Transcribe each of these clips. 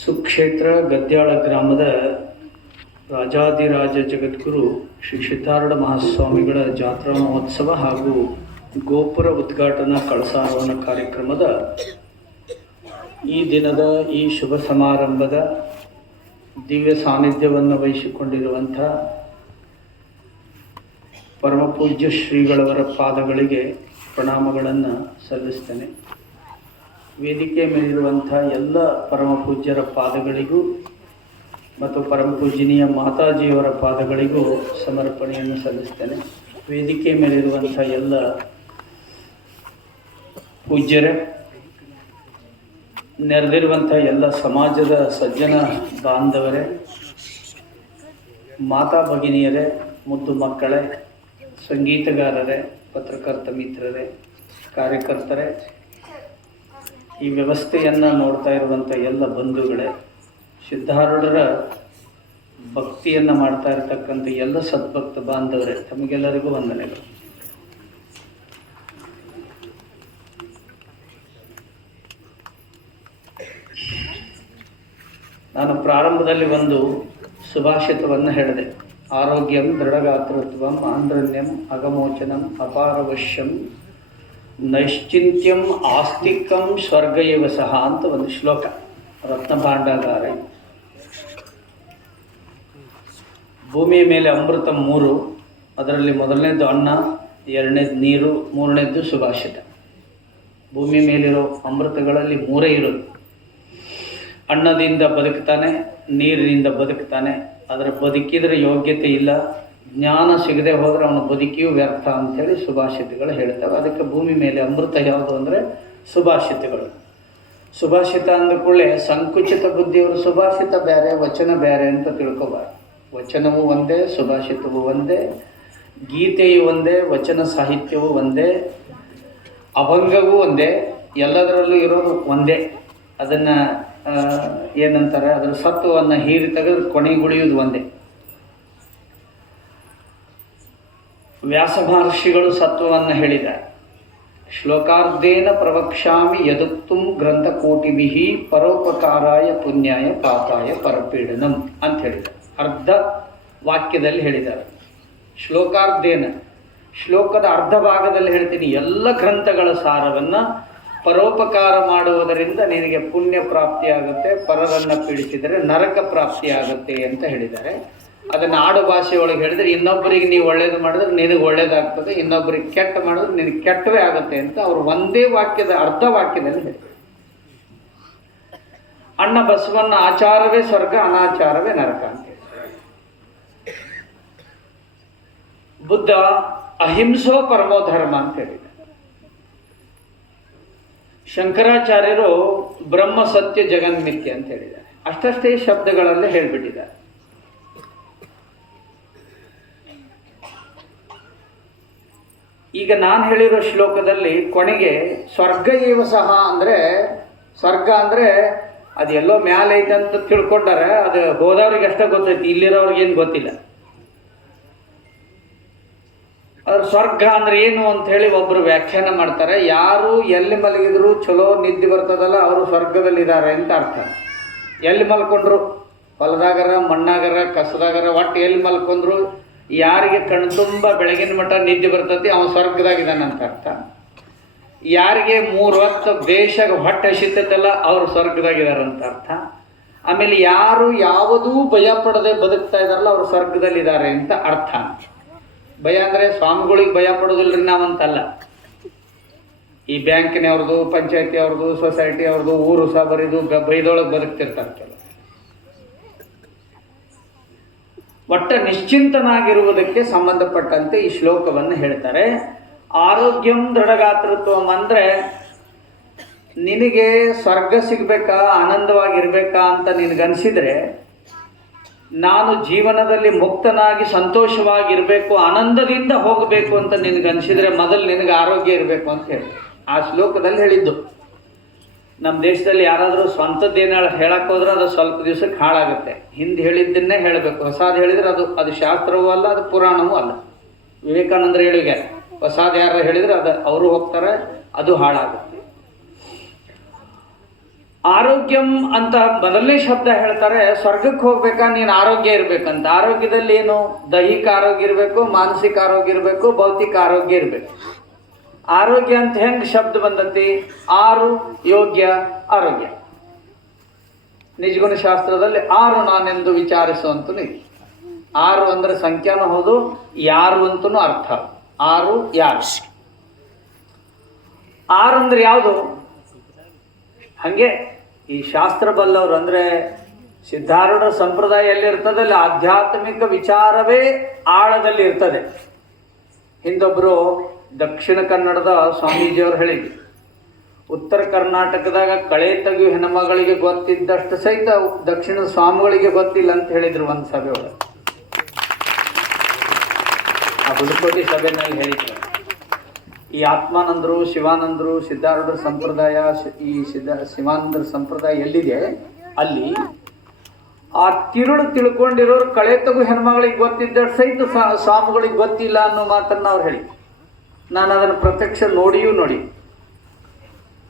ಸುಕ್ಷೇತ್ರ ಗದ್ಯಾಳ ಗ್ರಾಮದ ರಾಜಾದಿರಾಜ ಜಗದ್ಗುರು ಶ್ರೀ ಸಿದ್ಧಾರೂಢ ಮಹಾಸ್ವಾಮಿಗಳ ಜಾತ್ರಾ ಮಹೋತ್ಸವ ಹಾಗೂ ಗೋಪುರ ಉದ್ಘಾಟನಾ ಕಳಸಾರೋಹಣ ಕಾರ್ಯಕ್ರಮದ ಈ ದಿನದ ಈ ಶುಭ ಸಮಾರಂಭದ ದಿವ್ಯ ಸಾನ್ನಿಧ್ಯವನ್ನು ವಹಿಸಿಕೊಂಡಿರುವಂಥ ಪರಮಪೂಜ್ಯ ಶ್ರೀಗಳವರ ಪಾದಗಳಿಗೆ ಪ್ರಣಾಮಗಳನ್ನು ಸಲ್ಲಿಸ್ತೇನೆ. ವೇದಿಕೆ ಮೇಲಿರುವಂಥ ಎಲ್ಲ ಪರಮಪೂಜ್ಯರ ಪಾದಗಳಿಗೂ ಮತ್ತು ಪರಮಪೂಜ್ಯನೀಯ ಮಾತಾಜಿಯವರ ಪಾದಗಳಿಗೂ ಸಮರ್ಪಣೆಯನ್ನು ಸಲ್ಲಿಸ್ತೇನೆ. ವೇದಿಕೆ ಮೇಲಿರುವಂಥ ಎಲ್ಲ ಪೂಜ್ಯರೇ, ನೆರೆದಿರುವಂಥ ಎಲ್ಲ ಸಮಾಜದ ಸಜ್ಜನ ಬಾಂಧವರೇ, ಮಾತಾ ಭಗಿನಿಯರೇ, ಮುದ್ದು ಮಕ್ಕಳೇ, ಸಂಗೀತಗಾರರೇ, ಪತ್ರಕರ್ತ ಮಿತ್ರರೇ, ಕಾರ್ಯಕರ್ತರೇ, ಈ ವ್ಯವಸ್ಥೆಯನ್ನು ನೋಡ್ತಾ ಇರುವಂಥ ಎಲ್ಲ ಬಂಧುಗಳೇ, ಸಿದ್ಧಾರೂಢರ ಭಕ್ತಿಯನ್ನು ಮಾಡ್ತಾ ಇರತಕ್ಕಂಥ ಎಲ್ಲ ಸದ್ಭಕ್ತ ಬಾಂಧವರೇ, ತಮಗೆಲ್ಲರಿಗೂ ವಂದನೆಗಳು. ನಾನು ಪ್ರಾರಂಭದಲ್ಲಿ ಒಂದು ಸುಭಾಷಿತವನ್ನು ಹೇಳಿದೆ. ಆರೋಗ್ಯಂ ದೃಢಗಾತೃತ್ವಂ ಆಂಧ್ರನ್ಯಂ ಅಗಮೋಚನಂ ಅಪಾರವಶ್ಯಂ ನೈಶ್ಚಿಂತ್ಯಂ ಆಸ್ತಿಕಂ ಸ್ವರ್ಗಯವ ಸಹ ಅಂತ ಒಂದು ಶ್ಲೋಕ ರತ್ನಭಾಂಡಾಗಾರ. ಭೂಮಿಯ ಮೇಲೆ ಅಮೃತ 3, ಅದರಲ್ಲಿ ಮೊದಲನೇದು ಅನ್ನ, ಎರಡನೇದು ನೀರು, ಮೂರನೇದು ಸುಭಾಷಿತ. ಭೂಮಿ ಮೇಲಿರೋ ಅಮೃತಗಳಲ್ಲಿ 3 ಇರೋದು. ಅನ್ನದಿಂದ ಬದುಕ್ತಾನೆ, ನೀರಿನಿಂದ ಬದುಕ್ತಾನೆ, ಅದರ ಬದುಕಿದ್ರೆ ಯೋಗ್ಯತೆ ಇಲ್ಲ, ಜ್ಞಾನ ಸಿಗದೆ ಹೋದರೆ ಅವನ ಬದುಕಿಯೂ ವ್ಯರ್ಥ ಅಂಥೇಳಿ ಸುಭಾಷಿತಗಳು ಹೇಳ್ತವೆ. ಅದಕ್ಕೆ ಭೂಮಿ ಮೇಲೆ ಅಮೃತ ಯಾವುದು ಅಂದರೆ ಸುಭಾಷಿತಗಳು. ಸುಭಾಷಿತ ಅಂದ ಕೂಡಲೇ ಸಂಕುಚಿತ ಬುದ್ಧಿಯವರು ಸುಭಾಷಿತ ಬೇರೆ, ವಚನ ಬೇರೆ ಅಂತ ತಿಳ್ಕೊಬಾರ್ದು. ವಚನವೂ ಒಂದೇ, ಸುಭಾಷಿತವೂ ಒಂದೇ, ಗೀತೆಯೂ ಒಂದೇ, ವಚನ ಸಾಹಿತ್ಯವೂ ಒಂದೇ, ಅಭಂಗವೂ ಒಂದೇ, ಎಲ್ಲದರಲ್ಲೂ ಇರೋದು ಒಂದೇ. ಅದನ್ನು ಏನಂತಾರೆ, ಅದರ ಸತ್ವವನ್ನು ಹೀರಿ ತೆಗೆದು ಕೊನೆಗುಳಿಯುವುದು ಒಂದೇ. ವ್ಯಾಸ ಮಹರ್ಷಿಗಳು ಸತ್ವವನ್ನು ಹೇಳಿದ್ದಾರೆ. ಶ್ಲೋಕಾರ್ಧೇನ ಪ್ರವಕ್ಷ್ಯಾಮಿ ಯದುಕ್ತುಂ ಗ್ರಂಥಕೋಟಿಭಿಃ ಪರೋಪಕಾರಾಯ ಪುಣ್ಯಾಯ ಪಾಪಾಯ ಪರಪೀಡನಂ ಅಂತ ಹೇಳಿದ್ದಾರೆ. ಅರ್ಧ ವಾಕ್ಯದಲ್ಲಿ ಹೇಳಿದ್ದಾರೆ. ಶ್ಲೋಕಾರ್ಧೇನ, ಶ್ಲೋಕದ ಅರ್ಧ ಭಾಗದಲ್ಲಿ ಹೇಳ್ತೀನಿ, ಎಲ್ಲ ಗ್ರಂಥಗಳ ಸಾರವನ್ನು ಪರೋಪಕಾರ ಮಾಡುವುದರಿಂದ ನಿನಗೆ ಪುಣ್ಯ ಪ್ರಾಪ್ತಿಯಾಗುತ್ತೆ, ಪರರನ್ನು ಪೀಡಿಸಿದರೆ ನರಕ ಪ್ರಾಪ್ತಿಯಾಗುತ್ತೆ ಅಂತ ಹೇಳಿದ್ದಾರೆ. ಅದನ್ನು ಆಡು ಭಾಷೆಯೊಳಗೆ ಹೇಳಿದರೆ, ಇನ್ನೊಬ್ಬರಿಗೆ ನೀವು ಒಳ್ಳೇದು ಮಾಡಿದ್ರೆ ನಿನಗೆ ಒಳ್ಳೇದಾಗ್ತದೆ, ಇನ್ನೊಬ್ಬರಿಗೆ ಕೆಟ್ಟ ಮಾಡಿದ್ರೆ ನಿನಗೆ ಕೆಟ್ಟವೇ ಆಗುತ್ತೆ ಅಂತ ಅವರು ಒಂದೇ ವಾಕ್ಯದ ಅರ್ಧ ವಾಕ್ಯದಲ್ಲಿ ಹೇಳಿದ್ದಾರೆ. ಅಣ್ಣ ಬಸವಣ್ಣ ಆಚಾರವೇ ಸ್ವರ್ಗ, ಅನಾಚಾರವೇ ನರಕ ಅಂತ ಹೇಳಿ. ಬುದ್ಧ ಅಹಿಂಸೋ ಪರಮೋ ಧರ್ಮ ಅಂತ ಹೇಳಿದ್ದಾರೆ. ಶಂಕರಾಚಾರ್ಯರು ಬ್ರಹ್ಮ ಸತ್ಯ ಜಗನ್ಮಿಥ್ಯ ಅಂತ ಹೇಳಿದ್ದಾರೆ. ಅಷ್ಟಷ್ಟೇ ಶಬ್ದಗಳಲ್ಲೇ ಹೇಳಿಬಿಟ್ಟಿದ್ದಾರೆ. ಈಗ ನಾನು ಹೇಳಿರೋ ಶ್ಲೋಕದಲ್ಲಿ ಕೊನೆಗೆ ಸ್ವರ್ಗ ಏವ ಸಹ ಅಂದರೆ, ಸ್ವರ್ಗ ಅಂದರೆ ಅದು ಎಲ್ಲೋ ಮ್ಯಾಲೆ ಐತೆ ಅಂತ ತಿಳ್ಕೊಂಡಾರೆ, ಅದು ಹೋದವ್ರಿಗೆ ಅಷ್ಟೇ ಗೊತ್ತೈತಿ, ಇಲ್ಲಿರೋವ್ರಿಗೆ ಏನು ಗೊತ್ತಿಲ್ಲ. ಅದ್ರ ಸ್ವರ್ಗ ಅಂದ್ರೆ ಏನು ಅಂತ ಹೇಳಿ ಒಬ್ಬರು ವ್ಯಾಖ್ಯಾನ ಮಾಡ್ತಾರೆ. ಯಾರು ಎಲ್ಲಿ ಮಲಗಿದ್ರು ಚಲೋ ನಿದ್ದೆ ಬರ್ತದಲ್ಲ ಅವರು ಸ್ವರ್ಗದಲ್ಲಿದ್ದಾರೆ ಅಂತ ಅರ್ಥ. ಎಲ್ಲಿ ಮಲ್ಕೊಂಡ್ರು, ಹೊಲದಾಗರ, ಮಣ್ಣಾಗರ, ಕಸದಾಗರ, ಒಟ್ಟು ಎಲ್ಲಿ ಮಲ್ಕೊಂಡ್ರು ಯಾರಿಗೆ ಕಣ್ತುಂಬ ಬೆಳಗಿನ ಮಟ್ಟ ನಿದ್ದೆ ಬರ್ತೈತಿ ಅವನು ಸ್ವರ್ಗದಾಗಿದ್ದಾನಂತ ಅರ್ಥ. ಯಾರಿಗೆ 3 ಹೊತ್ತು ಬೇಷಾಗ ಹೊಟ್ಟೆ ಹಸಿತೈತಲ್ಲ ಅವರು ಸ್ವರ್ಗದಾಗಿದ್ದಾರಂತ ಅರ್ಥ. ಆಮೇಲೆ ಯಾರು ಯಾವುದೂ ಭಯ ಪಡದೆ ಬದುಕ್ತಾ ಇದ್ದಾರಲ್ಲ ಅವರು ಸ್ವರ್ಗದಲ್ಲಿದ್ದಾರೆ ಅಂತ ಅರ್ಥ. ಭಯ ಅಂದರೆ ಸ್ವಾಮಿಗಳಿಗೆ ಭಯ ಪಡೋದಿಲ್ಲರಿ ನಾವಂತಲ್ಲ. ಈ ಬ್ಯಾಂಕಿನವ್ರದ್ದು, ಪಂಚಾಯತಿ ಅವ್ರದ್ದು, ಸೊಸೈಟಿ ಅವ್ರದ್ದು, ಊರು ಸಾಬರಿದು ಬೈದೊಳಗೆ ಬದುಕ್ತಿರ್ತಾರೆ ಕೆಲವು. ಒಟ್ಟ ನಿಶ್ಚಿಂತನಾಗಿರುವುದಕ್ಕೆ ಸಂಬಂಧಪಟ್ಟಂತೆ ಈ ಶ್ಲೋಕವನ್ನು ಹೇಳ್ತಾರೆ. ಆರೋಗ್ಯಂ ದೃಢಗಾತೃತ್ವಂ ಅಂದರೆ ನಿನಗೆ ಸ್ವರ್ಗ ಸಿಗಬೇಕಾ, ಆನಂದವಾಗಿರ್ಬೇಕಾ ಅಂತ ನಿನಗನ್ಸಿದ್ರೆ, ನಾನು ಜೀವನದಲ್ಲಿ ಮುಕ್ತನಾಗಿ ಸಂತೋಷವಾಗಿರಬೇಕು, ಆನಂದದಿಂದ ಹೋಗಬೇಕು ಅಂತ ನಿನಗನ್ಸಿದ್ರೆ ಮೊದಲು ನಿನಗೆ ಆರೋಗ್ಯ ಇರಬೇಕು ಅಂತ ಹೇಳಿ ಆ ಶ್ಲೋಕದಲ್ಲಿ ಹೇಳಿದ್ದು. ನಮ್ಮ ದೇಶದಲ್ಲಿ ಯಾರಾದರೂ ಸ್ವಂತದ್ದೇನು ಹೇಳಕ್ಕೆ ಹೋದ್ರೆ ಅದು ಸ್ವಲ್ಪ ದಿವಸಕ್ಕೆ ಹಾಳಾಗುತ್ತೆ. ಹಿಂದೆ ಹೇಳಿದ್ದನ್ನೇ ಹೇಳಬೇಕು. ಹೊಸಾದು ಹೇಳಿದರೆ ಅದು ಶಾಸ್ತ್ರವೂ ಅಲ್ಲ, ಅದು ಪುರಾಣವೂ ಅಲ್ಲ. ವಿವೇಕಾನಂದರು ಹೇಳಿಗೆ ಹೊಸಾದು ಯಾರು ಹೇಳಿದರೆ ಅದು ಅವರು ಹೋಗ್ತಾರೆ, ಅದು ಹಾಳಾಗುತ್ತೆ. ಆರೋಗ್ಯಂ ಅಂತ ಮೊದಲನೇ ಶಬ್ದ ಹೇಳ್ತಾರೆ, ಸ್ವರ್ಗಕ್ಕೆ ಹೋಗ್ಬೇಕಾ ನೀನು ಆರೋಗ್ಯ ಇರಬೇಕಂತ. ಆರೋಗ್ಯದಲ್ಲಿ ಏನು? ದೈಹಿಕ ಆರೋಗ್ಯ ಇರಬೇಕು, ಮಾನಸಿಕ ಆರೋಗ್ಯ ಇರಬೇಕು, ಭೌತಿಕ ಆರೋಗ್ಯ ಇರಬೇಕು. ಆರೋಗ್ಯ ಅಂತ ಹೆಂಗೆ ಶಬ್ದ ಬಂದತಿ? ಆರು ಯೋಗ್ಯ ಆರೋಗ್ಯ. ನಿಜಗುಣ ಶಾಸ್ತ್ರದಲ್ಲಿ ಆರು ನಾನೆಂದು ವಿಚಾರಿಸುವಂತೂ ಇದೆ. ಆರು ಅಂದರೆ ಸಂಖ್ಯಾನೂ ಹೌದು, ಯಾರು ಅಂತನೂ ಅರ್ಥ. ಆರು ಯಾರು. ಆರು ಅಂದ್ರೆ ಯಾವುದು? ಹಾಗೆ ಈ ಶಾಸ್ತ್ರ ಬಲ್ಲವರು ಅಂದರೆ ಸಿದ್ಧಾರೂಢ ಸಂಪ್ರದಾಯ ಎಲ್ಲಿರ್ತದೆ ಅಲ್ಲಿ ಆಧ್ಯಾತ್ಮಿಕ ವಿಚಾರವೇ ಆಳದಲ್ಲಿ ಇರ್ತದೆ. ಹಿಂದೊಬ್ಬರು ದಕ್ಷಿಣ ಕನ್ನಡದ ಸ್ವಾಮೀಜಿಯವರು ಹೇಳಿದ್ರು, ಉತ್ತರ ಕರ್ನಾಟಕದಾಗ ಕಳೆ ತೆಗೆಯುವ ಹೆಣ್ಮಗಳಿಗೆ ಗೊತ್ತಿದ್ದಷ್ಟು ಸಹಿತ ದಕ್ಷಿಣದ ಸ್ವಾಮಿಗಳಿಗೆ ಗೊತ್ತಿಲ್ಲ ಅಂತ ಹೇಳಿದ್ರು ಒಂದು ಸಭೆ ಒಳಗೆ. ಆ ಹುಡುಕೋಟಿ ಸಭೆಯಲ್ಲಿ ಹೇಳಿದ್ರು, ಈ ಆತ್ಮಾನಂದರು, ಶಿವಾನಂದರು, ಸಿದ್ಧಾರೂಢರ ಸಂಪ್ರದಾಯ, ಈ ಶಿವಾನಂದರ ಸಂಪ್ರದಾಯ ಎಲ್ಲಿದೆ ಅಲ್ಲಿ ಆ ತಿರುಳು ತಿಳ್ಕೊಂಡಿರೋರು ಕಳೆ ತಗು ಹೆಣ್ಮಗಳಿಗೆ ಗೊತ್ತಿದ್ದ ಸಹಿತ ಸ್ವಾಮಿಗಳಿಗೆ ಗೊತ್ತಿಲ್ಲ ಅನ್ನೋ ಮಾತನ್ನು ಅವ್ರು ಹೇಳಿ. ನಾನು ಅದನ್ನು ಪ್ರತ್ಯಕ್ಷ ನೋಡಿಯೂ ನೋಡಿ,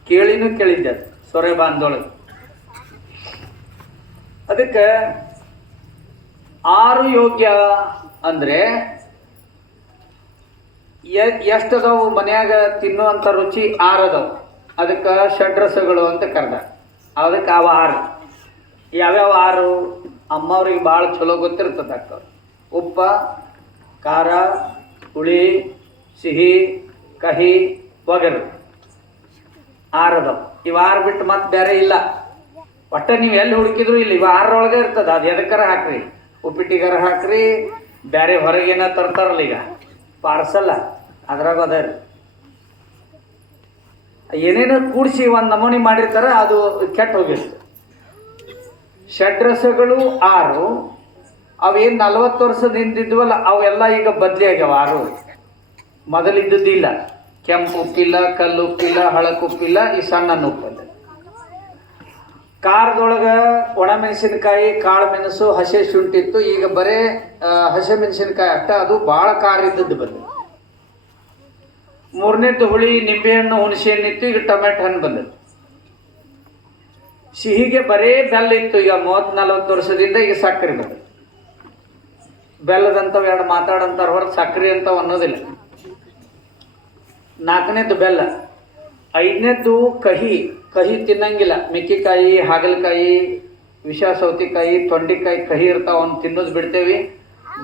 ಕೇಳಿನೂ ಕೇಳಿದ್ದೆ ಸೊರೆ ಬಾಂಧೊಳಗೆ. ಅದಕ್ಕೆ ಆರು ಯೋಗ್ಯ ಅಂದರೆ ಎಷ್ಟದವು ಮನ್ಯಾಗ ತಿನ್ನುವಂಥ ರುಚಿ ಆರದವು. ಅದಕ್ಕೆ ಷಡ್ರಸಗಳು ಅಂತ ಕರೆದ. ಅದಕ್ಕೆ ಅವ ಆರು. ಯಾವ್ಯಾವ ಆರು? ಅಮ್ಮವ್ರಿಗೆ ಭಾಳ ಚಲೋ ಗೊತ್ತಿರ್ತದೆ ಅಕ್ಕವ್ರು. ಉಪ್ಪ, ಖಾರ, ಹುಳಿ, ಸಿಹಿ, ಕಹಿ, ಒಗರು. ಆರದವು. ಇವು ಆರು ಬಿಟ್ಟು ಮತ್ತೆ ಬೇರೆ ಇಲ್ಲ. ಒಟ್ಟ ನೀವು ಎಲ್ಲಿ ಹುಡುಕಿದ್ರು ಇಲ್ಲಿ ಇವು ಆರರೊಳಗೆ ಇರ್ತದೆ. ಅದು ಎದಕ್ಕಾರ ಹಾಕ್ರಿ, ಉಪ್ಪಿಟ್ಟಿಗಾರ ಹಾಕ್ರಿ, ಬೇರೆ ಹೊರಗೇನ ತರ್ತಾರಲ್ಲ ಈಗ ಪಾರ್ಸಲ್ಲ, ಅದ್ರಾಗ ಅದ ಏನೇನೋ ಕೂಡಿಸಿ ಒಂದು ನಮೂನಿ ಮಾಡಿರ್ತಾರೆ, ಅದು ಕೆಟ್ಟ ಹೋಗಿರ್ತದೆ. ಷಡ್ರಸಗಳು ಆರು. ಅವೇನು 40 ವರ್ಷದ ಹಿಂದಿದ್ವಲ್ಲ ಅವೆಲ್ಲ ಈಗ ಬದಲಿ ಆಗ್ಯಾವ. ಆರು ಮೊದಲಿದ್ದಿಲ್ಲ. ಕೆಂಪು ಉಪ್ಪಿಲ್ಲ, ಕಲ್ಲು ಉಪ್ಪಿಲ್ಲ, ಹಳಕುಪ್ಪಿಲ್ಲ, ಈ ಸಣ್ಣ ಉಪ್ಪಲ್ಲ. ಖಾರದೊಳಗೆ ಒಣಮೆಣಸಿನಕಾಯಿ, ಕಾಳು ಮೆಣಸು, ಹಸೆ ಶುಂಠಿತ್ತು. ಈಗ ಬರೇ ಹಸೆ ಮೆಣಸಿನಕಾಯಿ ಅಷ್ಟ, ಅದು ಭಾಳ ಖಾರ ಇದ್ದದ್ದು ಬಂದು. ಮೂರನೇದ್ದು ಹುಳಿ, ನಿಂಬೆಹಣ್ಣು, ಹುಣಸೆ ಹಣ್ಣಿತ್ತು. ಈಗ ಟೊಮೆಟೊ ಹಣ್ಣು ಬಂದದ್ದು. ಸಿಹಿಗೆ ಬರೇ ಬೆಲ್ಲ ಇತ್ತು. ಈಗ 30-40 ವರ್ಷದಿಂದ ಈಗ ಸಕ್ಕರೆ ಬಂದದ್ದು. ಬೆಲ್ಲದಂಥವು ಎರಡು ಮಾತಾಡಂತಾರ ಹೊರತು ಸಕ್ಕರೆ ಅಂತ ಅನ್ನೋದಿಲ್ಲ. 4ನೇದ್ದು ಬೆಲ್ಲ. 5ನೇದ್ದು ಕಹಿ. ಕಹಿ ತಿನ್ನಂಗಿಲ್ಲ. ಮೆಕ್ಕೆಕಾಯಿ, ಹಾಗಲಕಾಯಿ, ವಿಷ ಸೌತೆಕಾಯಿ, ತೊಂಡೆಕಾಯಿ ಕಹಿ ಇರ್ತಾವ, ಅವ್ನು ತಿನ್ನೋದು ಬಿಡ್ತೇವಿ.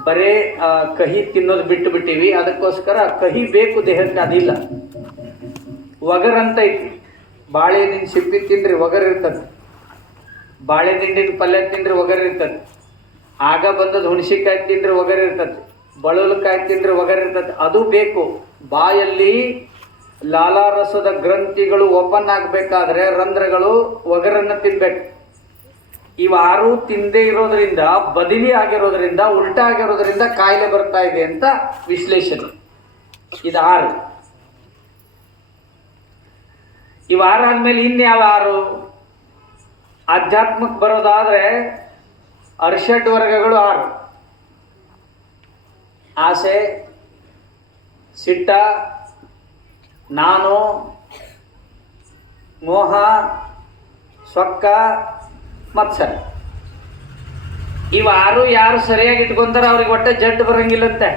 ಬರೇ ಕಹಿ ತಿನ್ನೋದು ಬಿಟ್ಟು ಬಿಟ್ಟಿವಿ. ಅದಕ್ಕೋಸ್ಕರ ಕಹಿ ಬೇಕು ದೇಹಕ್ಕೆ, ಅದಿಲ್ಲ. ಒಗರಂತ ಐತಿ. ಬಾಳೆಹಣ್ಣಿನ ಸಿಪ್ಪಿ ತಿನ್ರಿ ಒಗರ್ ಇರ್ತದೆ. ಬಾಳೆ ದಿಂಡಿನ ಪಲ್ಯ ತಿನ್ರಿ ಒಗರ್ ಇರ್ತದೆ. ಆಗ ಬಂದದ್ದು ಹುಣಸಿಕಾಯಿ ತಿನ್ರಿ ಒಗರ್ ಇರ್ತದೆ. ಬಳಲಕಾಯಿ ತಿನ್ರಿ ಒಗರ್ ಇರ್ತದೆ. ಅದು ಬೇಕು. ಬಾಯಲ್ಲಿ ಲಾಲಾರಸದ ಗ್ರಂಥಿಗಳು ಓಪನ್ ಆಗಬೇಕಾದ್ರೆ ರಂಧ್ರಗಳು ಒಗರನ್ನು ತಿನ್ಬೇಕು. ಇವು ಆರು ತಿಂದೇ ಇರೋದ್ರಿಂದ, ಬದಲಿ ಆಗಿರೋದ್ರಿಂದ, ಉಲ್ಟಾ ಆಗಿರೋದ್ರಿಂದ ಕಾಯಿಲೆ ಬರ್ತಾ ಇದೆ ಅಂತ ವಿಶ್ಲೇಷಣೆ. ಇದು 6. ಇವು 6 ಆದ್ಮೇಲೆ ಇನ್ಯಾವ 6? ಆಧ್ಯಾತ್ಮಕ್ಕೆ ಬರೋದಾದ್ರೆ ಅರ್ಷಡ್ ವರ್ಗಗಳು 6. ಆಸೆ, ಸಿಟ್ಟ, ನಾನು, ಮೋಹ, ಸೊಕ್ಕ, ಮತ್ಸರ. ಇವು 6 ಯಾರು ಸರಿಯಾಗಿ ಇಟ್ಕೊಂತಾರ ಅವ್ರಿಗೆ ಒಟ್ಟೆ ಜಡ್ಡು ಬರಂಗಿಲ್ಲಂತೆ.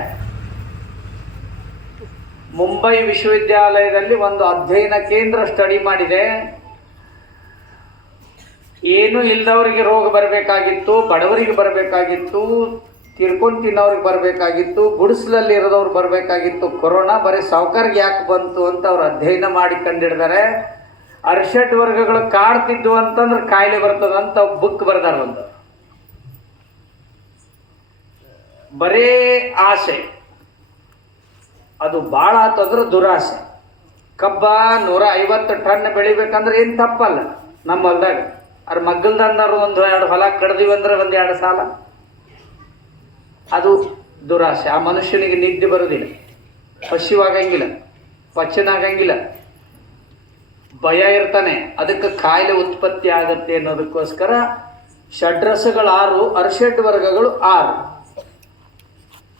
ಮುಂಬೈ ವಿಶ್ವವಿದ್ಯಾಲಯದಲ್ಲಿ ಒಂದು ಅಧ್ಯಯನ ಕೇಂದ್ರ ಸ್ಟಡಿ ಮಾಡಿದೆ. ಏನೂ ಇಲ್ಲದವರಿಗೆ ರೋಗ ಬರಬೇಕಾಗಿತ್ತು, ಬಡವರಿಗೆ ಬರಬೇಕಾಗಿತ್ತು, ತಿರ್ಕೊಂಡು ತಿನ್ನೋರಿಗೆ ಬರಬೇಕಾಗಿತ್ತು, ಗುಡಿಸಲಲ್ಲಿ ಇರೋದವ್ರು ಬರಬೇಕಾಗಿತ್ತು. ಕೊರೋನಾ ಬರೀ ಸಾವುಕಾರಿಗೆ ಯಾಕೆ ಬಂತು ಅಂತ ಅವ್ರು ಅಧ್ಯಯನ ಮಾಡಿ ಕಂಡಿಡ್ದಾರೆ. ಅರ್ಷಡ್ ವರ್ಗಗಳು ಕಾಡ್ತಿದ್ದು ಅಂತಂದ್ರೆ ಕಾಯಿಲೆ ಬರ್ತದಂತ ಬುಕ್ ಬರ್ದಾರ. ಒಂದು ಬರೇ ಆಸೆ, ಅದು ಭಾಳ ಆತಂದ್ರೆ ದುರಾಸೆ. ಕಬ್ಬ 150 ಟನ್ ಬೆಳಿಬೇಕಂದ್ರೆ ಏನು ತಪ್ಪಲ್ಲ ನಮ್ಮ ಹೊಲ್ದಾಗ. ಅವ್ರ ಮಗ್ಗಲ್ದನ್ನೋರು 1-2 ಹೊಲ ಕಡ್ದಿವಂದ್ರೆ 1-2 ಸಾಲ. ಅದು ದುರಾಸೆ. ಆ ಮನುಷ್ಯನಿಗೆ ನಿದ್ದೆ ಬರೋದಿಲ್ಲ, ಹಸಿವಾಗಂಗಿಲ್ಲ, ಪಚನ ಆಗಂಗಿಲ್ಲ, ಭಯ ಇರ್ತಾನೆ. ಅದಕ್ಕೆ ಕಾಯಿಲೆ ಉತ್ಪತ್ತಿ ಆಗತ್ತೆ ಅನ್ನೋದಕ್ಕೋಸ್ಕರ ಷಡ್ರಸಗಳು 6, ಅರ್ಷಡ್ ವರ್ಗಗಳು 6.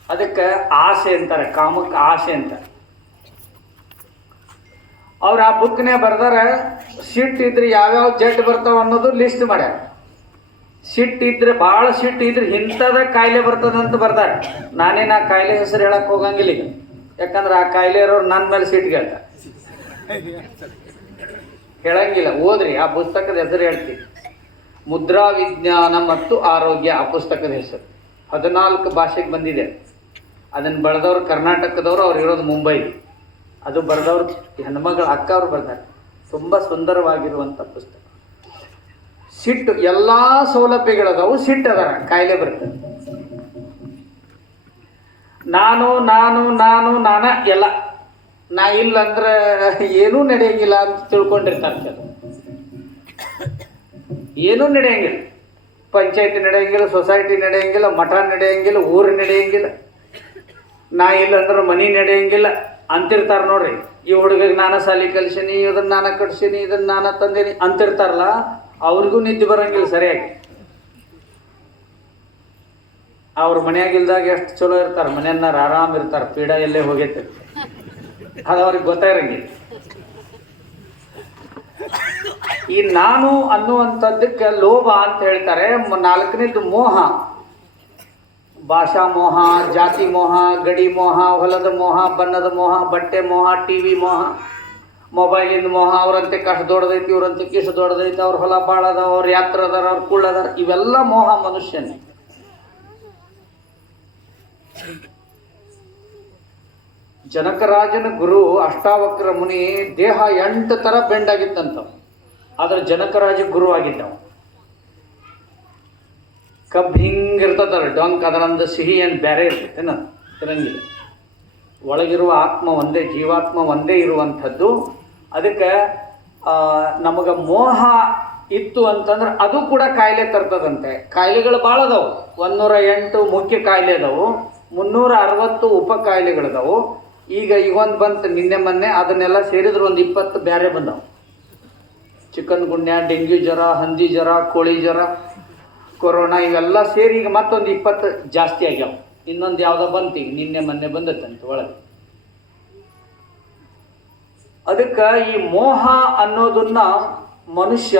ಅದಕ್ಕೆ ಆಸೆ ಅಂತಾರೆ, ಕಾಮಕ್ಕೆ ಆಸೆ ಅಂತಾರೆ. ಅವ್ರು ಆ ಬುಕ್ನೇ ಬರ್ದಾರ ಸಿಟ್ಟಿದ್ರೆ ಯಾವ್ಯಾವ ಜಡ್ ಬರ್ತಾವ ಅನ್ನೋದು ಲಿಸ್ಟ್ ಮಾಡ್ಯಾರ. ಸಿಟ್ಟಿದ್ರೆ ಭಾಳ ಸಿಟ್ಟಿದ್ರೆ ಇಂಥದ ಕಾಯಿಲೆ ಬರ್ತದಂತ ಬರ್ದಾರ. ನಾನೇನು ಆ ಕಾಯಿಲೆ ಹೆಸರು ಹೇಳಕ್ಕೆ ಹೋಗಂಗಿಲ್ಲ ಈಗ, ಯಾಕಂದ್ರೆ ಆ ಕಾಯಿಲೆ ಇರೋರು ನನ್ನ ಮೇಲೆ ಸಿಟ್ಟಿಗೆ ಹೇಳ್ತಾರೆ, ಹೇಳಂಗಿಲ್ಲ. ಓದ್ರಿ, ಆ ಪುಸ್ತಕದ ಹೆಸರು ಹೇಳ್ತೀವಿ. ಮುದ್ರಾ ವಿಜ್ಞಾನ ಮತ್ತು ಆರೋಗ್ಯ ಆ ಪುಸ್ತಕದ ಹೆಸರು. 14 ಭಾಷೆಗೆ ಬಂದಿದೆ. ಅದನ್ನು ಬರೆದವ್ರು ಕರ್ನಾಟಕದವರು, ಅವ್ರು ಇರೋದು ಮುಂಬೈ. ಅದು ಬರೆದವ್ರು ಹೆಣ್ಮಗಳ ಅಕ್ಕ ಅವ್ರು ಬರ್ತಾರೆ. ತುಂಬ ಸುಂದರವಾಗಿರುವಂಥ ಪುಸ್ತಕ. ಸಿಟ್ಟು ಎಲ್ಲ ಸೌಲಭ್ಯಗಳದಾವು, ಸಿಟ್ಟು ಅದಾರ, ಕಾಯಿಲೆ ಬರ್ತದೆ. ನಾನು ಎಲ್ಲ ನಾ ಇಲ್ಲ ಅಂದ್ರೆ ಏನೂ ನಡೆಯಂಗಿಲ್ಲ ಅಂತ ತಿಳ್ಕೊಂಡಿರ್ತಾರೆ ಸರ್. ಏನೂ ನಡೆಯಂಗಿಲ್ಲ, ಪಂಚಾಯತಿ ನಡೆಯಂಗಿಲ್ಲ, ಸೊಸೈಟಿ ನಡೆಯಂಗಿಲ್ಲ, ಮಠ ನಡೆಯಂಗಿಲ್ಲ, ಊರು ನಡೆಯಂಗಿಲ್ಲ, ನಾ ಇಲ್ಲ ಅಂದ್ರೆ ಮನೆ ನಡೆಯಂಗಿಲ್ಲ ಅಂತಿರ್ತಾರೆ ನೋಡ್ರಿ. ಈ ಹುಡುಗಿಗೆ ನಾನು ಸಾಲಿ ಕಲ್ಸೀನಿ, ಇದನ್ನು ನಾನು ಕಟ್ಸೀನಿ, ಇದನ್ನು ನಾನು ತಂದೀನಿ ಅಂತಿರ್ತಾರಲ್ಲ, ಅವ್ರಿಗೂ ನಿದ್ದೆ ಬರೋಂಗಿಲ್ಲ ಸರಿಯಾಗಿ. ಅವ್ರ ಮನೆಯಾಗಿಲ್ದಾಗ ಎಷ್ಟು ಚಲೋ ಇರ್ತಾರೆ, ಮನೆಯನ್ನಾರು ಆರಾಮ್ ಇರ್ತಾರೆ, ಪೀಡ ಎಲ್ಲೇ ಹೋಗೈತೆ ಅದು ಅವ್ರಿಗೆ ಗೊತ್ತಾಗಿರಂಗಿಲ್ಲ. ಈ ನಾನು ಅನ್ನುವಂಥದ್ದಕ್ಕೆ ಲೋಭ ಅಂತ ಹೇಳ್ತಾರೆ. 4ನೇದು ಮೋಹ, ಭಾಷಾ ಮೋಹ, ಜಾತಿ ಮೋಹ, ಗಡಿ ಮೋಹ, ಹೊಲದ ಮೋಹ, ಬಣ್ಣದ ಮೋಹ, ಬಟ್ಟೆ ಮೋಹ, ಟಿವಿ ಮೋಹ, ಮೊಬೈಲಿಂದ ಮೋಹ. ಅವ್ರಂತೆ ಕಷ್ಟ ದೊಡ್ಡದೈತಿ, ಇವ್ರಂತೆ ಕಿಸ ದೊಡ್ಡದೈತಿ, ಅವ್ರ ಹೊಲ ಭಾಳ ಅದಾವ, ಅವ್ರ ಯಾತ್ರ ಅದಾರ, ಅವ್ರ ಕುಳ್ಳದಾರ. ಇವೆಲ್ಲ ಮೋಹ ಮನುಷ್ಯನ. ಜನಕರಾಜನ ಗುರು ಅಷ್ಟಾವಕ್ರ ಮುನಿ ದೇಹ 8 ಥರ ಬೆಂಡಾಗಿತ್ತಂತ. ಆದ್ರೆ ಜನಕರಾಜ ಗುರು ಆಗಿದ್ದವ. ಕಬ್ಬು ಹಿಂಗಿರ್ತದಲ್ಲ ಡೊಂಕ್, ಅದರಂದು ಸಿಹಿ ಏನು ಬೇರೆ ಇರ್ತೈತೆನ ತಿರಂಗಿಲ್ಲ. ಒಳಗಿರುವ ಆತ್ಮ ಒಂದೇ, ಜೀವಾತ್ಮ ಒಂದೇ ಇರುವಂಥದ್ದು. ಅದಕ್ಕೆ ನಮಗೆ ಮೋಹ ಇತ್ತು ಅಂತಂದ್ರೆ ಅದು ಕೂಡ ಕಾಯಿಲೆ ತರ್ತದಂತೆ. ಕಾಯಿಲೆಗಳು ಭಾಳ ಅದಾವು. 108 ಮುಖ್ಯ ಕಾಯಿಲೆ ಅದಾವು, 360 ಉಪ ಕಾಯಿಲೆಗಳಿದಾವು. ಈಗ ಒಂದು ಬಂತು ನಿನ್ನೆ ಮೊನ್ನೆ, ಅದನ್ನೆಲ್ಲ ಸೇರಿದ್ರೆ ಒಂದು 20 ಬೇರೆ ಬಂದವು. ಚಿಕನ್ ಗುನ್ಯ, ಡೆಂಗ್ಯೂ ಜ್ವರ, ಹಂದಿ ಜ್ವರ, ಕೋಳಿ ಜ್ವರ, ಕೊರೋನಾ, ಇವೆಲ್ಲ ಸೇರಿ ಈಗ ಮತ್ತೊಂದು 20 ಜಾಸ್ತಿ ಆಗ್ಯಾವ. ಇನ್ನೊಂದು ಯಾವುದೋ ಬಂತು ಈಗ ನಿನ್ನೆ ಮೊನ್ನೆ ಬಂದತ್ತಂತೆ ಒಳಗೆ. ಅದಕ್ಕೆ ಈ ಮೋಹ ಅನ್ನೋದನ್ನ ಮನುಷ್ಯ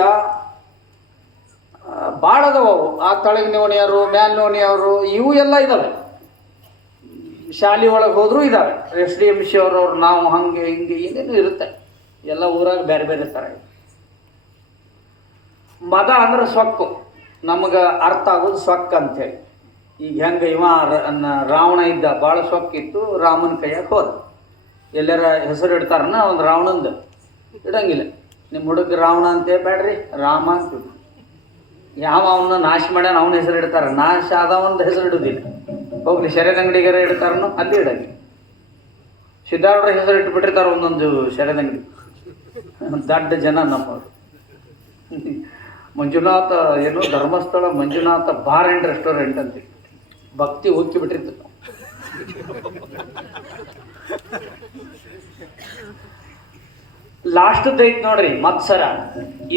ಭಾಳ ಅದಾವು. ಆ ತಳಗಿನ ಓಣಿಯವರು, ಮ್ಯಾಲಿನ ಓಣಿಯವರು, ಇವು ಎಲ್ಲ ಇದ್ದಾವೆ. ಶಾಲೆ ಒಳಗೆ ಹೋದರೂ ಇದ್ದಾವೆ. SDMC ಅವ್ರು ನಾವು ಹಂಗೆ ಹಿಂಗೆ ಏನೇನು ಇರುತ್ತೆ. ಎಲ್ಲ ಊರಾಗ ಬೇರೆ ಬೇರೆ ಥರ. ಮದ ಅಂದ್ರೆ ಸೊಕ್ಕು, ನಮಗೆ ಅರ್ಥ ಆಗೋದು ಸೊಕ್ಕ ಅಂತೇಳಿ. ಈಗ ಹೆಂಗೆ ರಾವಣ ಇದ್ದ, ಭಾಳ ಸೊಕ್ಕಿತ್ತು, ರಾಮನ ಕೈಯಾಗ ಹೋದ. ಎಲ್ಲರ ಹೆಸರು ಇಡ್ತಾರನ ಒಂದು ರಾವಣಂದು ಇಡಂಗಿಲ್ಲ. ನಿಮ್ಮ ಹುಡುಗ ರಾವಣ ಅಂತೇ ಬೇಡ್ರಿ, ರಾಮ ಅಂತ. ಯಾವ ಅವನ್ನ ನಾಶ ಮಾಡ್ಯಾನ ಅವನ ಹೆಸರು ಇಡ್ತಾರೆ, ನಾಶ ಆದವನ ಹೆಸರು ಇಡೋದಿಲ್ಲ. ಹೋಗ್ಲಿ ಶರ್ಯದ ಅಂಗಡಿಗಾರ ಇಡ್ತಾರನೋ ಅಲ್ಲಿ ಇಡಂಗಿಲ್ಲ. ಸಿದ್ಧಾರ್ಢರ ಹೆಸರು ಇಟ್ಬಿಟ್ಟಿರ್ತಾರೆ ಒಂದೊಂದು ಶರ್ಯದ ಅಂಗಡಿ. ದೊಡ್ಡ ಜನ ನಮ್ಮವರು. ಮಂಜುನಾಥ ಏನು Dharmasthala Manjunatha bar and restaurant ಅಂತ ಭಕ್ತಿ ಹುಕ್ಕಿ ಬಿಟ್ಟಿರ್ತದೆ. ಲಾಸ್ಟ್ದು ಐತೆ ನೋಡ್ರಿ ಮತ್ಸರ.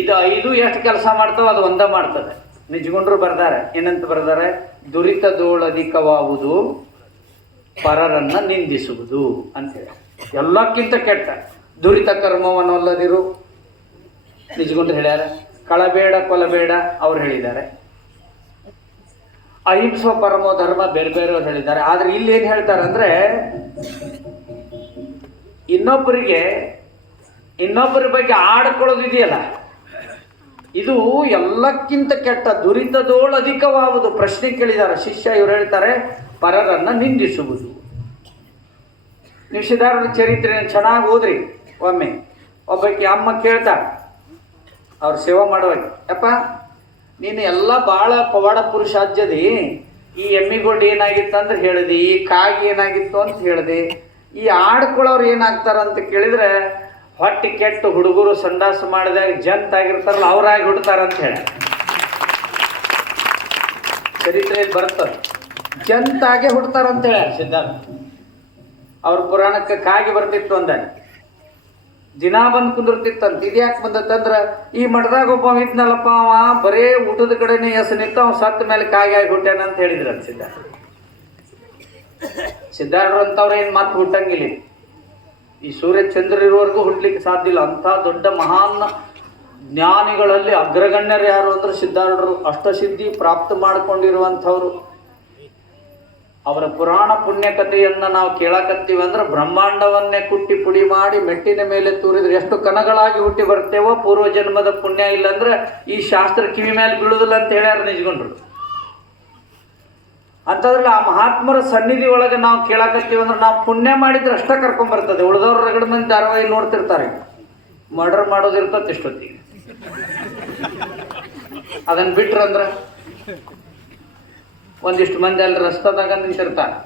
ಇದು 5 ಎಷ್ಟು ಕೆಲಸ ಮಾಡ್ತಾವ ಅದು ಒಂದ ಮಾಡ್ತದೆ. ನಿಜಗುಂಡ್ರು ಬರ್ದಾರೆ, ಏನಂತ ಬರ್ದಾರೆ? ದುರಿತದೋಳಧಿಕವಾವುದು ಪರರನ್ನ ನಿಂದಿಸುವುದು ಅಂತೇಳಿ. ಎಲ್ಲಕ್ಕಿಂತ ಕೆಟ್ಟ ದುರಿತ ಕರ್ಮವನ್ನೊಲ್ಲದಿರು ನಿಜಗುಂಡ್ರು ಹೇಳ್ಯಾರ. ಕಳಬೇಡ ಕೊಲಬೇಡ ಅವ್ರು ಹೇಳಿದ್ದಾರೆ. ಅಹಿಂಸೋ ಪರಮೋ ಧರ್ಮ ಬೇರೆ ಬೇರೆಯವ್ರು ಹೇಳಿದ್ದಾರೆ. ಆದ್ರೆ ಇಲ್ಲಿ ಏನು ಹೇಳ್ತಾರೆ ಅಂದ್ರೆ, ಇನ್ನೊಬ್ಬರ ಬಗ್ಗೆ ಆಡ್ಕೊಳ್ಳೋದು ಇದೆಯಲ್ಲ, ಇದು ಎಲ್ಲಕ್ಕಿಂತ ಕೆಟ್ಟ. ದುರಿತದೋಳಧಿಕವಾವುದು. ಪ್ರಶ್ನೆ ಕೇಳಿದ್ದಾರೆ ಶಿಷ್ಯ, ಇವ್ರು ಹೇಳ್ತಾರೆ ಪರರನ್ನ ನಿಂದಿಸುವುದು. ನೀವು ಸಿದ್ಧಾರ್ಢರ ಚರಿತ್ರೆ ಚೆನ್ನಾಗಿ ಓದ್ರಿ. ಒಮ್ಮೆ ಒಬ್ಬಕ್ಕೆ ಅಮ್ಮ ಕೇಳ್ತಾರೆ ಅವ್ರು ಸೇವೆ ಮಾಡುವಾಗ, ಯಪ್ಪ ನೀನು ಎಲ್ಲ ಭಾಳ ಪವಾಡ ಪುರುಷ ಅಜ್ಜದಿ, ಈ ಎಮ್ಮಿಗೊಡ್ಡು ಏನಾಗಿತ್ತು ಅಂದ್ರೆ ಹೇಳಿದೆ, ಈ ಕಾಗಿ ಏನಾಗಿತ್ತು ಅಂತ ಹೇಳಿದೆ, ಈ ಆಡ್ಕೊಳ್ಳೋರು ಏನಾಗ್ತಾರಂತ ಕೇಳಿದ್ರೆ ಹೊಟ್ಟೆ ಕೆಟ್ಟು ಹುಡುಗರು ಸಂಡಾಸ ಮಾಡಿದಾಗ ಜಂತಾಗಿರ್ತಾರಲ್ಲ ಅವರಾಗಿ ಹುಡ್ತಾರಂತ ಹೇಳಿ ಚರಿತ್ರೆಯಲ್ಲಿ ಬರ್ತದೆ. ಜಂತಾಗೆ ಹುಡ್ತಾರಂತ ಹೇಳ ಸಿದ್ಧಾರ್ಥ. ಅವ್ರ ಪುರಾಣಕ್ಕೆ ಕಾಗಿ ಬರ್ತಿತ್ತು ಅಂದಾಗ ದಿನ ಬಂದು ಕುಂದಿರ್ತಿತ್ತಂತ. ಇದ್ಯಾಕೆ ಬಂದತ್ತಂದ್ರೆ, ಈ ಮಠದಾಗ ಒಬ್ಬ ಇದ್ನಲ್ಲಪ್ಪ, ಅವ ಬರೇ ಊಟದ ಕಡೆನೇ ನಿಂತ ಅವ ಸತ್ತ ಮೇಲೆ ಕಾಗಿ ಆಗಿ ಹುಟ್ಟ್ಯಾನ ಅಂತ ಹೇಳಿದ್ರಂತ ಸಿದ್ಧಾರ್ಥ. ಸಿದ್ಧಾರ್ಢರು ಅಂತವ್ರು ಏನು ಮತ್ತೆ ಹುಟ್ಟಂಗಿಲ್ಲ. ಈ ಸೂರ್ಯ ಚಂದ್ರ ಇರುವವರೆಗೂ ಹುಟ್ಟಲಿಕ್ಕೆ ಸಾಧ್ಯ ಇಲ್ಲ. ಅಂಥ ದೊಡ್ಡ ಮಹಾನ್ ಜ್ಞಾನಿಗಳಲ್ಲಿ ಅಗ್ರಗಣ್ಯರು ಯಾರು ಅಂದ್ರೆ ಸಿದ್ಧಾರೂಢರು. ಅಷ್ಟಸಿದ್ಧಿ ಪ್ರಾಪ್ತ ಮಾಡಿಕೊಂಡಿರುವಂಥವ್ರು. ಅವರ ಪುರಾಣ ಪುಣ್ಯಕಥೆಯನ್ನು ನಾವು ಕೇಳಕತ್ತೀವಿ ಅಂದ್ರೆ ಬ್ರಹ್ಮಾಂಡವನ್ನೇ ಕುಟ್ಟಿ ಪುಡಿ ಮಾಡಿ ಮೆಟ್ಟಿನ ಮೇಲೆ ತೂರಿದ್ರೆ ಎಷ್ಟು ಕಣಗಳಾಗಿ ಹುಟ್ಟಿ ಬರ್ತೇವೋ, ಪೂರ್ವ ಜನ್ಮದ ಪುಣ್ಯ ಇಲ್ಲಂದ್ರೆ ಈ ಶಾಸ್ತ್ರ ಕಿವಿ ಮೇಲೆ ಬೀಳುವುದಿಲ್ಲ ಅಂತ ಹೇಳ್ಯಾರ ನಿಜಗೊಂಡ್ರು. ಅಂತಂದ್ರೆ ಆ ಮಹಾತ್ಮರ ಸನ್ನಿಧಿ ಒಳಗೆ ನಾವು ಕೇಳಕತ್ತೀವಿ ಅಂದ್ರೆ ನಾವು ಪುಣ್ಯ ಮಾಡಿದ್ರೆ ಅಷ್ಟ ಕರ್ಕೊಂಡ್ಬರ್ತದೆ. ಉಳಿದವ್ರು ರಗಡ ಮಂದಿ ಧಾರಾವಾಹಿ ನೋಡ್ತಿರ್ತಾರೆ, ಮರ್ಡರ್ ಮಾಡೋದಿರ್ತದೆ ಇಷ್ಟೊತ್ತಿಗೆ. ಅದನ್ನು ಬಿಟ್ರಂದ್ರೆ ಒಂದಿಷ್ಟು ಮಂದಿ ಅಲ್ಲಿ ರಸ್ತಾದಾಗ ನಿಂತಿರ್ತಾರೆ,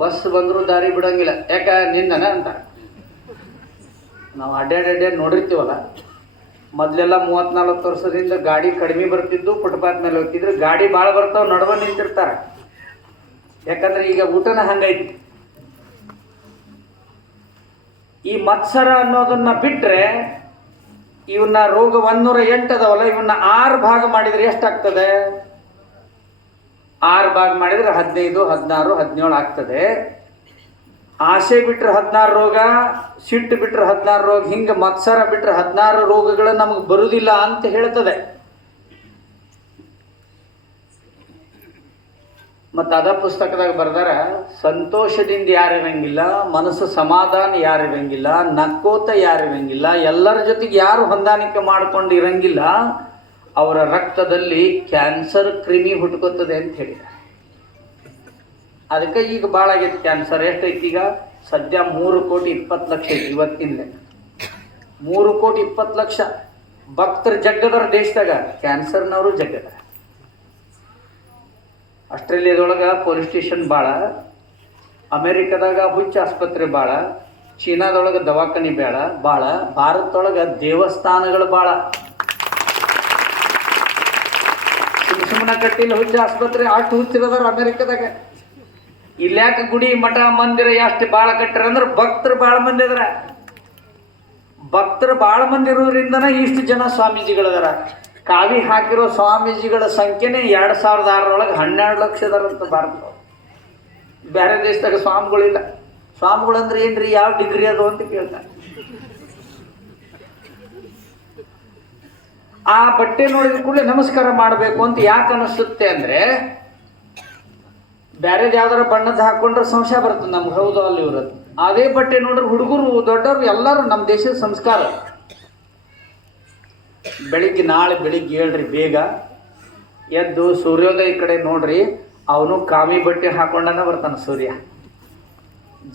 ಬಸ್ ಬಂದರೂ ದಾರಿ ಬಿಡೋಂಗಿಲ್ಲ. ಯಾಕ ನಿಂದನ ಅಂತ ನಾವು ಅಡ್ಡಾಡಿ ನೋಡಿರ್ತೀವಲ್ಲ. ಮೊದಲೆಲ್ಲ 30-40 ವರ್ಷದಿಂದ ಗಾಡಿ ಕಡಿಮೆ ಬರ್ತಿದ್ದು, ಫುಟ್ಪಾತ್ ಮೇಲೆ ಹೋಗ್ತಿದ್ರು. ಗಾಡಿ ಭಾಳ ಬರ್ತಾವೆ, ನಡುವ ನಿಂತಿರ್ತಾರೆ. ಯಾಕಂದ್ರೆ ಈಗ ಊಟನ ಹಂಗೈತಿ. ಈ ಮತ್ಸರ ಅನ್ನೋದನ್ನ ಬಿಟ್ರೆ ಇವನ್ನ ರೋಗ 108 ಅದಾವಲ್ಲ, ಇವನ್ನ 6 ಭಾಗ ಮಾಡಿದ್ರೆ ಎಷ್ಟಾಗ್ತದೆ? 6 ಭಾಗ ಮಾಡಿದ್ರೆ 15, 16, 17 ಆಗ್ತದೆ. ಆಸೆ ಬಿಟ್ರೆ 16 ರೋಗ, ಸಿಟ್ಟು ಬಿಟ್ರೆ 16 ರೋಗ, ಹಿಂಗೆ ಮತ್ಸರ ಬಿಟ್ರೆ 16 ರೋಗಗಳು ನಮಗೆ ಬರುವುದಿಲ್ಲ ಅಂತ ಹೇಳ್ತದೆ. ಮತ್ತು ಅದ ಪುಸ್ತಕದಾಗ ಬರ್ದಾರ, ಸಂತೋಷದಿಂದ ಯಾರಿರಂಗಿಲ್ಲ, ಮನಸ್ಸು ಸಮಾಧಾನ ಯಾರಿರಂಗಿಲ್ಲ, ನಕ್ಕೋತ ಯಾರಿರಂಗಿಲ್ಲ, ಎಲ್ಲರ ಜೊತೆಗೆ ಯಾರು ಹೊಂದಾಣಿಕೆ ಮಾಡ್ಕೊಂಡು ಇರಂಗಿಲ್ಲ, ಅವರ ರಕ್ತದಲ್ಲಿ ಕ್ಯಾನ್ಸರ್ ಕ್ರಿಮಿ ಹುಟ್ಕೋತದೆ ಅಂತ ಹೇಳಿದ್ದಾರೆ. ಅದಕ್ಕೆ ಈಗ ಭಾಳ ಆಗೈತೆ ಕ್ಯಾನ್ಸರ್. ಎಷ್ಟೈತಿ ಈಗ? ಸದ್ಯ 3,20,00,000 ಐತಿ ಇವತ್ತಿನ. 3,20,00,000 ಭಕ್ತರು ಜಗ್ಗದವ್ರ ದೇಶದಾಗ, ಕ್ಯಾನ್ಸರ್ನವರು ಜಗ್ಗದ. ಆಸ್ಟ್ರೇಲಿಯಾದೊಳಗೆ ಪೊಲೀಸ್ ಸ್ಟೇಷನ್ ಭಾಳ, ಅಮೇರಿಕಾದಾಗ ಹುಚ್ಚ ಆಸ್ಪತ್ರೆ ಭಾಳ, ಚೀನಾದೊಳಗೆ ದವಾಖಾನೆ ಭಾಳ, ಭಾರತದೊಳಗೆ ದೇವಸ್ಥಾನಗಳು ಭಾಳ. ಸುಮ್ಮನೆ ಕಟ್ಟಿಲ್ಲ ಹುಚ್ಚ ಆಸ್ಪತ್ರೆ, ಅಷ್ಟು ಹುಚ್ಚಿರೋದಾರ ಅಮೇರಿಕಾದಾಗ. ಇಲ್ಯಾಕ ಗುಡಿ ಮಠ ಮಂದಿರ ಎಷ್ಟು ಭಾಳ ಕಟ್ಟಿರ ಅಂದ್ರೆ ಭಕ್ತರು ಭಾಳ ಮಂದಿ ಅದಾರ. ಭಕ್ತರು ಭಾಳ ಮಂದಿ ಇರೋದ್ರಿಂದನ ಇಷ್ಟು ಜನ ಸ್ವಾಮೀಜಿಗಳದಾರ. ಕಾವಿ ಹಾಕಿರೋ ಸ್ವಾಮೀಜಿಗಳ ಸಂಖ್ಯೆನೇ 2006 12 ಲಕ್ಷ ಅದಾರಂತ ಭಾರತ. ಬೇರೆ ದೇಶದಾಗ ಸ್ವಾಮಿಗಳಿಲ್ಲ. ಸ್ವಾಮಿಗಳು ಅಂದ್ರೆ ಏನ್ರಿ, ಯಾವ ಡಿಗ್ರಿ ಅದು ಅಂತ ಕೇಳ್ತಾರೆ. ಆ ಬಟ್ಟೆ ನೋಡಿದ ಕೂಡಲೇ ನಮಸ್ಕಾರ ಮಾಡಬೇಕು ಅಂತ ಯಾಕೆ ಅನಿಸುತ್ತೆ ಅಂದ್ರೆ, ಬೇರೆದು ಯಾವ್ದಾರ ಬಣ್ಣದ ಹಾಕೊಂಡ್ರೆ ಸಂಶಯ ಬರ್ತದೆ ನಮ್ಗೆ. ಹೌದು ಅಲ್ಲಿ ಇವ್ರದ್ದು. ಅದೇ ಬಟ್ಟೆ ನೋಡ್ರೆ ಹುಡುಗರು ದೊಡ್ಡವರು ಎಲ್ಲರೂ ನಮ್ಮ ದೇಶದ ಸಂಸ್ಕಾರ. ನಾಳೆ ಬೆಳಿಗ್ಗೆ ಹೇಳ್ರಿ ಬೇಗ ಎದ್ದು ಸೂರ್ಯೋದಯ ಕಡೆ ನೋಡ್ರಿ, ಅವನು ಕಾಮಿ ಬಟ್ಟೆ ಹಾಕೊಂಡನ ಬರ್ತಾನೆ ಸೂರ್ಯ.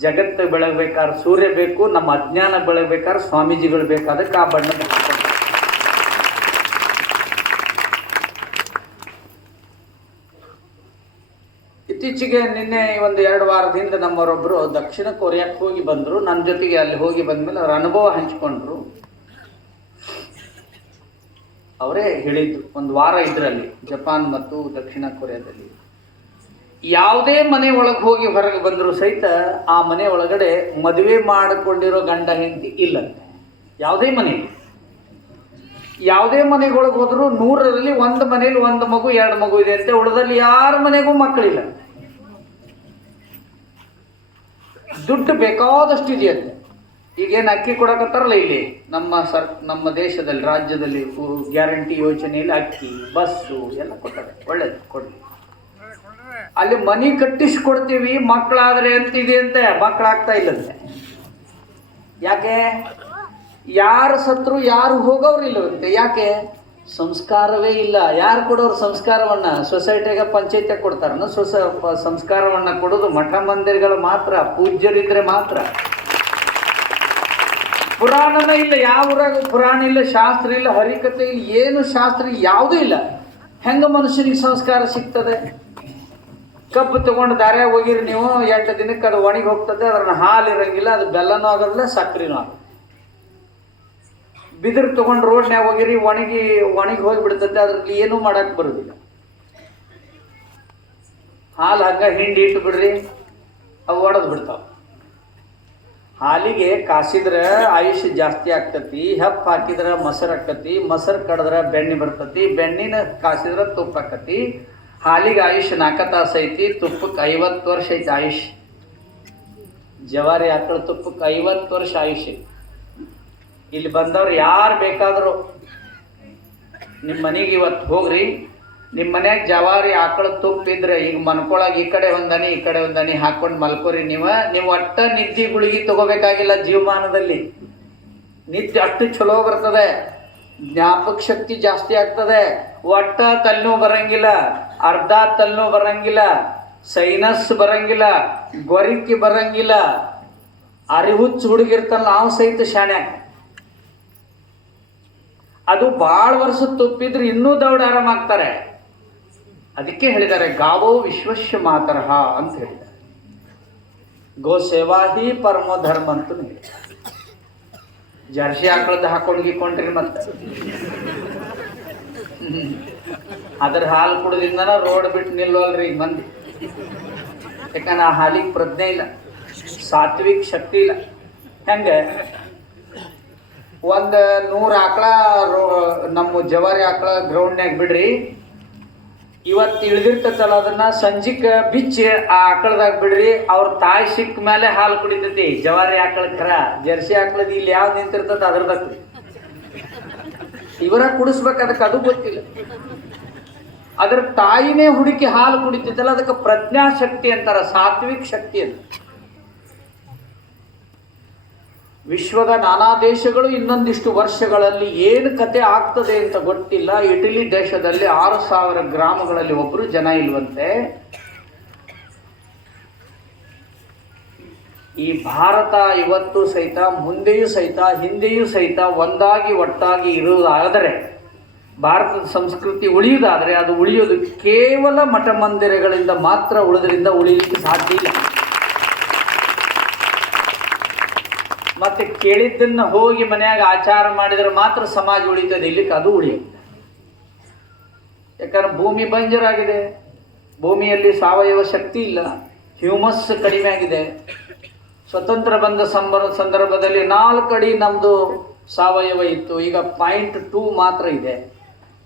ಜಗತ್ತು ಬೆಳಗ್ಬೇಕಾದ್ರೆ ಸೂರ್ಯ ಬೇಕು, ನಮ್ಮ ಅಜ್ಞಾನ ಬೆಳಗ್ಬೇಕಾದ್ರೆ ಸ್ವಾಮೀಜಿಗಳು ಬೇಕು. ಅದಕ್ಕೆ ಆ ಬಣ್ಣದ ಹಾಕೊಂಡು. ಇತ್ತೀಚೆಗೆ ನಿನ್ನೆ 1-2 ವಾರದಿಂದ ನಮ್ಮವರೊಬ್ಬರು ದಕ್ಷಿಣ ಕೊರಿಯಾಕ್ಕೆ ಹೋಗಿ ಬಂದರು. ನನ್ನ ಜೊತೆಗೆ ಅಲ್ಲಿ ಹೋಗಿ ಬಂದಮೇಲೆ ಅವ್ರ ಅನುಭವ ಹಂಚಿಕೊಂಡ್ರು. ಅವರೇ ಹೇಳಿದ್ದು, 1 ವಾರ ಇದ್ರಲ್ಲಿ ಜಪಾನ್ ಮತ್ತು ದಕ್ಷಿಣ ಕೊರಿಯಾದಲ್ಲಿ ಯಾವುದೇ ಮನೆ ಒಳಗೆ ಹೋಗಿ ಹೊರಗೆ ಬಂದರೂ ಸಹಿತ ಆ ಮನೆ ಒಳಗಡೆ ಮದುವೆ ಮಾಡಿಕೊಂಡಿರೋ ಗಂಡ ಹೆಂಡತಿ ಇಲ್ಲಂತೆ. ಯಾವುದೇ ಮನೆಗೊಳಗೆ ಹೋದರೂ 100ರಲ್ಲಿ 1 ಮನೇಲಿ 1 ಮಗು 2 ಮಗು ಇದೆ ಅಂತೆ. ಉಳಿದಲ್ಲಿ ಯಾರ ಮನೆಗೂ ಮಕ್ಕಳಿಲ್ಲ. ದುಡ್ಡು ಬೇಕಾದಷ್ಟು ಇದೆಯಂತೆ. ಈಗೇನು ಅಕ್ಕಿ ಕೊಡಕತ್ತಾರಲ್ಲ ಇಲ್ಲಿ ನಮ್ಮ ದೇಶದಲ್ಲಿ, ರಾಜ್ಯದಲ್ಲಿ ಗ್ಯಾರಂಟಿ ಯೋಜನೆಯಲ್ಲಿ ಅಕ್ಕಿ, ಬಸ್ಸು ಎಲ್ಲ ಕೊಟ್ಟಾರೆ. ಒಳ್ಳೇದು, ಕೊಡಲಿ. ಅಲ್ಲಿ ಮನೆ ಕಟ್ಟಿಸ್ಕೊಡ್ತೀವಿ ಮಕ್ಕಳಾದ್ರೆ ಅಂತಿದೆ ಅಂತೆ, ಮಕ್ಕಳಾಗ್ತಾ ಇಲ್ಲಂತೆ. ಯಾಕೆ? ಯಾರು ಸತ್ರು ಯಾರು ಹೋಗೋರು ಇಲ್ಲವಂತೆ. ಯಾಕೆ? ಸಂಸ್ಕಾರವೇ ಇಲ್ಲ. ಯಾರು ಕೊಡೋರು ಸಂಸ್ಕಾರವನ್ನ? ಸೊಸೈಟಿಗೆ ಪಂಚಾಯತಿಗೆ ಕೊಡ್ತಾರ. ಸಂಸ್ಕಾರವನ್ನ ಕೊಡೋದು ಮಠ ಮಂದಿರಗಳು ಮಾತ್ರ, ಪೂಜ್ಯರಿದ್ರೆ ಮಾತ್ರ. ಪುರಾಣನೇ ಇಲ್ಲ, ಯಾವ ಊರಾಗ ಪುರಾಣ ಇಲ್ಲ, ಶಾಸ್ತ್ರ ಇಲ್ಲ, ಹರಿಕತೆ ಇಲ್ಲ, ಏನು ಶಾಸ್ತ್ರ ಯಾವುದೂ ಇಲ್ಲ. ಹೆಂಗ ಮನುಷ್ಯನಿಗೆ ಸಂಸ್ಕಾರ ಸಿಗ್ತದೆ? ಕಬ್ಬು ತಗೊಂಡು ದಾರ್ಯಾಗ ಹೋಗಿರಿ ನೀವು, 8 ದಿನಕ್ಕೆ ಅದು ಒಣಗಿ ಹೋಗ್ತದೆ. ಅದ್ರನ್ನ ಹಾಲು ಇರಂಗಿಲ್ಲ, ಅದು ಬೆಲ್ಲನೂ ಆಗೋದಿಲ್ಲ, ಸಕ್ಕರೆನೂ ಆಗೋದು. ಬಿದಿರು ತಗೊಂಡು ರೋಡ್ನ್ಯಾಗ ಹೋಗಿರಿ, ಒಣಗಿ ಹೋಗಿಬಿಡ್ತದೆ, ಅದ್ರಲ್ಲಿ ಏನೂ ಮಾಡಕ್ಕೆ ಬರೋದಿಲ್ಲ. ಹಾಲು ಹಂಗ ಹಿಂಡಿ ಇಟ್ಟು ಬಿಡ್ರಿ, ಅವು ಒಡೆದು ಬಿಡ್ತಾವೆ. ಹಾಲಿಗೆ ಕಾಸಿದ್ರೆ ಆಯುಷ್ಯ ಜಾಸ್ತಿ ಆಗ್ತತಿ, ಹೆಪ್ಪು ಹಾಕಿದ್ರೆ ಮೊಸರು ಆಕತಿ, ಮೊಸರು ಕಡಿದ್ರೆ ಬೆಣ್ಣೆ ಬರ್ತತಿ, ಬೆಣ್ಣಿನ ಕಾಸಿದ್ರೆ ತುಪ್ಪ ಆಕತಿ. ಹಾಲಿಗೆ ಆಯುಷ್ಯ 4 ತಾಸು ಐತಿ, ತುಪ್ಪಕ್ಕೆ 50 ವರ್ಷ ಐತಿ ಆಯುಷ್ಯ. ಜವಾರಿ ಆಕಳ ತುಪ್ಪಕ್ಕೆ 50 ವರ್ಷ ಆಯುಷ್ಯ. ಇಲ್ಲಿ ಬಂದವ್ರು ಯಾರು ಬೇಕಾದರೂ ನಿಮ್ಮ ಮನೆಗೆ ಇವತ್ತು ಹೋಗ್ರಿ, ನಿಮ್ಮ ಮನ್ಯಾಗ ಜವಾರಿ ಆಕಳ ತುಪ್ಪ ಇದ್ರೆ ಈಗ ಮನ್ಕೊಳಗೆ ಈ ಕಡೆ ಒಂದನಿ ಈ ಕಡೆ ಒಂದನಿ ಹಾಕೊಂಡು ಮಲ್ಕೋರಿ. ನೀವು ಒಟ್ಟ ನಿದ್ದೆ ಗುಳಿಗೆ ತಗೋಬೇಕಾಗಿಲ್ಲ. ಜೀವಮಾನದಲ್ಲಿ ನಿದ್ದೆ ಅಷ್ಟು ಚಲೋ ಬರ್ತದೆ, ಜ್ಞಾಪಕ ಶಕ್ತಿ ಜಾಸ್ತಿ ಆಗ್ತದೆ, ಒಟ್ಟ ತಲೆನೋವು ಬರಂಗಿಲ್ಲ, ಅರ್ಧ ತಲೆನೋವು ಬರಂಗಿಲ್ಲ, ಸೈನಸ್ ಬರಂಗಿಲ್ಲ, ಗೊರಿಕೆ ಬರಂಗಿಲ್ಲ. ಅರಿಹುಚ್ಚು ಹುಡುಗಿರ್ತಾನ ನಾವು ಸಹಿತ ಶಾಣ್ಯಾಕ. ಅದು ಭಾಳ ವರ್ಷ ತುಪ್ಪಿದ್ರೆ ಇನ್ನೂ ದೌಡ ಆರಾಮಾಗ್ತಾರೆ. ಅದಕ್ಕೆ ಹೇಳಿದ್ದಾರೆ ಗಾವೋ ವಿಶ್ವಸ್ಯ ಮಾತರಹ ಅಂತ ಹೇಳಿದ್ದಾರೆ. ಗೋ ಸೇವಾ ಹಿ ಪರಮೋ ಧರ್ಮ ಅಂತ ಹೇಳಿದ್ದಾರೆ. ಜರ್ಸಿ ಆಕಳದ್ದು ಹಾಕೊಂಡು ಗಿಕ್ಕೊಂಡ್ರಿ ಮತ್ತೆ ಅದ್ರ ಹಾಲು ಕುಡಿದಿಂದನ ರೋಡ್ ಬಿಟ್ಟು ನಿಲ್ವಲ್ರಿ ಈಗ ಮಂದಿ. ಯಾಕಂದ್ರೆ ಆ ಹಾಲಿಗೆ ಪ್ರಜ್ಞೆ ಇಲ್ಲ, ಸಾತ್ವಿಕ ಶಕ್ತಿ ಇಲ್ಲ. ಹೆಂಗೆ 100 ಆಕಳ ನಮ್ಮ ಜವಾರಿ ಆಕಳ ಗ್ರೌಂಡ್ನ್ಯಾಗ ಬಿಡ್ರಿ, ಇವತ್ತು ಇಳ್ದಿರ್ತೈತಲ್ಲ ಅದನ್ನ ಸಂಜಿಕ ಬಿಚ್ಚಿ ಆ ಆಕಳದಾಗ ಬಿಡ್ರಿ, ಅವ್ರ ತಾಯಿ ಸಿಕ್ಕ ಮೇಲೆ ಹಾಲು ಕುಡಿತೈತಿ. ಜವಾರಿ ಆಕಳ ಖರ, ಜರ್ಸಿ ಆಕಳದ ಇಲ್ಲಿ ಯಾವ್ದು ನಿಂತಿರ್ತದ ಅದ್ರದಾಗ ಇವರ ಕುಡಿಸ್ಬೇಕು. ಅದಕ್ಕೆ ಅದು ಗೊತ್ತಿಲ್ಲ. ಅದ್ರ ತಾಯಿನೇ ಹುಡುಕಿ ಹಾಲು ಕುಡಿತೈತಲ್ಲ ಅದಕ್ಕೆ ಪ್ರಜ್ಞಾಶಕ್ತಿ ಅಂತಾರ, ಸಾತ್ವಿಕ ಶಕ್ತಿ ಅಂತ. ವಿಶ್ವದ ನಾನಾ ದೇಶಗಳು ಇನ್ನೊಂದಿಷ್ಟು ವರ್ಷಗಳಲ್ಲಿ ಏನು ಕತೆ ಆಗ್ತದೆ ಅಂತ ಗೊತ್ತಿಲ್ಲ. ಇಟಲಿ ದೇಶದಲ್ಲಿ 6000 ಗ್ರಾಮಗಳಲ್ಲಿ ಒಬ್ಬರು ಜನ ಇಲ್ವಂತೆ. ಈ ಭಾರತ ಇವತ್ತು ಸಹಿತ, ಮುಂದೆಯೂ ಸಹಿತ, ಹಿಂದೆಯೂ ಸಹಿತ ಒಂದಾಗಿ ಒಟ್ಟಾಗಿ ಇರುವುದಾದರೆ, ಭಾರತದ ಸಂಸ್ಕೃತಿ ಉಳಿಯುವುದಾದರೆ ಅದು ಉಳಿಯೋದು ಕೇವಲ ಮಠ ಮಂದಿರಗಳಿಂದ ಮಾತ್ರ. ಉಳಿದ್ರಿಂದ ಉಳಿಲಿಕ್ಕೆ ಸಾಧ್ಯ ಇಲ್ಲ. ಮತ್ತೆ ಕೇಳಿದ್ದನ್ನು ಹೋಗಿ ಮನೆಯಾಗ ಆಚಾರ ಮಾಡಿದರೆ ಮಾತ್ರ ಸಮಾಜ ಉಳಿತದೆ, ಇಲ್ಲಿಕ್ಕೆ ಅದು ಉಳಿಯುತ್ತೆ. ಯಾಕಂದ್ರೆ ಭೂಮಿ ಬಂಜರಾಗಿದೆ, ಭೂಮಿಯಲ್ಲಿ ಸಾವಯವ ಶಕ್ತಿ ಇಲ್ಲ, ಹ್ಯೂಮಸ್ ಕಡಿಮೆ ಆಗಿದೆ. ಸ್ವತಂತ್ರ ಬಂದ ಸಂದರ್ಭದಲ್ಲಿ 4 ಅಡಿ ನಮ್ಮದು ಸಾವಯವ ಇತ್ತು, ಈಗ 0.2 ಮಾತ್ರ ಇದೆ.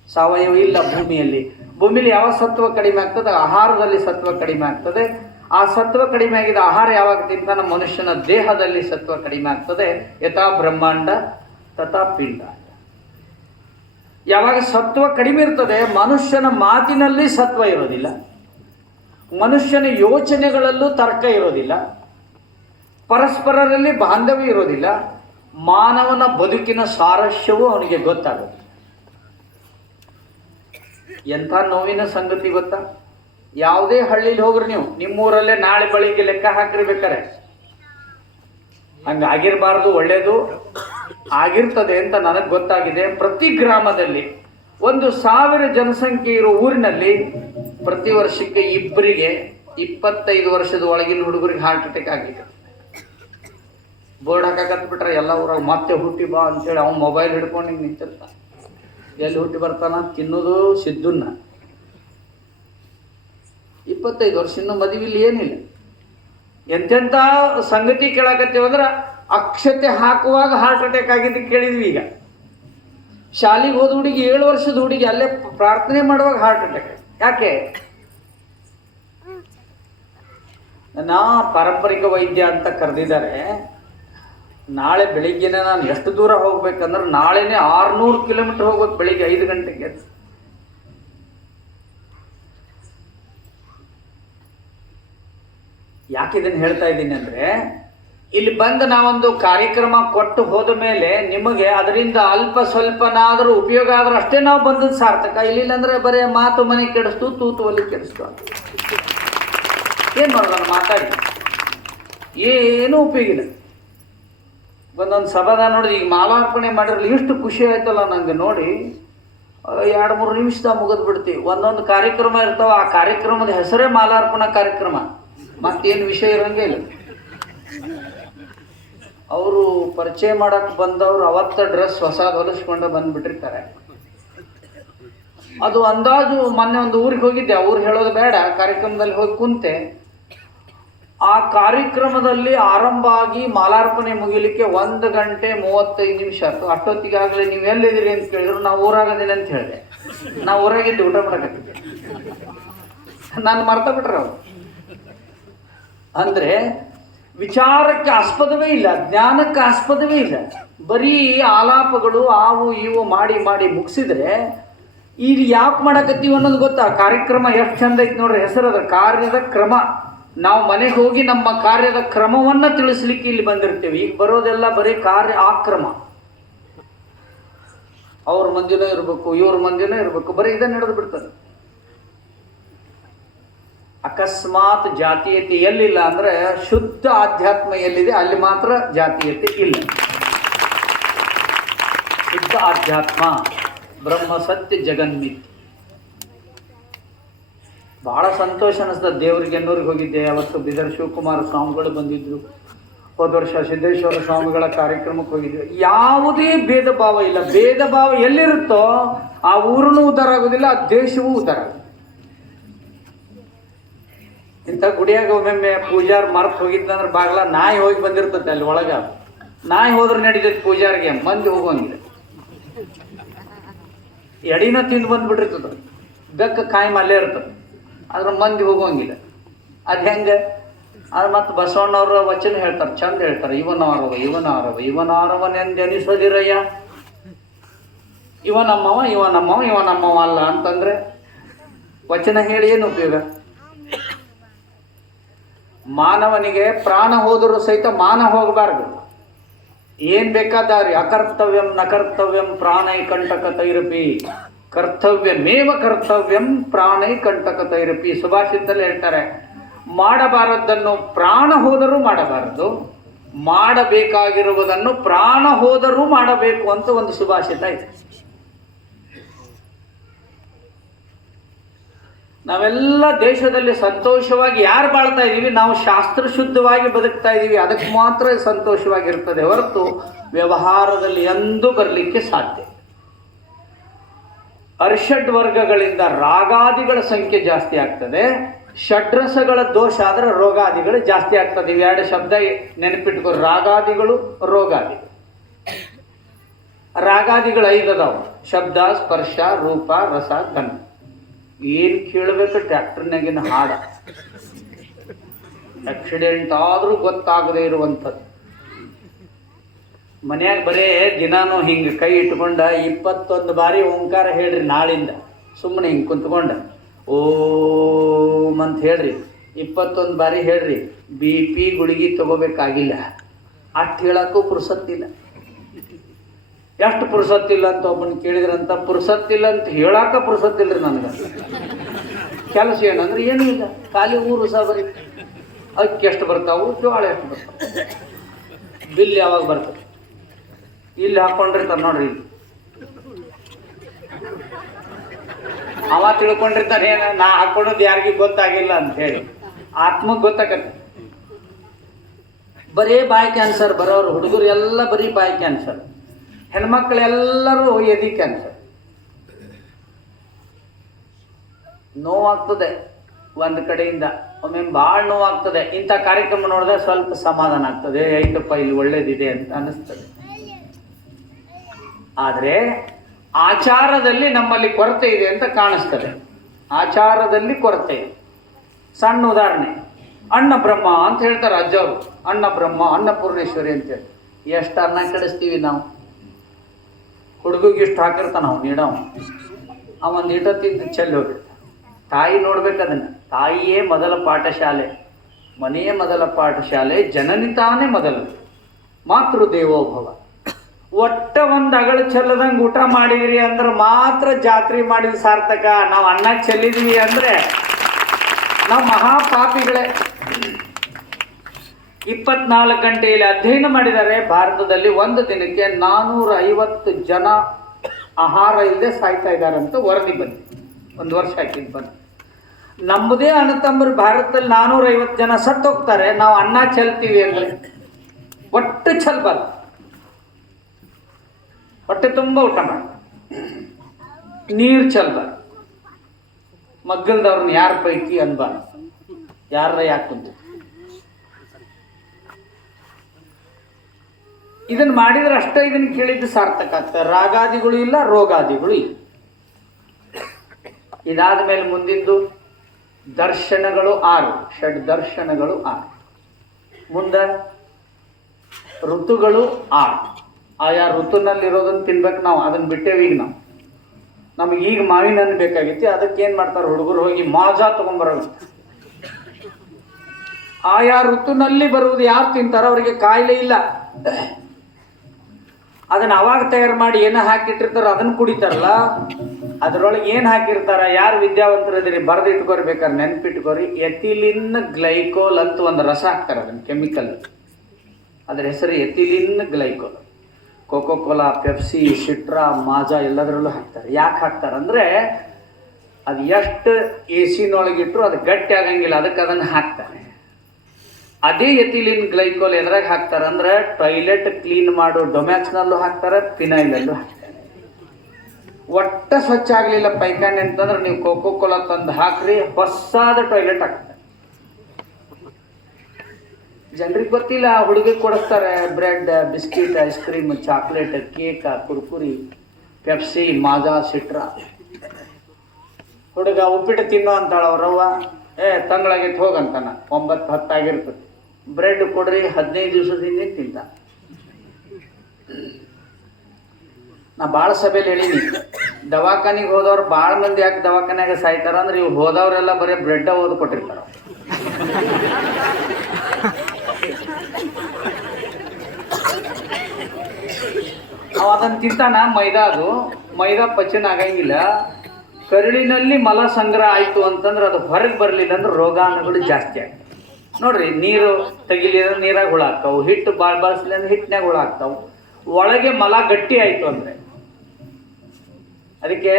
ಸಾವಯವ ಇಲ್ಲ ಭೂಮಿಯಲ್ಲಿ. ಭೂಮಿಯಲ್ಲಿ ಯಾವ ಸತ್ವ ಕಡಿಮೆ ಆಗ್ತದೆ? ಆಹಾರದಲ್ಲಿ ಸತ್ವ ಕಡಿಮೆ ಆಗ್ತದೆ. ಆ ಸತ್ವ ಕಡಿಮೆ ಆಗಿದ ಆಹಾರ ಯಾವಾಗ ತಿಂತಾನ ಮನುಷ್ಯನ ದೇಹದಲ್ಲಿ ಸತ್ವ ಕಡಿಮೆ ಆಗ್ತದೆ. ಯಥಾ ಬ್ರಹ್ಮಾಂಡ ತಥಾ ಪಿಂಡ. ಯಾವಾಗ ಸತ್ವ ಕಡಿಮೆ ಇರ್ತದೆ, ಮನುಷ್ಯನ ಮಾತಿನಲ್ಲಿ ಸತ್ವ ಇರೋದಿಲ್ಲ, ಮನುಷ್ಯನ ಯೋಚನೆಗಳಲ್ಲೂ ತರ್ಕ ಇರೋದಿಲ್ಲ, ಪರಸ್ಪರರಲ್ಲಿ ಬಾಂಧವ್ಯ ಇರೋದಿಲ್ಲ, ಮಾನವನ ಬದುಕಿನ ಸಾರಸ್ಯವೂ ಅವನಿಗೆ ಗೊತ್ತಾಗುತ್ತೆ. ಎಂಥ ನೋವಿನ ಸಂಗತಿ ಗೊತ್ತಾ? ಯಾವುದೇ ಹಳ್ಳಿಲಿ ಹೋಗ್ರಿ ನೀವು, ನಿಮ್ಮೂರಲ್ಲೇ ನಾಳೆ ಬೆಳಿಗ್ಗೆ ಲೆಕ್ಕ ಹಾಕಿರ್ಬೇಕಾರೆ ಹಂಗಾಗಿರಬಾರ್ದು, ಒಳ್ಳೇದು ಆಗಿರ್ತದೆ ಅಂತ ನನಗೆ ಗೊತ್ತಾಗಿದೆ. ಪ್ರತಿ ಗ್ರಾಮದಲ್ಲಿ 1000 ಜನಸಂಖ್ಯೆ ಇರೋ ಊರಿನಲ್ಲಿ ಪ್ರತಿ ವರ್ಷಕ್ಕೆ ಇಬ್ಬರಿಗೆ 25 ವರ್ಷದ ಒಳಗಿನ ಹುಡುಗರಿಗೆ ಹಾರ್ಟ್ ಅಟ್ಯಾಕ್ ಆಗ್ಲಿಕ್ಕೆ ಬೋರ್ಡ್ ಹಾಕಕತ್ಬಿಟ್ರೆ ಎಲ್ಲ ಊರಾಗ. ಮತ್ತೆ ಹುಟ್ಟಿ ಬಾ ಅಂತೇಳಿ ಅವ್ನು ಮೊಬೈಲ್ ಹಿಡ್ಕೊಂಡು ಹಿಂಗೆ ನಿಂತಿರ್ತಾನೆ. ಎಲ್ಲಿ ಹುಟ್ಟಿ ಬರ್ತಾನ? ತಿನ್ನೋದು ಸಿದ್ದುನ್ನ. 25 ವರ್ಷ, ಇನ್ನೂ ಮದುವೆಲಿ ಏನಿಲ್ಲ. ಎಂತೆಂಥ ಸಂಗತಿ ಕೇಳಾಕತ್ತೀವಿ ಅಂದ್ರೆ, ಅಕ್ಷತೆ ಹಾಕುವಾಗ ಹಾರ್ಟ್ ಅಟ್ಯಾಕ್ ಆಗಿದ್ದು ಕೇಳಿದ್ವಿ. ಈಗ ಶಾಲೆಗೆ ಹೋದ ಹುಡುಗಿ 7 ವರ್ಷದ ಹುಡುಗಿ ಅಲ್ಲೇ ಪ್ರಾರ್ಥನೆ ಮಾಡುವಾಗ ಹಾರ್ಟ್ ಅಟ್ಯಾಕ್. ಯಾಕೆ? ನಾ ಪಾರಂಪರಿಕ ವೈದ್ಯ ಅಂತ ಕರೆದಿದ್ದಾರೆ. ನಾಳೆ ಬೆಳಿಗ್ಗೆನೆ ನಾನು ಎಷ್ಟು ದೂರ ಹೋಗ್ಬೇಕಂದ್ರೆ, ನಾಳೆನೇ 600 ಕಿಲೋಮೀಟರ್ ಹೋಗ್ಬೇಕು ಬೆಳಿಗ್ಗೆ 5 ಗಂಟೆಗೆ. ಯಾಕೆ ಇದನ್ನು ಹೇಳ್ತಾ ಇದ್ದೀನಿ ಅಂದರೆ, ಇಲ್ಲಿ ಬಂದು ನಾವೊಂದು ಕಾರ್ಯಕ್ರಮ ಕೊಟ್ಟು ಹೋದ ಮೇಲೆ ನಿಮಗೆ ಅದರಿಂದ ಅಲ್ಪ ಸ್ವಲ್ಪನಾದರೂ ಉಪಯೋಗ ಆದರೂ ಅಷ್ಟೇ ನಾವು ಬಂದದ್ದು ಸಾರ್ಥಕ. ಇಲ್ಲಿಲ್ಲ ಅಂದರೆ ಬರೀ ಮಾತು ಮನೆ ಕೆಡಿಸ್ತು, ತೂತು ಒಲಿ ಕೆಡಿಸ್ತು. ಏನು ಮಾಡೋದು? ನಾನು ಮಾತಾಡಿ ಏನೂ ಉಪಯೋಗ ಇಲ್ಲ. ಒಂದೊಂದು ಸಭಾದ ನೋಡಿದ್ರೆ ಈಗ ಮಾಲಾರ್ಪಣೆ ಮಾಡಿರಲಿ ಎಷ್ಟು ಖುಷಿ ಆಯ್ತಲ್ಲ ನಂಗೆ ನೋಡಿ. 2-3 ನಿಮಿಷದಾಗ ಮುಗಿದು ಬಿಡ್ತೀವಿ. ಒಂದೊಂದು ಕಾರ್ಯಕ್ರಮ ಇರ್ತಾವ, ಆ ಕಾರ್ಯಕ್ರಮದ ಹೆಸರೇ ಮಾಲಾರ್ಪಣಾ ಕಾರ್ಯಕ್ರಮ, ಮತ್ತೇನು ವಿಷಯ ಇರೋಂಗೇ ಇಲ್ಲ. ಅವರು ಪರಿಚಯ ಮಾಡಕ್ಕೆ ಬಂದವರು ಅವತ್ತ ಡ್ರೆಸ್ ಹೊಸದು ಹೊಲಿಸ್ಕೊಂಡು ಬಂದುಬಿಟ್ಟಿರ್ತಾರೆ. ಅದು ಅಂದಾಜು ಮೊನ್ನೆ ಒಂದು ಊರಿಗೆ ಹೋಗಿದ್ದೆ, ಅವ್ರು ಹೇಳೋದು ಬೇಡ, ಕಾರ್ಯಕ್ರಮದಲ್ಲಿ ಹೋಗಿ ಕುಂತೆ. ಆ ಕಾರ್ಯಕ್ರಮದಲ್ಲಿ ಆರಂಭ ಆಗಿ ಮಾಲಾರ್ಪಣೆ ಮುಗಿಲಿಕ್ಕೆ 1 ಗಂಟೆ 35 ನಿಮಿಷ ಆಯ್ತು. ಅಷ್ಟೊತ್ತಿಗಾಗಲೇ ನೀವು ಎಲ್ಲಿದ್ದೀರಿ ಅಂತ ಕೇಳಿದ್ರು, ನಾವು ಊರಾಗದೇನೆ ಅಂತ ಹೇಳಿದೆ. ನಾವು ಊರಾಗಿದ್ದೆ, ಊಟ ಮಾಡಕತ್ತಿದ್ದೆ. ನಾನು ಮರ್ತ ಬಿಟ್ರೆ ಅವರು. ಅಂದರೆ ವಿಚಾರಕ್ಕೆ ಆಸ್ಪದವೇ ಇಲ್ಲ, ಜ್ಞಾನಕ್ಕೆ ಆಸ್ಪದವೇ ಇಲ್ಲ. ಬರೀ ಆಲಾಪಗಳು ಆವು ಇವು ಮಾಡಿ ಮಾಡಿ ಮುಗಿಸಿದ್ರೆ ಈಗ ಯಾಕೆ ಮಾಡಕತ್ತೀವಿ ಅನ್ನೋದು ಗೊತ್ತಾ? ಕಾರ್ಯಕ್ರಮ ಎಷ್ಟು ಚಂದ ಐತೆ ನೋಡ್ರಿ, ಹೆಸರದ ಕಾರ್ಯದ ಕ್ರಮ. ನಾವು ಮನೆಗೆ ಹೋಗಿ ನಮ್ಮ ಕಾರ್ಯದ ಕ್ರಮವನ್ನು ತಿಳಿಸ್ಲಿಕ್ಕೆ ಇಲ್ಲಿ ಬಂದಿರ್ತೀವಿ. ಈಗ ಬರೋದೆಲ್ಲ ಬರೀ ಕಾರ್ಯ ಆಕ್ರಮ. ಅವ್ರ ಮಂದಿನೂ ಇರಬೇಕು, ಇವ್ರ ಮಂದಿನೂ ಇರಬೇಕು, ಬರೀ ಇದನ್ನು ನಡೆದು ಬಿಡ್ತಾರೆ. ಅಕಸ್ಮಾತ್ ಜಾತೀಯತೆ ಎಲ್ಲಿಲ್ಲ ಅಂದರೆ ಶುದ್ಧ ಆಧ್ಯಾತ್ಮ ಎಲ್ಲಿದೆ ಅಲ್ಲಿ ಮಾತ್ರ ಜಾತೀಯತೆ ಇಲ್ಲ. ಶುದ್ಧ ಆಧ್ಯಾತ್ಮ, ಬ್ರಹ್ಮ ಸತ್ಯ ಜಗನ್ಮಿತ್. ಬಹಳ ಸಂತೋಷ ಅನಿಸ್ತದೆ. ದೇವರಿಗೆ ಎನ್ನೂರಿಗೆ ಹೋಗಿದ್ದೆ, ಅವತ್ತು ಬಿದರ್ ಶಿವಕುಮಾರ ಸ್ವಾಮಿಗಳು ಬಂದಿದ್ರು. ಹೋದ ವರ್ಷ ಸಿದ್ದೇಶ್ವರ ಸ್ವಾಮಿಗಳ ಕಾರ್ಯಕ್ರಮಕ್ಕೆ ಹೋಗಿದ್ವಿ. ಯಾವುದೇ ಭೇದ ಭಾವ ಇಲ್ಲ. ಭೇದ ಭಾವ ಎಲ್ಲಿರುತ್ತೋ ಆ ಊರನ್ನು ಉದ್ಧಾರ ಆಗೋದಿಲ್ಲ, ಆ ದೇಶವೂ ಉದ್ಧಾರ ಆಗೋದಿಲ್ಲ. ಇಂಥ ಗುಡಿಯಾಗ ಒಮ್ಮೊಮ್ಮೆ ಪೂಜಾರ್ ಮರ್ತು ಹೋಗಿದ್ದಂದ್ರೆ ಬಾಗ್ಲ ನಾಯಿ ಹೋಗಿ ಬಂದಿರ್ತದೆ ಅಲ್ಲಿ ಒಳಗ. ನಾಯಿ ಹೋದ್ರೆ ನಡೀತೈತೆ ಪೂಜಾರಿಗೆ, ಮಂದಿ ಹೋಗೋಂಗಿಲ್ಲ. ಎಡಿನ ತಿಂದು ಬಂದ್ಬಿಟ್ಟಿರ್ತದೆ, ಬೆಕ್ಕ ಕಾಯಿ ಅಲ್ಲೇ ಇರ್ತದೆ, ಅದ್ರ ಮಂದಿ ಹೋಗೋಂಗಿಲ್ಲ. ಅದು ಹೆಂಗೆ? ಅದು ಮತ್ತು ಬಸವಣ್ಣವ್ರ ವಚನ ಹೇಳ್ತಾರೆ, ಚಂದ ಹೇಳ್ತಾರೆ. ಇವನಾರವನೆಂದೆನಿಸದಿರಯ್ಯ, ಇವ ನಮ್ಮವ ಅಲ್ಲ ಅಂತಂದ್ರೆ ವಚನ ಹೇಳಿ ಏನು ಉಪಯೋಗ? ಮಾನವನಿಗೆ ಪ್ರಾಣ ಹೋದರೂ ಸಹಿತ ಮಾನ ಹೋಗಬಾರ್ದು. ಏನ್ ಬೇಕಾದಾರಿ ಅಕರ್ತವ್ಯಂ ನಕರ್ತವ್ಯಂ ಪ್ರಾಣೈ ಕಂಟಕತೈರಪಿ ಕರ್ತವ್ಯಮೇವ ಕರ್ತವ್ಯಂ ಪ್ರಾಣೈ ಕಂಟಕತೈರಪಿ. ಸುಭಾಷಿತದಲ್ಲಿ ಹೇಳ್ತಾರೆ, ಮಾಡಬಾರದನ್ನು ಪ್ರಾಣ ಹೋದರೂ ಮಾಡಬಾರದು, ಮಾಡಬೇಕಾಗಿರುವುದನ್ನು ಪ್ರಾಣ ಹೋದರೂ ಮಾಡಬೇಕು ಅಂತ ಒಂದು ಸುಭಾಷಿತ ಇದೆ. ನಾವೆಲ್ಲ ದೇಶದಲ್ಲಿ ಸಂತೋಷವಾಗಿ ಯಾರು ಬಾಳ್ತಾ ಇದ್ದೀವಿ? ನಾವು ಶಾಸ್ತ್ರ ಶುದ್ಧವಾಗಿ ಬದುಕ್ತಾ ಇದ್ದೀವಿ, ಅದಕ್ಕೆ ಮಾತ್ರ ಸಂತೋಷವಾಗಿರ್ತದೆ ಹೊರತು ವ್ಯವಹಾರದಲ್ಲಿ ಎಂದೂ ಬರಲಿಕ್ಕೆ ಸಾಧ್ಯ. ಅರ್ಷಡ್ ವರ್ಗಗಳಿಂದ ರಾಗಾದಿಗಳ ಸಂಖ್ಯೆ ಜಾಸ್ತಿ ಆಗ್ತದೆ, ಷಡ್ರಸಗಳ ದೋಷ ಆದರೆ ರೋಗಾದಿಗಳು ಜಾಸ್ತಿ ಆಗ್ತದೆ. ಇವೆರಡು ಶಬ್ದ ನೆನಪಿಟ್ಕೊ, ರಾಗಾದಿಗಳು ರೋಗಾದಿಗಳು. ರಾಗಾದಿಗಳು 5 ಅದಾವು: ಶಬ್ದ, ಸ್ಪರ್ಶ, ರೂಪ, ರಸ, ಗಂಧ. ಏನು ಕೇಳಬೇಕು? ಟ್ರ್ಯಾಕ್ಟರ್ನಾಗಿನ ಹಾಡ. ಆಕ್ಸಿಡೆಂಟ್ ಆದರೂ ಗೊತ್ತಾಗದೇ ಇರುವಂಥದ್ದು. ಮನ್ಯಾಗ ಬರೇ ದಿನಾನು ಹಿಂಗೆ ಕೈ ಇಟ್ಕೊಂಡ 21 ಬಾರಿ ಓಂಕಾರ ಹೇಳ್ರಿ ನಾಳಿಂದ. ಸುಮ್ಮನೆ ಹಿಂಗೆ ಕುಂತ್ಕೊಂಡ ಓಂ ಅಂತ ಹೇಳ್ರಿ, 21 ಬಾರಿ ಹೇಳ್ರಿ. BP ಗುಳಿಗೆ ತಗೋಬೇಕಾಗಿಲ್ಲ. ಅಷ್ಟು ಹೇಳಕ್ಕೂ ಪುರ್ಸತ್ತಿಲ್ಲ. ಎಷ್ಟು ಪುರ್ಸತ್ತಿಲ್ಲ ಅಂತ ಒಬ್ಬನ ಕೇಳಿದ್ರಂತ. ಪುರ್ಸತ್ತಿಲ್ಲ ಅಂತ ಹೇಳಾಕ ಪುರ್ಸತ್ತಿಲ್ರಿ ನನಗೆ. ಕೆಲಸ ಏನಂದ್ರೆ ಏನೂ ಇಲ್ಲ, ಖಾಲಿ ಊರು ಬರೀ. ಅಕ್ಕಿ ಎಷ್ಟು ಬರ್ತಾವು, ಜೋಳ ಎಷ್ಟು ಬರ್ತಾವೆ, ಬಿಲ್ ಯಾವಾಗ ಬರ್ತದೆ ಇಲ್ಲಿ ಹಾಕೊಂಡಿರ್ತಾರೆ ನೋಡ್ರಿ. ಅವ ತಿಳ್ಕೊಂಡಿರ್ತಾನೆ ನಾ ಹಾಕೊಳ್ಳೋದು ಯಾರಿಗೂ ಗೊತ್ತಾಗಿಲ್ಲ ಅಂತ ಹೇಳಿ. ಆತ್ಮಕ್ಕೆ ಗೊತ್ತಾಗತ್ತೆ. ಬರೀ ಬಾಯಿ ಕ್ಯಾನ್ಸರ್ ಬರೋರು ಹುಡುಗರು ಎಲ್ಲ ಬರೀ ಬಾಯಿ ಕ್ಯಾನ್ಸರ್, ಹೆಣ್ಮಕ್ಳೆಲ್ಲರೂ ಎದಿ ಕ್ಯಾನ್ಸರ್. ನೋವಾಗ್ತದೆ ಒಂದು ಕಡೆಯಿಂದ, ಒಮ್ಮೆ ಭಾಳ ನೋವಾಗ್ತದೆ. ಇಂಥ ಕಾರ್ಯಕ್ರಮ ನೋಡಿದ್ರೆ ಸ್ವಲ್ಪ ಸಮಾಧಾನ ಆಗ್ತದೆ, ಐತಪ್ಪ ಇಲ್ಲಿ ಒಳ್ಳೇದಿದೆ ಅಂತ ಅನ್ನಿಸ್ತದೆ. ಆದರೆ ಆಚಾರದಲ್ಲಿ ನಮ್ಮಲ್ಲಿ ಕೊರತೆ ಇದೆ ಅಂತ ಕಾಣಿಸ್ತದೆ. ಆಚಾರದಲ್ಲಿ ಕೊರತೆ ಇದೆ. ಸಣ್ಣ ಉದಾಹರಣೆ, ಅನ್ನ ಬ್ರಹ್ಮ ಅಂತ ಹೇಳ್ತಾರೆ ಅಜ್ಜವರು. ಅನ್ನ ಬ್ರಹ್ಮ, ಅನ್ನಪೂರ್ಣೇಶ್ವರಿ ಅಂತೇಳಿ. ಎಷ್ಟು ಅನ್ನ ಕಡಿಸ್ತೀವಿ ನಾವು. ಹುಡುಗಿಗೆ ಇಷ್ಟು ಹಾಕಿರ್ತಾನ ನಾವು ನೀಡವ, ಅವನು ನೀಟ ತಿಂದು ಚೆಲ್ಲಿ ಹೋಗಿರ್ತಾನೆ. ತಾಯಿ ನೋಡ್ಬೇಕದನ್ನು. ತಾಯಿಯೇ ಮೊದಲ ಪಾಠಶಾಲೆ, ಮನೆಯೇ ಮೊದಲ ಪಾಠಶಾಲೆ, ಜನನಿ ತಾನೇ ಮೊದಲು. ಮಾತೃದೇವೋಭವ. ಒಟ್ಟ ಒಂದು ಅಗಳು ಚೆಲ್ಲದಂಗೆ ಊಟ ಮಾಡಿದ್ರಿ ಅಂದ್ರೆ ಮಾತ್ರ ಜಾತ್ರೆ ಮಾಡಿದ ಸಾರ್ಥಕ. ನಾವು ಅನ್ನ ಚೆಲ್ಲಿದ್ವಿ ಅಂದರೆ ನಾವು ಮಹಾಪಾಪಿಗಳೇ. 24 ಗಂಟೆಯಲ್ಲಿ ಅಧ್ಯಯನ ಮಾಡಿದರೆ ಭಾರತದಲ್ಲಿ ಒಂದು ದಿನಕ್ಕೆ 450 ಜನ ಆಹಾರ ಇಲ್ಲದೆ ಸಾಯ್ತಾ ಇದ್ದಾರಂತ ವರದಿ ಬಂದಿದೆ. ಒಂದು ವರ್ಷ ಹಾಕಿದ್ದು ಬಂದು. ನಮ್ಮದೇ ಅಣ್ಣತಮ್ಮರು ಭಾರತದಲ್ಲಿ 450 ಜನ ಸತ್ತೋಗ್ತಾರೆ. ನಾವು ಅನ್ನ ಚೆಲ್ತೀವಿ ಅಂದರೆ ಒಟ್ಟು ಚೆಲ್ಬಾರ್ದು. ಹೊಟ್ಟೆ ತುಂಬ ಊಟ ಮಾಡಿ, ನೀರು ಚೆಲ್ಬಾರ್ದು. ಮಗ್ಗಲ್ದವ್ರನ್ನ ಯಾರ ಪೈಕಿ ಅನ್ಬಾರ್ದು, ಯಾರ ಯಾಕೆ ಕುಂತ. ಇದನ್ನು ಮಾಡಿದ್ರೆ ಅಷ್ಟೇ ಇದನ್ನು ಕೇಳಿದ್ದು ಸಾರ್ಥಕ ಆಗ್ತದೆ. ರಾಗಾದಿಗಳು ಇಲ್ಲ, ರೋಗಾದಿಗಳು ಇಲ್ಲ. ಇದಾದ ಮೇಲೆ ಮುಂದಿಂದು ದರ್ಶನಗಳು 6, ಷಡ್ ದರ್ಶನಗಳು 6. ಮುಂದೆ ಋತುಗಳು 6. ಆಯಾ ಋತುನಲ್ಲಿರೋದನ್ನು ತಿನ್ಬೇಕು. ನಾವು ಅದನ್ನು ಬಿಟ್ಟೇವಿ. ಈಗ ನಮಗೆ ಈಗ ಮಾವಿನ ಹಣ್ಣು ಬೇಕಾಗೈತಿ, ಅದಕ್ಕೆ ಏನು ಮಾಡ್ತಾರೆ ಹುಡುಗರು, ಹೋಗಿ ಮಾಜಾ ತೊಗೊಂಬರೋದು. ಆಯಾ ಋತುನಲ್ಲಿ ಬರುವುದು ಯಾರು ತಿಂತಾರೋ ಅವರಿಗೆ ಕಾಯಿಲೆ ಇಲ್ಲ. ಅದನ್ನು ಅವಾಗ ತಯಾರು ಮಾಡಿ ಏನೋ ಹಾಕಿಟ್ಟಿರ್ತಾರೋ ಅದನ್ನು ಕುಡಿತಾರಲ್ಲ, ಅದರೊಳಗೆ ಏನು ಹಾಕಿರ್ತಾರ, ಯಾರು ವಿದ್ಯಾವಂತರದಿರಿ ಬರೆದಿಟ್ಕೋರಿ, ಬೇಕಾದ್ರೆ ನೆನ್ಪಿಟ್ಕೋರಿ. ಎಥಿಲಿನ್ ಗ್ಲೈಕೋಲ್ ಅಂತ ಒಂದು ರಸ ಹಾಕ್ತಾರೆ, ಅದನ್ನು ಕೆಮಿಕಲ್, ಅದರ ಹೆಸರು ಎಥಿಲಿನ್ ಗ್ಲೈಕೋಲ್. ಕೋಕೋ ಕೋಲಾ, ಪೆಪ್ಸಿ, ಸಿಟ್ರಾ, ಮಾಜಾ ಎಲ್ಲದರಲ್ಲೂ ಹಾಕ್ತಾರೆ. ಯಾಕೆ ಹಾಕ್ತಾರೆ ಅಂದರೆ ಅದು ಎಷ್ಟು ಎಸಿನೊಳಗಿಟ್ರು ಅದು ಗಟ್ಟಿ ಆಗಂಗಿಲ್ಲ, ಅದಕ್ಕೆ ಅದನ್ನು ಹಾಕ್ತಾರೆ. ಅದೇ ಎಥಿಲಿನ್ ಗ್ಲೈಕೋಲ್ ಎದ್ರಾಗ ಹಾಕ್ತಾರೆ ಅಂದ್ರೆ ಟಾಯ್ಲೆಟ್ ಕ್ಲೀನ್ ಮಾಡೋ ಡೊಮ್ಯಾಕ್ಸ್ನಲ್ಲೂ ಹಾಕ್ತಾರೆ, ಫಿನೈಲಲ್ಲೂ ಹಾಕ್ತಾರೆ. ಒಟ್ಟ ಸ್ವಚ್ಛ ಆಗಲಿಲ್ಲ ಪೈಖಾನೆ ಅಂತಂದ್ರೆ ನೀವು ಕೋಕೋ ಕೋಲಾ ತಂದು ಹಾಕ್ರಿ, ಹೊಸಾದ ಟಾಯ್ಲೆಟ್ ಹಾಕ್ತಾರೆ. ಜನರಿಗೆ ಗೊತ್ತಿಲ್ಲ, ಹುಡುಗಿಗೆ ಕೊಡಿಸ್ತಾರೆ bread, biscuit, ice cream, chocolate, cake, Kurkure, Pepsi, Maaza, Citra. ಹುಡುಗ ಉಪ್ಪಿಟ್ಟು ತಿನ್ನೋ ಅಂತಾಳ ಅವ್ರವ್ವ, ತಂಗಳಾಗಿತ್ತು ಹೋಗಂತಾನ, 9-10 ಆಗಿರ್ತದೆ. ಬ್ರೆಡ್ ಕೊಡ್ರಿ, 15 ದಿವಸದಿಂದ ತಿಂತ. ನಾ ಭಾಳ ಸಭೆಯಲ್ಲಿ ಹೇಳೀನಿ, ದವಾಖಾನಿಗೆ ಹೋದವ್ರು ಭಾಳ ಮಂದಿ ಯಾಕೆ ದವಾಖಾನ್ಯಾಗ ಸಾಯ್ತಾರ ಅಂದ್ರೆ ಇವ್ರು ಹೋದವರೆಲ್ಲ ಬರೀ ಬ್ರೆಡ್ ಓದು ಕೊಟ್ಟಿರ್ತಾರ. ಅವ ಅದನ್ನು ತಿಂತಾನ. ಮೈದಾ ಪಚನ ಆಗಂಗಿಲ್ಲ. ಕರುಳಿನಲ್ಲಿ ಮಲ ಸಂಗ್ರಹ ಆಯಿತು ಅಂತಂದ್ರೆ ಅದು ಹೊರಗೆ ಬರಲಿಲ್ಲ ಅಂದ್ರೆ ರೋಗಾಣುಗಳು ಜಾಸ್ತಿ ಆಗ್ತವೆ. ನೋಡ್ರಿ, ನೀರು ತೆಗಿಲಿದ್ರೆ ನೀರಾಗ ಹುಳ ಆಗ್ತಾವೆ, ಹಿಟ್ಟು ಬಾಳಿಸ್ಲಿ ಅಂದ್ರೆ ಹಿಟ್ಟಿನಾಗ ಹುಳ ಆಗ್ತಾವೆ. ಒಳಗೆ ಮಲ ಗಟ್ಟಿ ಆಯಿತು ಅಂದರೆ ಅದಕ್ಕೆ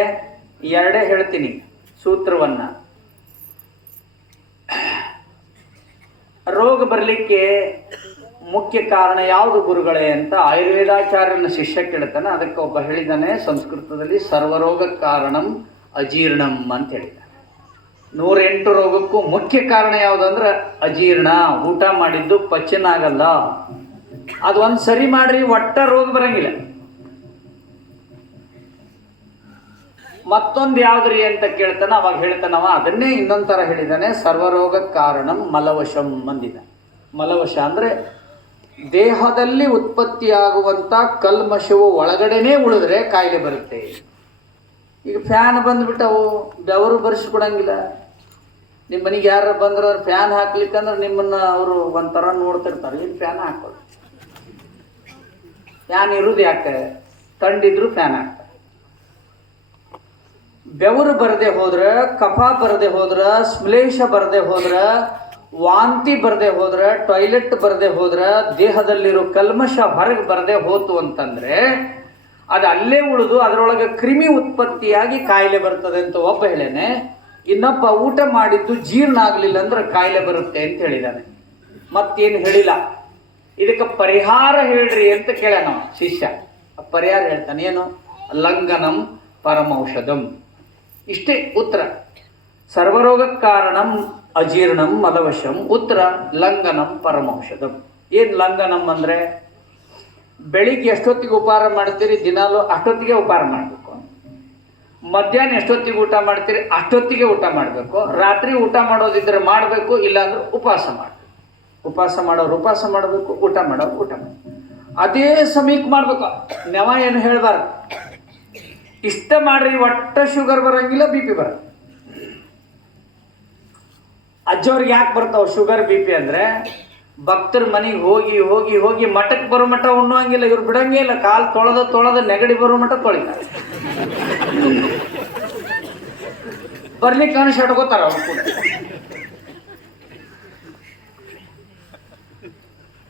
ಎರಡೇ ಹೇಳ್ತೀನಿ ಸೂತ್ರವನ್ನು. ರೋಗ ಬರಲಿಕ್ಕೆ ಮುಖ್ಯ ಕಾರಣ ಯಾವುದು ಗುರುಗಳೇ ಅಂತ ಆಯುರ್ವೇದಾಚಾರ್ಯನ ಶಿಷ್ಯ ಕೇಳ್ತಾನೆ. ಅದಕ್ಕೆ ಒಬ್ಬ ಹೇಳಿದ್ದಾನೆ ಸಂಸ್ಕೃತದಲ್ಲಿ, ಸರ್ವರೋಗ ಕಾರಣಂ ಅಜೀರ್ಣಂ ಅಂತ ಹೇಳಿದ್ದಾನೆ. 108 ರೋಗಕ್ಕೂ ಮುಖ್ಯ ಕಾರಣ ಯಾವುದಂದ್ರೆ ಅಜೀರ್ಣ, ಊಟ ಮಾಡಿದ್ದು ಪಚನ ಆಗಲ್ಲ. ಅದು ಒಂದು ಸರಿ ಮಾಡ್ರಿ, ಒಟ್ಟ ರೋಗ ಬರಂಗಿಲ್ಲ. ಮತ್ತೊಂದು ಯಾವ್ದ್ರಿ ಅಂತ ಕೇಳ್ತಾನ. ಅವಾಗ ಹೇಳ್ತಾನವ ಅದನ್ನೇ ಇನ್ನೊಂದು ಥರ ಹೇಳಿದ್ದಾನೆ, ಸರ್ವರೋಗ ಕಾರಣಂ ಮಲವಶಂ ಅಂದಿದ. ಮಲವಶ ಅಂದರೆ ದೇಹದಲ್ಲಿ ಉತ್ಪತ್ತಿಯಾಗುವಂಥ ಕಲ್ಮಶವು ಒಳಗಡೆನೇ ಉಳಿದ್ರೆ ಕಾಯಿಲೆ ಬರುತ್ತೆ. ಈಗ ಫ್ಯಾನ್ ಬಂದುಬಿಟ್ಟವು, ಬೆವರು ಬರೆಸ್ಕೊಡಂಗಿಲ್ಲ. ನಿಮ್ಮ ಮನೆಗೆ ಯಾರು ಬಂದ್ರೆ ಅವ್ರು ಫ್ಯಾನ್ ಹಾಕ್ಲಿಕ್ಕಂದ್ರೆ ನಿಮ್ಮನ್ನು ಅವರು ಒಂಥರ ನೋಡ್ತಿರ್ತಾರೆ, ಏನು ಫ್ಯಾನ್ ಹಾಕೋದು. ಫ್ಯಾನ್ ಇರೋದು ಯಾಕೆ? ತಂಡಿದ್ರು ಫ್ಯಾನ್ ಹಾಕ್ತಾರೆ. ಬೆವರು ಬರದೆ ಹೋದ್ರೆ, ಕಫ ಬರದೆ ಹೋದ್ರೆ, ಶ್ಲೇಷ ಬರದೆ ಹೋದ್ರೆ, ವಾಂತಿ ಬರದೆ ಹೋದ್ರೆ, ಟಾಯ್ಲೆಟ್ ಬರದೆ ಹೋದ್ರೆ, ದೇಹದಲ್ಲಿರೋ ಕಲ್ಮಶ ಹೊರಗೆ ಬರದೆ ಹೋತು ಅಂತಂದ್ರೆ ಅದು ಅಲ್ಲೇ ಉಳಿದು ಅದರೊಳಗೆ ಕ್ರಿಮಿ ಉತ್ಪತ್ತಿಯಾಗಿ ಕಾಯಿಲೆ ಬರ್ತದೆ ಅಂತ ಒಬ್ಬ ಹೇಳೇನೆ. ಇನ್ನೊಬ್ಬ ಊಟ ಮಾಡಿದ್ದು ಜೀರ್ಣ ಆಗಲಿಲ್ಲ ಅಂದ್ರೆ ಕಾಯಿಲೆ ಬರುತ್ತೆ ಅಂತ ಹೇಳಿದ್ದಾನೆ. ಮತ್ತೇನು ಹೇಳಿಲ್ಲ. ಇದಕ್ಕೆ ಪರಿಹಾರ ಹೇಳ್ರಿ ಅಂತ ಕೇಳ ನಾವು ಶಿಷ್ಯ. ಪರಿಹಾರ ಹೇಳ್ತಾನೆ, ಏನು? ಲಂಘನಂ ಪರಮೌಷಧಂ. ಇಷ್ಟೇ ಉತ್ತರ. ಸರ್ವರೋಗ ಕಾರಣಂ ಅಜೀರ್ಣಂ ಮಲವಶಂ. ಉತ್ತರ ಲಂಘನಂ ಪರಮೌಷಧಂ. ಏನು ಲಂಘನಂ ಅಂದರೆ, ಬೆಳಿಗ್ಗೆ ಎಷ್ಟೊತ್ತಿಗೆ ಉಪಹಾರ ಮಾಡ್ತೀರಿ ದಿನಾಲು ಅಷ್ಟೊತ್ತಿಗೆ ಉಪಹಾರ ಮಾಡಬೇಕು. ಮಧ್ಯಾಹ್ನ ಎಷ್ಟೊತ್ತಿಗೆ ಊಟ ಮಾಡ್ತೀರಿ ಅಷ್ಟೊತ್ತಿಗೆ ಊಟ ಮಾಡಬೇಕು. ರಾತ್ರಿ ಊಟ ಮಾಡೋದಿದ್ರೆ ಮಾಡಬೇಕು, ಇಲ್ಲಾಂದ್ರೆ ಉಪವಾಸ ಮಾಡಬೇಕು. ಉಪವಾಸ ಮಾಡೋರು ಉಪವಾಸ ಮಾಡಬೇಕು, ಊಟ ಮಾಡೋರು ಊಟ ಮಾಡಬೇಕು. ಅದೇ ಸಮಯಕ್ಕೆ ಮಾಡಬೇಕು. ನೆವ ಏನು ಹೇಳಬಾರ್ದು. ಇಷ್ಟ ಮಾಡ್ರಿ, ಒಟ್ಟ ಶುಗರ್ ಬರಂಗಿಲ್ಲ, ಬಿ ಪಿ ಬರಲ್ಲ. ಅಜ್ಜವ್ರಿಗೆ ಯಾಕೆ ಬರ್ತಾವೆ ಶುಗರ್ ಬಿ ಪಿ ಅಂದರೆ, ಭಕ್ತರ ಮನೆಗೆ ಹೋಗಿ ಹೋಗಿ ಹೋಗಿ ಮಠಕ್ಕೆ ಬರೋ ಮಠ ಉಣ್ಣುವಂಗಿಲ್ಲ. ಇವ್ರು ಬಿಡಂಗೇ ಇಲ್ಲ. ಕಾಲು ತೊಳೆದ ನೆಗಡಿ ಬರೋ ಮಠ ತೊಳಿತಾರೆ. ಬರ್ಲಿಕ್ಕೆ ಅನಿಸ್ ಹಡ್ಕೋತಾರ ಅವ್ರು ಕೂಡ.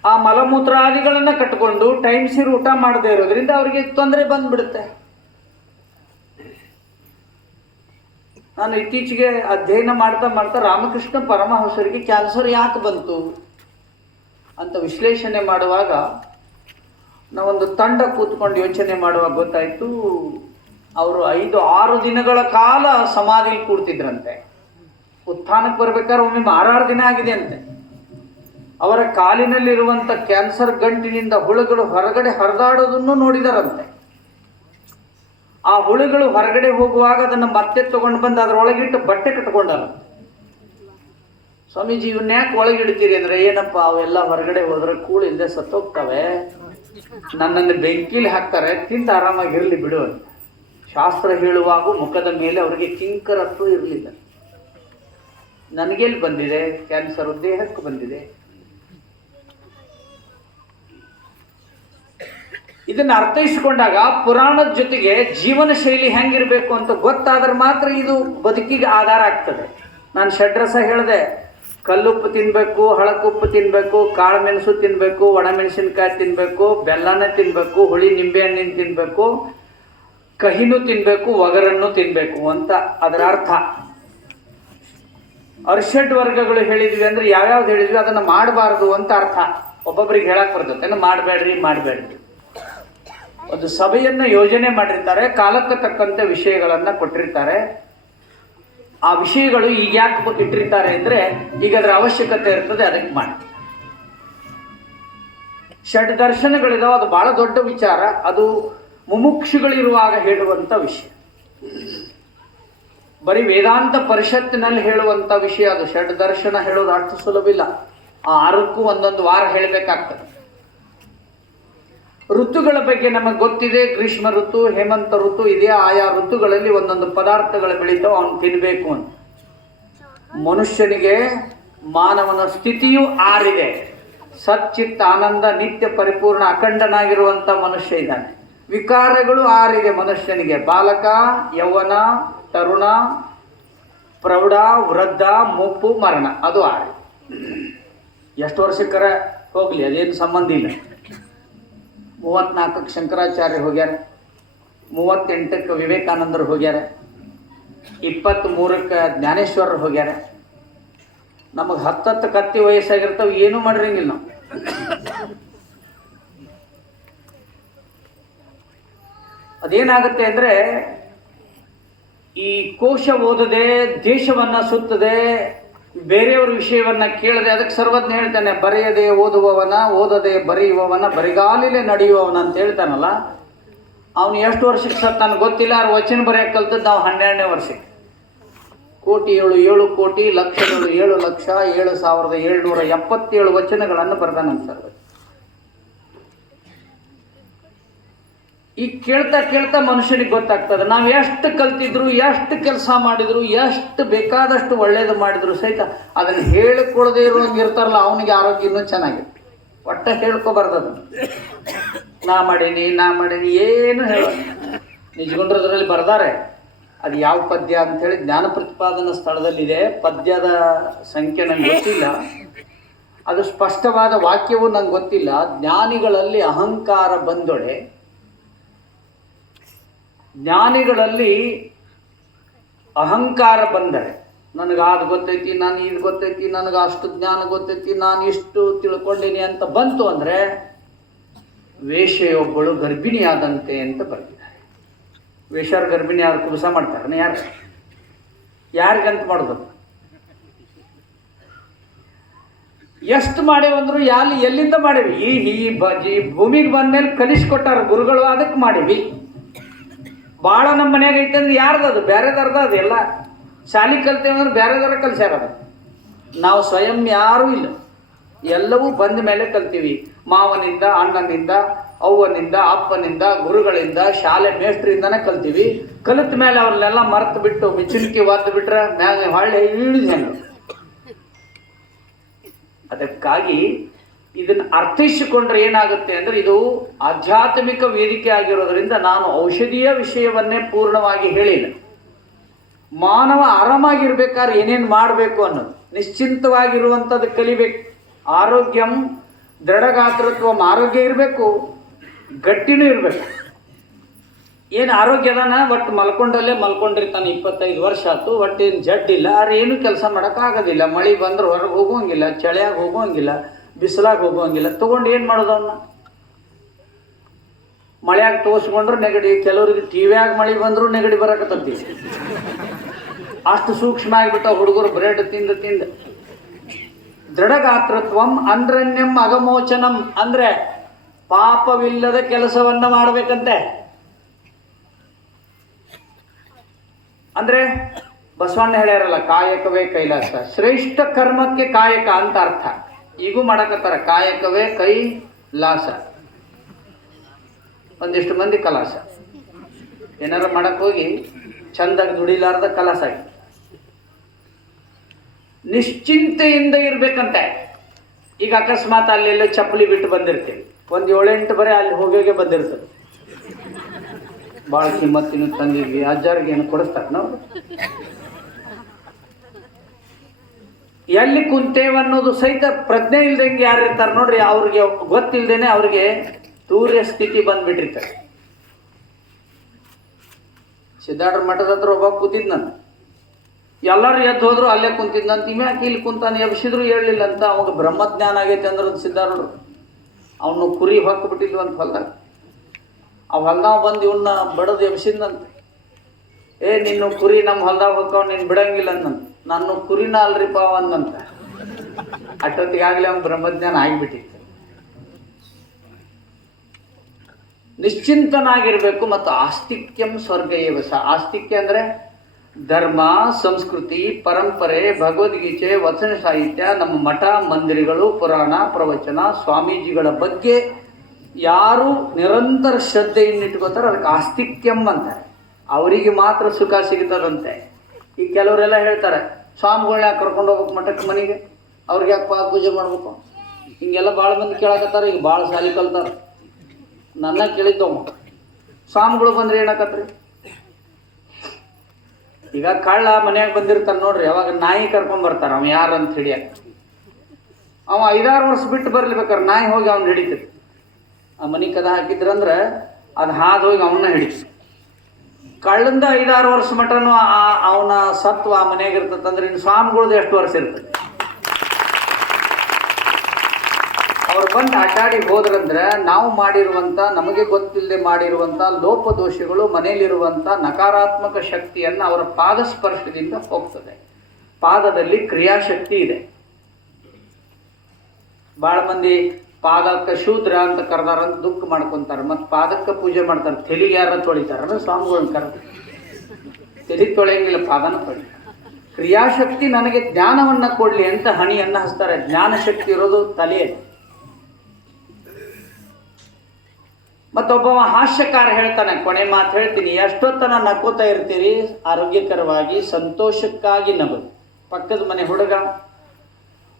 ಆ ಮಲಮೂತ್ರಾದಿಗಳನ್ನ ಕಟ್ಕೊಂಡು ಟೈಮ್ ಸಿರು ಊಟ ಮಾಡದೇ ಇರೋದ್ರಿಂದ ಅವ್ರಿಗೆ ತೊಂದರೆ ಬಂದ್ಬಿಡುತ್ತೆ. ನಾನು ಇತ್ತೀಚೆಗೆ ಅಧ್ಯಯನ ಮಾಡ್ತಾ ಮಾಡ್ತಾ ರಾಮಕೃಷ್ಣ ಪರಮಹಂಸರಿಗೆ ಕ್ಯಾನ್ಸರ್ ಯಾಕೆ ಬಂತು ಅಂತ ವಿಶ್ಲೇಷಣೆ ಮಾಡುವಾಗ ನಾವೊಂದು ತಂಡ ಕೂತ್ಕೊಂಡು ಯೋಚನೆ ಮಾಡುವಾಗ ಗೊತ್ತಾಯಿತು, ಅವರು 5-6 ದಿನಗಳ ಕಾಲ ಸಮಾಧಿಲಿ ಕೂಡ್ತಿದ್ರಂತೆ. ಉತ್ಥಾನಕ್ಕೆ ಬರ್ಬೇಕಾದ್ರೆ ಒಮ್ಮೆ 6 ದಿನ ಆಗಿದೆ ಅಂತೆ. ಅವರ ಕಾಲಿನಲ್ಲಿರುವಂಥ ಕ್ಯಾನ್ಸರ್ ಗಂಟಿನಿಂದ ಹುಳುಗಳು ಹೊರಗಡೆ ಹರಿದಾಡೋದನ್ನು ನೋಡಿದಾರಂತೆ. ಆ ಹುಳುಗಳು ಹೊರಗಡೆ ಹೋಗುವಾಗ ಅದನ್ನು ಮತ್ತೆ ತಗೊಂಡು ಬಂದು ಅದರೊಳಗಿಟ್ಟು ಬಟ್ಟೆ ಕಟ್ಕೊಂಡಲ್ಲ. ಸ್ವಾಮೀಜಿ ಇವನ್ನ ಯಾಕೆ ಒಳಗಿಡ್ತೀರಿ ಅಂದರೆ, ಏನಪ್ಪ ಅವೆಲ್ಲ ಹೊರಗಡೆ ಹೋದ್ರೆ ಕೂಳಿಲ್ಲದೆ ಸತ್ತೋಗ್ತವೆ, ನನ್ನನ್ನು ಬೆಂಕಿಲಿ ಹಾಕ್ತಾರೆ, ತಿಂದು ಆರಾಮಾಗಿರಲಿ ಬಿಡು ಅಂತ. ಶಾಸ್ತ್ರ ಹೇಳುವಾಗ ಮುಖದ ಮೇಲೆ ಅವರಿಗೆ ಕಿಂಕರತ್ವ ಇರಲಿಲ್ಲ. ನನಗೆಲ್ಲಿ ಬಂದಿದೆ ಕ್ಯಾನ್ಸರ್, ದೇಹಕ್ಕೆ ಬಂದಿದೆ. ಇದನ್ನು ಅರ್ಥೈಸಿಕೊಂಡಾಗ ಪುರಾಣದ ಜೊತೆಗೆ ಜೀವನ ಶೈಲಿ ಹೆಂಗಿರಬೇಕು ಅಂತ ಗೊತ್ತಾದ್ರೆ ಮಾತ್ರ ಇದು ಬದುಕಿಗೆ ಆಧಾರ ಆಗ್ತದೆ. ನಾನು ಷಡ್ರಸ ಹೇಳಿದೆ, ಕಲ್ಲುಪ್ಪು ತಿನ್ನಬೇಕು, ಹಳಕುಪ್ಪು ತಿನ್ನಬೇಕು, ಕಾಳು ಮೆಣಸು ತಿನ್ನಬೇಕು, ಒಣಮೆಣಸಿನ್ಕಾಯಿ ತಿನ್ನಬೇಕು, ಬೆಲ್ಲನ ತಿನ್ನಬೇಕು, ಹುಳಿ ನಿಂಬೆಹಣ್ಣಿನ ತಿನ್ನಬೇಕು, ಕಹಿನೂ ತಿನ್ನಬೇಕು, ಒಗರನ್ನು ತಿನ್ನಬೇಕು ಅಂತ ಅದರ ಅರ್ಥ. ಅರ್ಷಡ್ ವರ್ಗಗಳು ಹೇಳಿದ್ವಿ ಅಂದರೆ ಯಾವ್ಯಾವ್ದು ಹೇಳಿದ್ವಿ ಅದನ್ನು ಮಾಡಬಾರ್ದು ಅಂತ ಅರ್ಥ. ಒಬ್ಬೊಬ್ಬರಿಗೆ ಹೇಳಕ್ಕೆ ಬರ್ತದೆ, ಮಾಡಬೇಡ್ರಿ. ಒಂದು ಸಭೆಯನ್ನು ಯೋಜನೆ ಮಾಡಿರ್ತಾರೆ, ಕಾಲಕ್ಕೆ ತಕ್ಕಂತೆ ವಿಷಯಗಳನ್ನು ಕೊಟ್ಟಿರ್ತಾರೆ. ಆ ವಿಷಯಗಳು ಈಗ ಯಾಕೆ ಇಟ್ಟಿರ್ತಾರೆ ಅಂದರೆ ಈಗ ಅದರ ಅವಶ್ಯಕತೆ ಇರ್ತದೆ, ಅದಕ್ಕೆ ಮಾಡಿ. ಷಡ್ ದರ್ಶನಗಳಿದಾವೆ, ಅದು ಬಹಳ ದೊಡ್ಡ ವಿಚಾರ. ಅದು ಮುಮುಕ್ಷುಗಳಿರುವಾಗ ಹೇಳುವಂಥ ವಿಷಯ. ಬರೀ ವೇದಾಂತ ಪರಿಷತ್ತಿನಲ್ಲಿ ಹೇಳುವಂಥ ವಿಷಯ ಅದು. ಷಡ್ ದರ್ಶನ ಹೇಳೋದು ಅಷ್ಟು ಸುಲಭ ಇಲ್ಲ. ಆ 6ಕ್ಕೂ ಒಂದೊಂದು ವಾರ ಹೇಳಬೇಕಾಗ್ತದೆ. ಋತುಗಳ ಬಗ್ಗೆ ನಮಗೆ ಗೊತ್ತಿದೆ. ಗ್ರೀಷ್ಮ ಋತು, ಹೇಮಂತ ಋತು ಇದೆ. ಆಯಾ ಋತುಗಳಲ್ಲಿ ಒಂದೊಂದು ಪದಾರ್ಥಗಳು ಬೆಳೀತಾವೆ, ಅವನು ತಿನ್ನಬೇಕು ಅಂತ. ಮನುಷ್ಯನಿಗೆ ಮಾನವನ ಸ್ಥಿತಿಯೂ 6 ಇದೆ. ಸಚ್ಚಿತ್ ಆನಂದ ನಿತ್ಯ ಪರಿಪೂರ್ಣ ಅಖಂಡನಾಗಿರುವಂಥ ಮನುಷ್ಯ ಇದ್ದಾನೆ. ವಿಕಾರಗಳು 6 ಇದೆ ಮನುಷ್ಯನಿಗೆ: ಬಾಲಕ, ಯೌವನ, ತರುಣ, ಪ್ರೌಢ, ವೃದ್ಧ, ಮುಪ್ಪು, ಮರಣ. ಅದು 6. ಎಷ್ಟು ವರ್ಷಕ್ಕರ ಹೋಗಲಿ, ಅದೇನು ಸಂಬಂಧ ಇಲ್ಲ. 34ಕ್ಕೆ ಶಂಕರಾಚಾರ್ಯ ಹೋಗ್ಯಾರ, 38ಕ್ಕೆ ವಿವೇಕಾನಂದರು ಹೋಗ್ಯಾರ, 23ಕ್ಕೆ ಜ್ಞಾನೇಶ್ವರರು ಹೋಗ್ಯಾರ. ನಮಗೆ 10 ಕತ್ತಿ ವಯಸ್ಸಾಗಿರ್ತಾವೆ, ಏನೂ ಮಾಡಿರಂಗಿಲ್ಲ ನಾವು. ಅದೇನಾಗುತ್ತೆ ಅಂದರೆ, ಈ ಕೋಶ ಓದದೆ, ದೇಶವನ್ನು ಸುತ್ತದೆ, ಬೇರೆಯವ್ರ ವಿಷಯವನ್ನು ಕೇಳದೆ, ಅದಕ್ಕೆ ಸರ್ವಜ್ಞ ಹೇಳ್ತಾನೆ, ಬರೆಯದೆ ಓದುವವನ, ಓದದೆ ಬರೆಯುವವನ, ಬರಿಗಾಲಿಲೆ ನಡೆಯುವವನ ಅಂತ ಹೇಳ್ತಾನಲ್ಲ. ಅವನು ಎಷ್ಟು ವರ್ಷಕ್ಕೆ ಸತ್ತಾನು ಗೊತ್ತಿಲ್ಲ. ಅವ್ರ ವಚನ ಬರೆಯಕ್ಕೆ ಕಲ್ತದ್ದು ನಾವು 12ನೇ ವರ್ಷಕ್ಕೆ. 7 ಲಕ್ಷಗಳು 7 ಲಕ್ಷ 7,777 ವಚನಗಳನ್ನು ಬರೆದಾನ ಸರ್. ಈಗ ಕೇಳ್ತಾ ಮನುಷ್ಯನಿಗೆ ಗೊತ್ತಾಗ್ತದೆ, ನಾವು ಎಷ್ಟು ಕಲ್ತಿದ್ರು, ಎಷ್ಟು ಕೆಲಸ ಮಾಡಿದ್ರು, ಎಷ್ಟು ಬೇಕಾದಷ್ಟು ಒಳ್ಳೇದು ಮಾಡಿದ್ರು ಸಹಿತ ಅದನ್ನು ಹೇಳಿಕೊಳ್ಳದೆ ಇರೋಂಗೆ ಇರ್ತಾರಲ್ಲ, ಅವನಿಗೆ ಆರೋಗ್ಯ ಇನ್ನೂ ಚೆನ್ನಾಗಿದೆ. ಒಟ್ಟ ಹೇಳ್ಕೊಬಾರ್ದು ಅದನ್ನು. ನಾ ಮಾಡೀನಿ ಏನು ಹೇಳೋ. ನಿಜಗುಂಡ್ರದ್ರಲ್ಲಿ ಬರ್ದಾರೆ, ಅದು ಯಾವ ಪದ್ಯ ಅಂಥೇಳಿ ಜ್ಞಾನ ಪ್ರತಿಪಾದನಾ ಸ್ಥಳದಲ್ಲಿದೆ. ಪದ್ಯದ ಸಂಖ್ಯೆ ನಂಗೆ ಗೊತ್ತಿಲ್ಲ, ಅದು ಸ್ಪಷ್ಟವಾದ ವಾಕ್ಯವೂ ನಂಗೆ ಗೊತ್ತಿಲ್ಲ. ಜ್ಞಾನಿಗಳಲ್ಲಿ ಅಹಂಕಾರ ಬಂದೊಡೆ, ಜ್ಞಾನಿಗಳಲ್ಲಿ ಅಹಂಕಾರ ಬಂದರೆ, ನನಗೆ ಅದು ಗೊತ್ತೈತಿ, ನಾನು ಇದು ಗೊತ್ತೈತಿ, ನನಗೆ ಅಷ್ಟು ಜ್ಞಾನ ಗೊತ್ತೈತಿ, ನಾನು ಇಷ್ಟು ತಿಳ್ಕೊಂಡೀನಿ ಅಂತ ಬಂತು ಅಂದರೆ ವೇಶ್ಯೆಯೊಬ್ಬಳು ಗರ್ಭಿಣಿಯಾದಂತೆ ಅಂತ ಬರ್ತಿದ್ದಾರೆ. ವೇಶ್ಯರು ಗರ್ಭಿಣಿ ಯಾರು ಕುಬಸ ಮಾಡ್ತಾರೆ? ಯಾರಿಗಂತ ಮಾಡೋದು? ಎಷ್ಟು ಮಾಡೇವಂದ್ರು ಎಲ್ಲಿಂದ ಮಾಡೇವಿ? ಈ ಭೂಮಿಗೆ ಬಂದ್ಮೇಲೆ ಕಲಿಸ್ಕೊಟ್ಟಾರ ಗುರುಗಳು, ಅದಕ್ಕೆ ಮಾಡೀವಿ. ಭಾಳ ನಮ್ಮ ಮನ್ಯಾಗ ಐತೆ ಅಂದ್ರೆ ಯಾರ್ದದು? ಬೇರೆದರ್ದ. ಅದೆಲ್ಲ ಶಾಲೆ ಕಲ್ತೇವೆ ಅಂದ್ರೆ ಬೇರೆದರ ಕಲ್ಸ್ಯಾರ. ಅದು ನಾವು ಸ್ವಯಂ ಯಾರೂ ಇಲ್ಲ, ಎಲ್ಲವೂ ಬಂದ ಮೇಲೆ ಕಲ್ತೀವಿ. ಮಾವನಿಂದ, ಅಣ್ಣನಿಂದ, ಅವ್ವನಿಂದ, ಅಪ್ಪನಿಂದ, ಗುರುಗಳಿಂದ, ಶಾಲೆ ಮೇಷ್ಟ್ರಿಂದನೇ ಕಲ್ತೀವಿ. ಕಲಿತ ಮೇಲೆ ಅವ್ರನ್ನೆಲ್ಲ ಮರೆತು ಬಿಟ್ಟು ಮಿಚುಣಿಕೆ ಒದ್ದು ಬಿಟ್ರೆ ಮ್ಯಾಗ ಹೊಳ್ಳೆ ಇಳಿದು ಹೆಂಗೆ? ಅದಕ್ಕಾಗಿ ಇದನ್ನು ಅರ್ಥೈಸಿಕೊಂಡ್ರೆ ಏನಾಗುತ್ತೆ ಅಂದರೆ, ಇದು ಆಧ್ಯಾತ್ಮಿಕ ವೇದಿಕೆ ಆಗಿರೋದ್ರಿಂದ ನಾನು ಔಷಧೀಯ ವಿಷಯವನ್ನೇ ಪೂರ್ಣವಾಗಿ ಹೇಳಿಲ್ಲ. ಮಾನವ ಆರಾಮಾಗಿರ್ಬೇಕಾದ್ರೆ ಏನೇನು ಮಾಡಬೇಕು ಅನ್ನೋದು, ನಿಶ್ಚಿಂತವಾಗಿರುವಂಥದ್ದು ಕಲಿಬೇಕು. ಆರೋಗ್ಯಂ ದೃಢಗಾತ್ರತ್ವಂ, ಆರೋಗ್ಯ ಇರಬೇಕು, ಗಟ್ಟಿನೂ ಇರಬೇಕು. ಏನು ಆರೋಗ್ಯದನ ಒಟ್ಟು ಮಲ್ಕೊಂಡಿರ್ತಾನೆ, 25 ವರ್ಷ ಆಯ್ತು, ಒಟ್ಟೇನು ಜಡ್ಡಿಲ್ಲ, ಆದ್ರೆ ಏನು ಕೆಲಸ ಮಾಡೋಕ್ಕಾಗೋದಿಲ್ಲ. ಮಳೆ ಬಂದ್ರೆ ಹೊರಗೆ ಹೋಗೋಂಗಿಲ್ಲ, ಚಳಿಯಾಗಿ ಹೋಗೋಂಗಿಲ್ಲ, ಬಿಸಿಲಾಗಿ ಹೋಗೋಂಗಿಲ್ಲ. ತೊಗೊಂಡು ಏನು ಮಾಡೋದು? ಅವನ್ನ ಮಳೆಯಾಗಿ ತೋರಿಸ್ಕೊಂಡ್ರೆ ನೆಗಡಿ, ಕೆಲವ್ರಿಗೆ ಟಿವಿಯಾಗ ಮಳೆ ಬಂದರೂ ನೆಗಡಿ ಬರಕತ್ತಂತಿ. ಅಷ್ಟು ಸೂಕ್ಷ್ಮ ಆಗಿಬಿಟ್ಟ ಹುಡುಗರು ಬ್ರೆಡ್ ತಿಂದು. ದೃಢಗಾತ್ರತ್ವಂ ಅಂದ್ರಣ್ಯಂ ಅಗಮೋಚನಂ ಅಂದರೆ ಪಾಪವಿಲ್ಲದ ಕೆಲಸವನ್ನು ಮಾಡಬೇಕಂತೆ. ಅಂದರೆ ಬಸವಣ್ಣ ಹೇಳ್ಯಾರಲ್ಲ, ಕಾಯಕವೇ ಕೈಲಾಸ. ಶ್ರೇಷ್ಠ ಕರ್ಮಕ್ಕೆ ಕಾಯಕ ಅಂತ ಅರ್ಥ. ಈಗೂ ಮಾಡಕತ್ತಾರ, ಕಾಯಕವೇ ಕೈಲಾಸ. ಒಂದಿಷ್ಟು ಮಂದಿ ಕಲಾಸ, ಏನಾರ ಮಾಡಕ್ ಹೋಗಿ ಚಂದಾಗಿ ದುಡಿಲಾರ್ದ ಕಲಾಸ ಆಗಿ. ನಿಶ್ಚಿಂತೆಯಿಂದ ಇರ್ಬೇಕಂತೆ. ಈಗ ಅಕಸ್ಮಾತ್ ಅಲ್ಲೆಲ್ಲ ಚಪ್ಪಲಿ ಬಿಟ್ಟು ಬಂದಿರ್ತೀವಿ, ಒಂದು 7-8 ಬರೀ ಅಲ್ಲಿ ಹೋಗಿ ಬಂದಿರ್ತದೆ. ಭಾಳ ಕಿಮ್ಮತ್ತಿನ ತಂದಿದ್ವಿ, ಅಜ್ಜಾರಿಗೆ ಏನು ಕೊಡಿಸ್ತಾರೆ ನಾವು. ಎಲ್ಲಿ ಕುಂತೇವ ಅನ್ನೋದು ಸಹಿತ ಪ್ರಜ್ಞೆ ಇಲ್ದಂಗೆ ಯಾರು ಇರ್ತಾರೆ ನೋಡ್ರಿ, ಅವ್ರಿಗೆ ಗೊತ್ತಿಲ್ದೇನೆ ಅವ್ರಿಗೆ ತೂರ್ಯ ಸ್ಥಿತಿ ಬಂದ್ಬಿಟ್ಟಿರ್ತಾರೆ. ಸಿದ್ಧಾರ್ಥ ಮಠದ ಹತ್ರ ಒಬ್ಬ ಕೂತಿದ್ ನಾನು, ಎಲ್ಲರೂ ಎದ್ದು ಹೋದ್ರು ಅಲ್ಲೇ ಕುಂತಿದ್ನಂತ. ಇಮ್ಯಾಕೆ ಇಲ್ಲಿ ಕುಂತಾನೆ, ಎಬ್ಸಿದ್ರು ಹೇಳಲಿಲ್ಲ ಅಂತ. ಅವಾಗ ಬ್ರಹ್ಮಜ್ಞಾನ ಆಗೈತೆ ಅಂದ್ರೆ ಸಿದ್ಧಾರೂಢರು. ಅವನು ಕುರಿ ಹೊಕ್ಬಿಟ್ಟಿದ್ವು ಅಂತ ಹೊಲ್ದಾಗ. ಆ ಹೊಲ್ದಾವ್ ಬಂದು ಇವನ್ನ ಬಡದು ಎಬ್ಸಿದ್ನಂತೆ. ನಿನ್ನ ಕುರಿ ನಮ್ಮ ಹೊಲ್ದಾಗ ಹೊಕ್ಕವ್, ನೀನು ಬಿಡಂಗಿಲ್ಲ ಅಂದಂತ. ನಾನು ಕುರಿನ ಅಲ್ರಿಪ್ಪ ಅಂದಂತ. ಅಷ್ಟೊತ್ತಿಗಾಗಲೇ ಅವ್ನು ಬ್ರಹ್ಮಜ್ಞಾನ ಆಗಿಬಿಟ್ಟಿತ್ತು. ನಿಶ್ಚಿಂತನಾಗಿರ್ಬೇಕು. ಮತ್ತು ಆಸ್ತಿಕ್ಯಂ ಸ್ವರ್ಗ ಏವಸ. ಆಸ್ತಿಕ್ಯ ಅಂದರೆ ಧರ್ಮ, ಸಂಸ್ಕೃತಿ, ಪರಂಪರೆ, ಭಗವದ್ಗೀತೆ, ವಚನ ಸಾಹಿತ್ಯ, ನಮ್ಮ ಮಠ ಮಂದಿರಗಳು, ಪುರಾಣ ಪ್ರವಚನ, ಸ್ವಾಮೀಜಿಗಳ ಬಗ್ಗೆ ಯಾರು ನಿರಂತರ ಶ್ರದ್ಧೆಯನ್ನು ಇಟ್ಕೋತಾರೆ ಅದಕ್ಕೆ ಆಸ್ತಿಕ್ಯಂ ಅಂತಾರೆ. ಅವರಿಗೆ ಮಾತ್ರ ಸುಖ ಸಿಗ್ತದಂತೆ. ಈಗ ಕೆಲವರೆಲ್ಲ ಹೇಳ್ತಾರೆ, ಸ್ವಾಮಿಗಳನ್ನ ಯಾಕೆ ಕರ್ಕೊಂಡು ಹೋಗ್ಬೇಕು ಮಠಕ್ಕೆ ಮನೆಗೆ, ಅವ್ರಿಗೆ ಯಾಕೆ ಪೂಜೆ ಮಾಡ್ಬೇಕು, ಹಿಂಗೆಲ್ಲ ಭಾಳ ಮಂದಿ ಕೇಳಕತ್ತಾರೆ. ಈಗ ಭಾಳ ಸಾಲಿ ಕಲ್ತಾರೆ. ನನ್ನ ಕೇಳಿದ್ದವ, ಸ್ವಾಮಿಗಳು ಬಂದ್ರೆ ಏನಾಕತ್ರಿ? ಈಗ ಕಳ್ಳ ಮನ್ಯಾಗ ಬಂದಿರ್ತಾನೆ ನೋಡ್ರಿ, ಅವಾಗ ನಾಯಿ ಕರ್ಕೊಂಡ್ ಅವ ಯಾರು ಅಂತ ಹಿಡಿಯಾಕ. ಅವ 5-6 ವರ್ಷ ಬಿಟ್ಟು ಬರ್ಲಿಬೇಕಾರೆ ನಾಯಿ ಹೋಗಿ ಅವ್ನ ಹಿಡಿತೈತಿ. ಆ ಮನೆ ಕದ ಹಾಕಿದ್ರಂದ್ರೆ ಅದು ಹಾದು ಹೋಗಿ ಅವನ್ನ ಹಿಡಿತು. ಕಳ್ಳಂದ 5-6 ವರ್ಷ ಮಟನು ಅವನ ಸತ್ವ ಆ ಮನೆಯಾಗ ಇರ್ತದಂದ್ರೆ ಇನ್ನು ಸ್ವಾಮಿಗಳದ್ದು ಎಷ್ಟು ವರ್ಷ ಇರ್ತದೆ? ಅವ್ರು ಬಂದು ಅಡ್ಡಾಡಿ ಹೋದ್ರಂದ್ರೆ ನಾವು ಮಾಡಿರುವಂಥ, ನಮಗೆ ಗೊತ್ತಿಲ್ಲದೆ ಮಾಡಿರುವಂಥ ಲೋಪದೋಷಗಳು, ಮನೆಯಲ್ಲಿರುವಂಥ ನಕಾರಾತ್ಮಕ ಶಕ್ತಿಯನ್ನು ಅವರ ಪಾದ ಸ್ಪರ್ಶದಿಂದ ಹೋಗ್ತದೆ. ಪಾದದಲ್ಲಿ ಕ್ರಿಯಾಶಕ್ತಿ ಇದೆ. ಭಾಳ ಮಂದಿ ಪಾದಕ್ಕೆ ಶೂದ್ರ ಅಂತ ಕರೆದಾರಂತ ದುಃಖ ಮಾಡ್ಕೊತಾರೆ, ಮತ್ತು ಪಾದಕ್ಕೆ ಪೂಜೆ ಮಾಡ್ತಾರೆ. ತೆಲಿಗೆ ಯಾರ ತೊಳಿತಾರ ಸ್ವಾಮಿಗಳನ್ನ ಕರೆದು, ತೆಲಿ ತೊಳೆಯಂಗಿಲ್ಲ, ಪಾದನ ತೊಳಿ. ಕ್ರಿಯಾಶಕ್ತಿ ನನಗೆ ಜ್ಞಾನವನ್ನು ಕೊಡಲಿ ಅಂತ ಹಣಿಯನ್ನು ಹಚ್ತಾರೆ. ಜ್ಞಾನಶಕ್ತಿ ಇರೋದು ತಲೆಯಲ್ಲಿ. ಮತ್ತೊಬ್ಬ ಹಾಸ್ಯಕಾರ ಹೇಳ್ತಾನೆ, ಕೊನೆ ಮಾತು ಹೇಳ್ತೀನಿ, ಎಷ್ಟೊತ್ತನ ನಕ್ಕೋತಾ ಇರ್ತೀರಿ, ಆರೋಗ್ಯಕರವಾಗಿ ಸಂತೋಷಕ್ಕಾಗಿ ನಗೋದು. ಪಕ್ಕದ ಮನೆ ಹುಡುಗ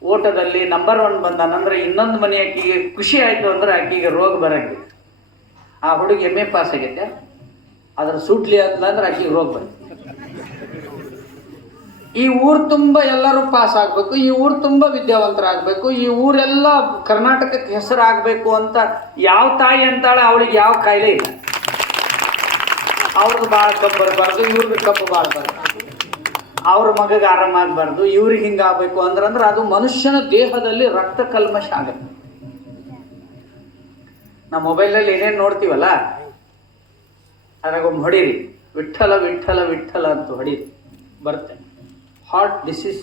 ಓಟದಲ್ಲಿ ನಂಬರ್ 1 ಬಂದಾನಂದ್ರೆ ಇನ್ನೊಂದು ಮನೆ ಆಕಿಗೆ ಖುಷಿ ಆಯಿತು ಅಂದ್ರೆ ಆಕಿಗೆ ರೋಗ ಬರಂಗಿಲ್ಲ. ಆ ಹುಡುಗ MA ಪಾಸ್ ಆಗೈತೆ, ಅದ್ರ ಸೂಟ್ಲಿ ಅಂತಂದ್ರೆ ಆಕಿಗೆ ರೋಗ ಬರುತ್ತೆ. ಈ ಊರು ತುಂಬ ಎಲ್ಲರೂ ಪಾಸ್ ಆಗಬೇಕು, ಈ ಊರು ತುಂಬ ವಿದ್ಯಾವಂತರಾಗಬೇಕು, ಈ ಊರೆಲ್ಲ ಕರ್ನಾಟಕಕ್ಕೆ ಹೆಸರಾಗಬೇಕು ಅಂತ ಯಾವ ತಾಯಿ ಅಂತಾಳೆ, ಅವಳಿಗೆ ಯಾವ ಕಾಯಿಲೆ ಇಲ್ಲ. ಅವ್ರದ್ದು ಭಾಳ ಕಬ್ಬು ಬರಬಾರ್ದು, ಇವ್ರಿಗೆ ಕಬ್ಬು ಭಾಳ ಬರಬಾರ್ದು, ಅವ್ರ ಮಗಗೆ ಆರಾಮಾಗಬಾರ್ದು, ಇವ್ರಿಗೆ ಹಿಂಗಾಗಬೇಕು ಅಂದ್ರೆ ಅದು ಮನುಷ್ಯನ ದೇಹದಲ್ಲಿ ರಕ್ತ ಕಲ್ಮಶ ಆಗುತ್ತೆ. ನಾವು ಮೊಬೈಲಲ್ಲಿ ಏನೇನು ನೋಡ್ತೀವಲ್ಲ, ಅದ್ರಾಗೊಮ್ಮೆ ಹೊಡೀರಿ, ವಿಠ್ಠಲ ವಿಠ್ಠಲ ವಿಠ್ಠಲ ಅಂತ ಹೊಡೀರಿ, ಬರುತ್ತೆ. ಹಾರ್ಟ್ ಡಿಸೀಸ್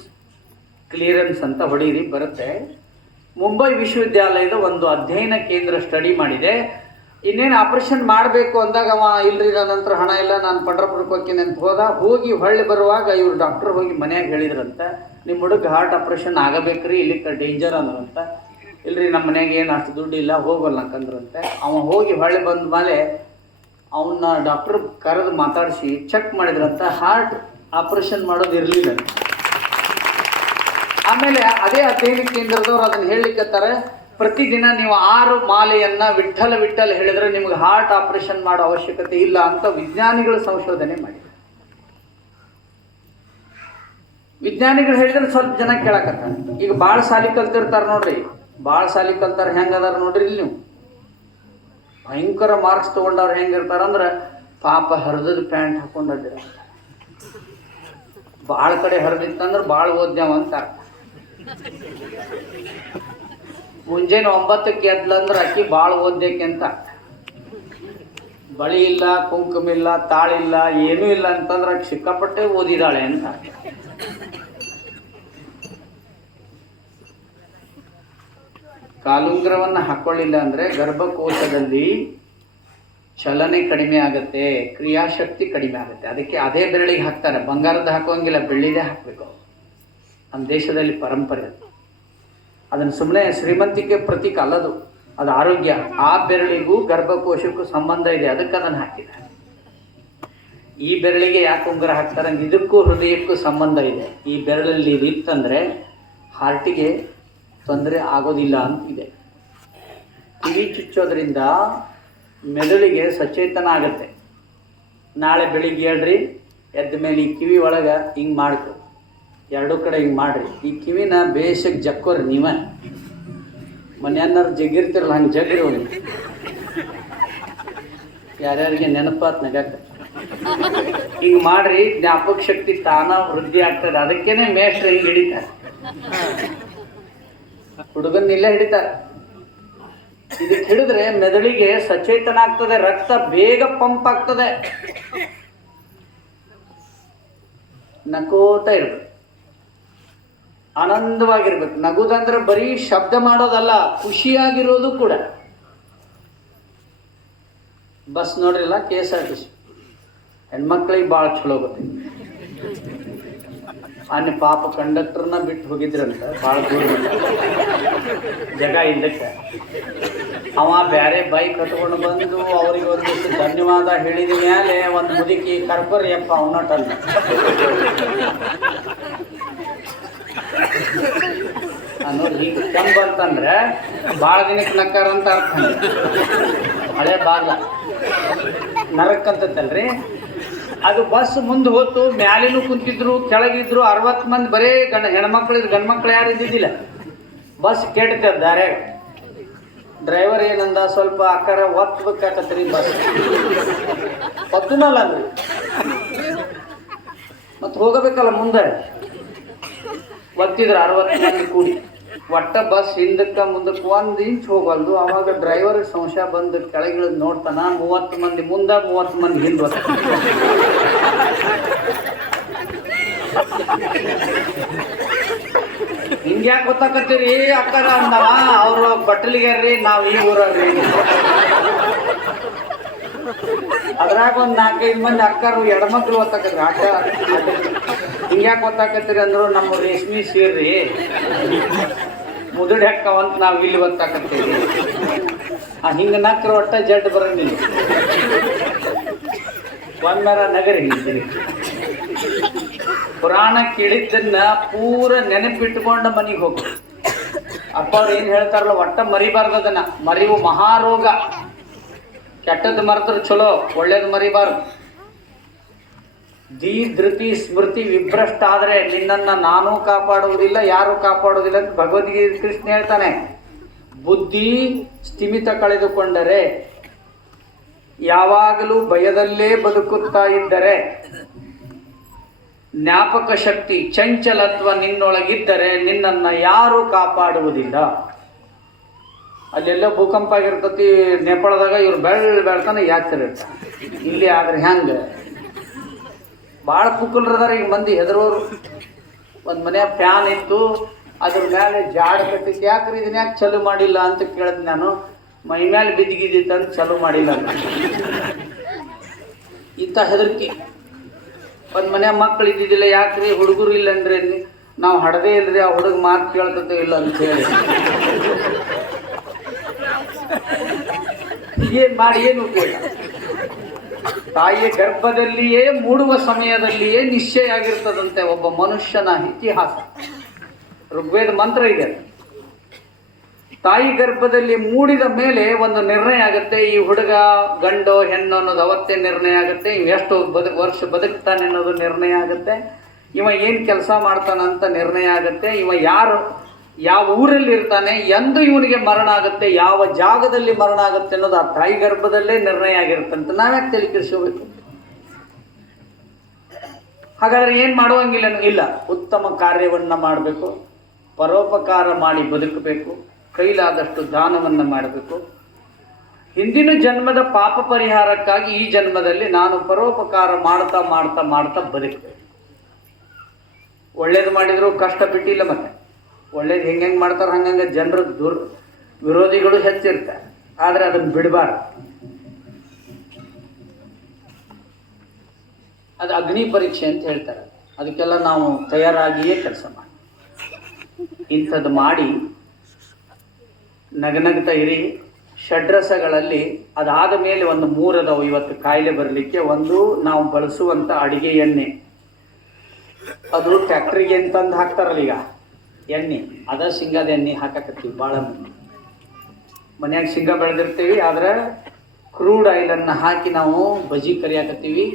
ಕ್ಲಿಯರೆನ್ಸ್ ಅಂತ ಹೊಡೀರಿ, ಬರುತ್ತೆ. ಮುಂಬೈ ವಿಶ್ವವಿದ್ಯಾಲಯದ ಒಂದು ಅಧ್ಯಯನ ಕೇಂದ್ರ ಸ್ಟಡಿ ಮಾಡಿದೆ. ಇನ್ನೇನು ಆಪರೇಷನ್ ಮಾಡಬೇಕು ಅಂದಾಗ ಅವ ಇಲ್ರಿ ನನ್ನ ನಂತರ ಹಣ ಇಲ್ಲ, ನಾನು ಪಂಡ್ರಪುರಕ್ಕೆ ಹೋಗ್ತೀನಿ ಅಂತ ಹೋಗಿ ಹೊಳ್ಳಿ ಬರುವಾಗ ಇವ್ರು ಡಾಕ್ಟರ್ ಹೋಗಿ ಮನ್ಯಾಗ ಹೇಳಿದ್ರಂತ, ನಿಮ್ಮ ಹುಡುಗ ಹಾರ್ಟ್ ಆಪ್ರೇಷನ್ ಆಗಬೇಕ್ರಿ, ಇಲ್ಲಿ ಡೇಂಜರ್ ಅಂದ್ರಂತ. ಇಲ್ರಿ ನಮ್ಮ ಮನೆಯಾಗ ಏನು ಅಷ್ಟು ದುಡ್ಡು ಇಲ್ಲ, ಹೋಗಲ್ಲಂಕಂದ್ರಂತೆ. ಅವ ಹೋಗಿ ಹೊಳ್ಳಿ ಬಂದ ಮೇಲೆ ಅವನ್ನ ಡಾಕ್ಟರ್ ಕರೆದು ಮಾತಾಡಿಸಿ ಚೆಕ್ ಮಾಡಿದ್ರಂತ, ಹಾರ್ಟ್ ಆಪರೇಷನ್ ಮಾಡೋದು ಇರಲಿಲ್ಲ. ಆಮೇಲೆ ಅದೇ ಅಧ್ಯಯನ ಕೇಂದ್ರದವ್ರು ಅದನ್ನು ಹೇಳಲಿಕ್ಕತ್ತಾರೆ, ಪ್ರತಿದಿನ ನೀವು 6 ಮಾಲೆಯನ್ನು ವಿಠ್ಠಲ ವಿಠ್ಠಲ ಹೇಳಿದ್ರೆ ನಿಮ್ಗೆ ಹಾರ್ಟ್ ಆಪರೇಷನ್ ಮಾಡೋ ಅವಶ್ಯಕತೆ ಇಲ್ಲ ಅಂತ ವಿಜ್ಞಾನಿಗಳು ಸಂಶೋಧನೆ ಮಾಡಿದ್ದಾರೆ. ವಿಜ್ಞಾನಿಗಳು ಹೇಳಿದ್ರೆ ಸ್ವಲ್ಪ ಜನ ಕೇಳಕತ್ತಾರೆ. ಈಗ ಭಾಳ ಸಾಲಿ ಕಲ್ತಿರ್ತಾರೆ ನೋಡ್ರಿ, ಭಾಳ ಸಾಲಿ ಕಲ್ತಾರೆ ಹೆಂಗದಾರ ನೋಡ್ರಿ. ಇಲ್ಲಿ ನೀವು ಭಯಂಕರ ಮಾರ್ಕ್ಸ್ ತೊಗೊಂಡವ್ರು ಹೆಂಗಿರ್ತಾರಂದ್ರೆ ಪಾಪ ಹರಿದದ ಪ್ಯಾಂಟ್ ಹಾಕೊಂಡ್ರೆ, ಭಾಳ ಕಡೆ ಹರಿದಿತ್ತಂದ್ರೆ ಭಾಳ ಓದ್ಯಾವ ಅಂತ. ಮುಂಜಾನೆ 9ಕ್ಕೆ ಎದ್ಲಂದ್ರೆ ಅಕ್ಕಿ ಭಾಳ ಓದ್ಯಕ್ಕೆ ಅಂತ. ಬಳಿ ಇಲ್ಲ, ಕುಂಕುಮ ಇಲ್ಲ, ತಾಳಿಲ್ಲ, ಏನೂ ಇಲ್ಲ ಅಂತಂದ್ರೆ ಸಿಕ್ಕಾಪಟ್ಟೆ ಓದಿದಾಳೆ ಅಂತ. ಕಾಲುಂಗ್ರವನ್ನು ಹಾಕೊಳ್ಳಿಲ್ಲ ಅಂದರೆ ಗರ್ಭಕೋಶದಲ್ಲಿ ಚಲನೆ ಕಡಿಮೆ ಆಗುತ್ತೆ, ಕ್ರಿಯಾಶಕ್ತಿ ಕಡಿಮೆ ಆಗುತ್ತೆ. ಅದಕ್ಕೆ ಅದೇ ಬೆರಳಿಗೆ ಹಾಕ್ತಾರೆ, ಬಂಗಾರದ ಹಾಕೋಂಗಿಲ್ಲ, ಬೆಳ್ಳಿದೇ ಹಾಕಬೇಕು. ನಮ್ಮ ದೇಶದಲ್ಲಿ ಪರಂಪರೆ ಅದನ್ನು ಸುಮ್ಮನೆ ಶ್ರೀಮಂತಿಕೆ ಪ್ರತೀಕ ಅಲ್ಲದು, ಅದು ಆರೋಗ್ಯ. ಆ ಬೆರಳಿಗೂ ಗರ್ಭಕೋಶಕ್ಕೂ ಸಂಬಂಧ ಇದೆ, ಅದಕ್ಕೆ ಅದನ್ನು ಹಾಕಿದ್ದಾರೆ. ಈ ಬೆರಳಿಗೆ ಯಾಕೆ ಉಂಗುರ ಹಾಕ್ತಾರೆ ಅಂದ್ರೆ ಇದಕ್ಕೂ ಹೃದಯಕ್ಕೂ ಸಂಬಂಧ ಇದೆ. ಈ ಬೆರಳಲ್ಲಿ ಇತ್ತಂದರೆ ಹಾರ್ಟಿಗೆ ತೊಂದರೆ ಆಗೋದಿಲ್ಲ ಅಂತಿದೆ. ಕಿವಿ ಚುಚ್ಚೋದ್ರಿಂದ ಮೆದುಳಿಗೆ ಸಚೇತನ ಆಗುತ್ತೆ. ನಾಳೆ ಬೆಳಿಗ್ಗೆ ಹೇಳ್ರಿ, ಎದ್ದ ಮೇಲೆ ಈ ಕಿವಿ ಒಳಗೆ ಹಿಂಗೆ ಮಾಡ್ಕೊ, ಎರಡೂ ಕಡೆ ಹಿಂಗೆ ಮಾಡಿರಿ. ಈ ಕಿವಿನ ಬೇಸಕ್ಕೆ ಜಕ್ಕೋರಿ. ನೀವೇ ಮನೆಯನ್ನಾರು ಜಗ್ಗಿರ್ತಿರಲ್ಲ, ಹಂಗೆ ಜಗ್ಗಿರಿ. ಒಂದು ಯಾರ್ಯಾರಿಗೆ ನೆನಪಾತ್ ನಗಕ್ಕೆ ಹಿಂಗೆ ಮಾಡ್ರಿ, ಜ್ಞಾಪಕ ಶಕ್ತಿ ತಾನ ವೃದ್ಧಿ ಆಗ್ತದೆ. ಅದಕ್ಕೇನೆ ಮೇಷ್ಟ್ರು ಹಿಂಗೆ ಹಿಡಿತಾರೆ, ಹುಡುಗನ್ನ ಇಲ್ಲೇ ಹಿಡಿತಾರೆ. ಇದಕ್ಕೆ ಹಿಡಿದ್ರೆ ಮೆದುಳಿಗೆ ಸಚೇತನ ಆಗ್ತದೆ, ರಕ್ತ ಬೇಗ ಪಂಪ್ ಆಗ್ತದೆ. ನಕೋತ ಇರ್ಬೇಕು, ಆನಂದವಾಗಿರ್ಬೇಕು. ನಗುದಂದ್ರೆ ಬರೀ ಶಬ್ದ ಮಾಡೋದಲ್ಲ, ಖುಷಿಯಾಗಿರೋದು ಕೂಡ. ಬಸ್ ನೋಡ್ರಿಲ್ಲ, KSRTC ಹೆಣ್ಮಕ್ಳಿಗೆ ಭಾಳ ಚಲೋ ಗೊತ್ತಿದೆ. ಆನೆ ಪಾಪ ಕಂಡಕ್ಟರ್ನ ಬಿಟ್ಟು ಹೋಗಿದ್ರಂತ, ಭಾಳ ದೂರ ಜಾಗ ಇದ್ದಕ್ಕೆ. ಅವ ಬೇರೆ ಬೈಕ್ ಕಟ್ಕೊಂಡು ಬಂದು ಅವ್ರಿಗೆ ಒಂದಿಷ್ಟು ಧನ್ಯವಾದ ಹೇಳಿದ ಮೇಲೆ ಒಂದು ಮುದುಕಿ ಕರ್ಕೊರಿಯಪ್ಪ ಅವನಟನ್ನ. ನೋಡಿ ಹಿಂಗೆ ಕೆಂಪ್ ಬಂತಂದ್ರೆ ಭಾಳ ದಿನಕ್ಕೆ ನಕ್ಕಾರ ಅಂತ ಅರ್ಥ. ಹಳೆ ಬಾಗ್ಲ ನರಕ್ಕಂತಲ್ರಿ ಅದು. ಬಸ್ ಮುಂದೆ ಹೋತು, ಮ್ಯಾಲಿನೂ ಕುಂತಿದ್ರು, ಕೆಳಗಿದ್ರು 60 ಮಂದಿ, ಬರೇ ಹೆಣ್ಮಕ್ಳು ಇದ್ರು, ಗಂಡ್ಮಕ್ಳು ಯಾರು ಇದ್ದಿದ್ದಿಲ್ಲ. ಬಸ್ ಕೆಡ್ತದ ದಾರೆ. ಡ್ರೈವರ್ ಏನಂದ, ಸ್ವಲ್ಪ ಆಕಾರ ಒತ್ತಬೇಕಾಕತ್ರಿ ಬಸ್. ಒತ್ತನಲ್ಲ ಅಂದ್ರೆ ಮತ್ತೆ ಹೋಗಬೇಕಲ್ಲ ಮುಂದೆ. ಒತ್ತಿದ್ರು 60 ಮಂದಿ ಕೂಡಿ. ಒಟ್ಟ ಬಸ್ ಹಿಂದಕ್ಕೆ ಮುಂದಕ್ಕೆ 1 ಇಂಚ್ ಹೋಗಲ್ದು. ಅವಾಗ ಡ್ರೈವರ್ಗೆ ಸಂಶಯ ಬಂದು ಕೆಳಗಿಳಿದು ನೋಡ್ತಾನ, 30 ಮಂದಿ ಮುಂದೆ, 30 ಮಂದಿ ಹಿಂದೆ. ಹಿಂಗ್ಯಾಕೆ ಗೊತ್ತಾಕತ್ತೀರಿ ಅಕ್ಕಾರ ಅಂದವ. ಅವರು ಬಟ್ಟಲಿಗ್ಯಾರ್ರಿ, ನಾವು ಈ ಊರ್ರಿ. ಅದ್ರಾಗ ಒಂದು 4-5 ಮಂದಿ ಅಕ್ಕಾರು ಎಡಮಕ್ಳು ಗೊತ್ತಾಕತ್ರಿ. ಆಟ ಹಿಂಗ್ಯಾಕೆ ಗೊತ್ತಾಕತ್ತೀರಿ ಅಂದ್ರು, ನಮ್ಮ ರೇಷ್ಮೆ ಸೀರ್ರಿ ಮುದುಡಿ ಹಾಕವಂತ ನಾವು ಇಲ್ಲಿ ಗೊತ್ತಾಕತ್ತೀವಿ. ಹಿಂಗೆ ನಕ್ರ ಒಟ್ಟ ಜಡ್ ಬರಂಗಿಲ್ಲ. ಒಂದರ ನಗರ ಹೇಳ್ತೀರಿ. ಪುರಾಣ ಕೇಳಿದ್ದನ್ನ ಪೂರ ನೆನಪಿಟ್ಟುಕೊಂಡ ಮನೆಗೆ ಹೋಗು. ಅಪ್ಪ ಅವ್ರು ಏನು ಹೇಳ್ತಾರಲ್ಲ, ಒಟ್ಟ ಮರಿಬಾರ್ದು ಅದನ್ನ. ಮರಿವು ಮಹಾರೋಗ. ಕೆಟ್ಟದ್ದು ಮರೆದ್ರೆ ಚಲೋ, ಒಳ್ಳೇದು ಮರಿಬಾರ್ದು. ಧೃತಿ ಸ್ಮೃತಿ ವಿಭ್ರಷ್ಟ ಆದರೆ ನಿನ್ನನ್ನು ನಾನೂ ಕಾಪಾಡುವುದಿಲ್ಲ, ಯಾರೂ ಕಾಪಾಡುವುದಿಲ್ಲ ಅಂತ ಭಗವದ್ಗೀತೆ ಕೃಷ್ಣ ಹೇಳ್ತಾನೆ. ಬುದ್ಧಿ ಸ್ಥಿಮಿತ ಕಳೆದುಕೊಂಡರೆ, ಯಾವಾಗಲೂ ಭಯದಲ್ಲೇ ಬದುಕುತ್ತಾ ಇದ್ದರೆ, ಜ್ಞಾಪಕ ಶಕ್ತಿ ಚಂಚಲತ್ವ ನಿನ್ನೊಳಗಿದ್ದರೆ ನಿನ್ನನ್ನು ಯಾರೂ ಕಾಪಾಡುವುದಿಲ್ಲ. ಅಲ್ಲೆಲ್ಲ ಭೂಕಂಪ ಆಗಿರ್ತತಿ ನೇಪಾಳದಾಗ, ಇವ್ರು ಬೆಳ್ತಾನೆ ಯಾತಿರ್ತಾರೆ. ಇಲ್ಲಿ ಆದ್ರೆ ಹೆಂಗೆ ಭಾಳ ಪುಕ್ಕಲ್ರದಾರ ಈಗ ಮಂದಿ ಹೆದರೋರು. ಒಂದು ಮನೆಯ ಫ್ಯಾನ್ ಇತ್ತು, ಅದ್ರ ಮೇಲೆ ಜಾಡ ಕಟ್ಟಿತ್ತು. ಯಾಕ್ರಿ ಇದನ್ನ ಯಾಕೆ ಚಲು ಮಾಡಿಲ್ಲ ಅಂತ ಕೇಳಿದ್ ನಾನು. ಮೈ ಮೇಲೆ ಬಿದ್ದಿಗಿದ್ದಿತ್ತು ಅಂತ ಚಲು ಮಾಡಿಲ್ಲ ಅಂತ. ಇಂಥ ಹೆದರ್ಕಿ. ಒಂದು ಮನೆಯ ಮಕ್ಕಳು ಇದ್ದಿದ್ದಿಲ್ಲ, ಯಾಕ್ರಿ ಹುಡುಗರು ಇಲ್ಲನ್ರಿ. ನಾವು ಹಡದೇ ಇಲ್ರಿ, ಆ ಹುಡುಗ ಮಾತು ಕೇಳ್ತದೆ ಇಲ್ಲ ಅಂತ ಹೇಳಿ ಏನು ಮಾಡಿ ಏನು ಉಪಯೋಗ. ತಾಯಿಯ ಗರ್ಭದಲ್ಲಿಯೇ ಮೂಡುವ ಸಮಯದಲ್ಲಿಯೇ ನಿಶ್ಚಯ ಆಗಿರ್ತದಂತೆ ಒಬ್ಬ ಮನುಷ್ಯನ ಇತಿಹಾಸ. ಋಗ್ವೇದ ಮಂತ್ರ ಇದೆ. ತಾಯಿ ಗರ್ಭದಲ್ಲಿ ಮೂಡಿದ ಮೇಲೆ ಒಂದು ನಿರ್ಣಯ ಆಗುತ್ತೆ. ಈ ಹುಡುಗ ಗಂಡೋ ಹೆಣ್ಣು ಅನ್ನೋದು ಅವತ್ತೇ ನಿರ್ಣಯ ಆಗುತ್ತೆ. ಎಷ್ಟು ವರ್ಷ ಬದುಕ್ತಾನೆ ಅನ್ನೋದು ನಿರ್ಣಯ ಆಗುತ್ತೆ. ಇವ ಏನು ಕೆಲಸ ಮಾಡ್ತಾನಂತ ನಿರ್ಣಯ ಆಗುತ್ತೆ. ಇವ ಯಾವ ಊರಲ್ಲಿ ಇರ್ತಾನೆ, ಎಂದು ಇವನಿಗೆ ಮರಣ ಆಗುತ್ತೆ, ಯಾವ ಜಾಗದಲ್ಲಿ ಮರಣ ಆಗುತ್ತೆ ಅನ್ನೋದು ಆ ತಾಯಿ ಗರ್ಭದಲ್ಲೇ ನಿರ್ಣಯ ಆಗಿರುತ್ತಂತ ನಾವ್ಯಾಕೆ ತಲೆ ಕೆಡಿಸ್ಕೋಬೇಕು? ಹಾಗಾದ್ರೆ ಏನು ಮಾಡುವಂಗಿಲ್ಲ ಇಲ್ಲ. ಉತ್ತಮ ಕಾರ್ಯವನ್ನು ಮಾಡಬೇಕು, ಪರೋಪಕಾರ ಮಾಡಿ ಬದುಕಬೇಕು, ಕೈಲಾದಷ್ಟು ದಾನವನ್ನು ಮಾಡಬೇಕು. ಹಿಂದಿನ ಜನ್ಮದ ಪಾಪ ಪರಿಹಾರಕ್ಕಾಗಿ ಈ ಜನ್ಮದಲ್ಲಿ ನಾನು ಪರೋಪಕಾರ ಮಾಡ್ತಾ ಮಾಡ್ತಾ ಮಾಡ್ತಾ ಬದುಕಬೇಕು. ಒಳ್ಳೇದು ಮಾಡಿದ್ರು ಕಷ್ಟ ಬಿಟ್ಟಿಲ್ಲ. ಮತ್ತೆ ಒಳ್ಳೇದು ಹೆಂಗೆ ಮಾಡ್ತಾರೆ ಹಂಗಂಗೆ ಜನರು ವಿರೋಧಿಗಳು ಹೆಚ್ಚಿರ್ತಾರೆ. ಆದರೆ ಅದನ್ನು ಬಿಡಬಾರ್ದು. ಅದು ಅಗ್ನಿ ಪರೀಕ್ಷೆ ಅಂತ ಹೇಳ್ತಾರೆ. ಅದಕ್ಕೆಲ್ಲ ನಾವು ತಯಾರಾಗಿಯೇ ಕೆಲಸ ಮಾಡಿ ಇಂಥದ್ದು ಮಾಡಿ ನಗನಗ್ತಾ ಇರಿ. ಷಡ್ರಸಗಳಲ್ಲಿ ಅದಾದ ಮೇಲೆ ಒಂದು 3 ಅದಾವು ಇವತ್ತು ಕಾಯಿಲೆ ಬರಲಿಕ್ಕೆ. ಒಂದು, ನಾವು ಬಳಸುವಂಥ ಅಡಿಗೆ ಎಣ್ಣೆ, ಅದು ಟ್ಯಾಕ್ಟ್ರಿಗೆ ಅಂತಂದು ಹಾಕ್ತಾರಲ್ಲ ಈಗ ಎಣ್ಣೆ, ಅದ ಶೇಂಗಾದ ಎಣ್ಣೆ ಹಾಕಕತ್ತೀವಿ. ಭಾಳ ಮಂದಿ ಮನ್ಯಾಗ ಶೇಂಗಾ ಬೆಳೆದಿರ್ತೀವಿ, ಆದ್ರೆ ಕ್ರೂಡ್ ಆಯಿಲನ್ನು ಹಾಕಿ ನಾವು ಬಜಿ ಕರಿಯಾಕತ್ತೀವಿ.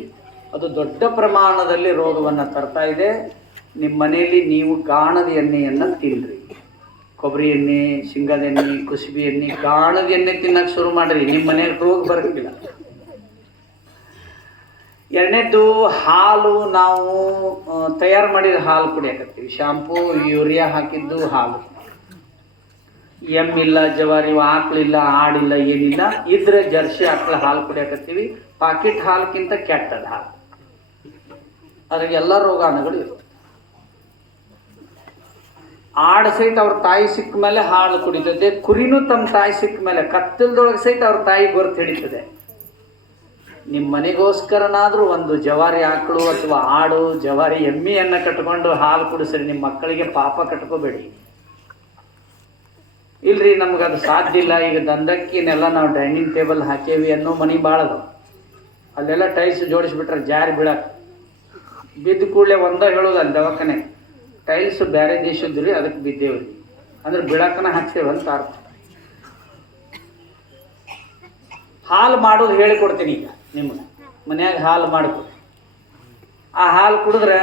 ಅದು ದೊಡ್ಡ ಪ್ರಮಾಣದಲ್ಲಿ ರೋಗವನ್ನು ತರ್ತಾ ಇದೆ. ನಿಮ್ಮ ಮನೆಯಲ್ಲಿ ನೀವು ಗಾಣದ ಎಣ್ಣೆಯನ್ನು ತಿನ್ನಿರಿ. ಕೊಬ್ಬರಿ ಎಣ್ಣೆ, ಶೇಂಗಾದ ಎಣ್ಣೆ, ಕುಸುಬಿ ಎಣ್ಣೆ, ಗಾಣದ ಎಣ್ಣೆ ತಿನ್ನಕ್ಕೆ ಶುರು ಮಾಡಿರಿ. ನಿಮ್ಮ ಮನೆಗೆ ರೋಗ ಬರೋಂಗಿಲ್ಲ. ಎರಡನೇದ್ದು, ಹಾಲು ನಾವು ತಯಾರು ಮಾಡಿದ ಹಾಲು ಕುಡಿಯಾಕತ್ತೀವಿ. ಶಾಂಪೂ, ಯೂರಿಯಾ ಹಾಕಿದ್ದು ಹಾಲು. ಎಮ್ಮಿಲ್ಲ, ಜವಾರಿ ಆಕಳಿಲ್ಲ, ಆಡಿಲ್ಲ, ಏನಿಲ್ಲ, ಇದ್ರೆ ಜರ್ಸಿ ಆಕಳ ಹಾಲು ಕುಡಿಯಾಕತ್ತೀವಿ. ಪಾಕೆಟ್ ಹಾಲಕ್ಕಿಂತ ಕೆಟ್ಟದ ಹಾಲು, ಅದ್ರಾಗ ಎಲ್ಲ ರೋಗಾಣುಗಳು ಇರ್ತವೆ. ಆಡು ಸಹಿತ ಅವ್ರ ತಾಯಿ ಸಿಕ್ಕ ಮೇಲೆ ಹಾಲು ಕುಡಿತದೆ. ಕುರಿನೂ ತಮ್ಮ ತಾಯಿ ಸಿಕ್ಕ ಮೇಲೆ ಕತ್ತಲದೊಳಗೆ ಸಹಿತ ಅವ್ರ ತಾಯಿ ಗೊರ್ತು ಹಿಡಿತದೆ. ನಿಮ್ಮ ಮನೆಗೋಸ್ಕರನಾದರೂ ಒಂದು ಜವಾರಿ ಆಕಳು ಅಥವಾ ಆಡು, ಜವಾರಿ ಎಮ್ಮೆಯನ್ನು ಕಟ್ಕೊಂಡು ಹಾಲು ಕುಡಿಸ್ರಿ. ನಿಮ್ಮ ಮಕ್ಕಳಿಗೆ ಪಾಪ ಕಟ್ಕೋಬೇಡಿ. ಇಲ್ರಿ ನಮ್ಗದು ಸಾಧ್ಯ ಇಲ್ಲ, ಈಗ ದಂಧಕ್ಕಿನೆಲ್ಲ ನಾವು ಡೈನಿಂಗ್ ಟೇಬಲ್ ಹಾಕೇವಿ ಅನ್ನೋ ಮನೆ ಭಾಳದು. ಅಲ್ಲೆಲ್ಲ ಟೈಲ್ಸ್ ಜೋಡಿಸ್ಬಿಟ್ರೆ ಜಾರಿ ಬೀಳಕ್ಕೆ ಬಿದ್ದ ಕೂಡಲೇ ಒಂದೇ ಹೇಳೋದು, ಅಲ್ಲಿ ದವಾಖಾನೆ ಟೈಲ್ಸ್ ಬೇರೆ ದೇಶದ್ದು ರೀ, ಅದಕ್ಕೆ ಬಿದ್ದೇವ್ರಿ ಅಂದ್ರೆ ಬೀಳಕ್ಕನ ಹಾಕ್ತೇವಂತ ಅರ್ಥ. ಹಾಲು ಮಾಡೋದು ಹೇಳಿಕೊಡ್ತೀನಿ ಈಗ ನಿಮ್ಗೆ. ಮನ್ಯಾಗ ಹಾಲು ಮಾಡ್ಕೊಡಿ. ಆ ಹಾಲು ಕುಡಿದ್ರೆ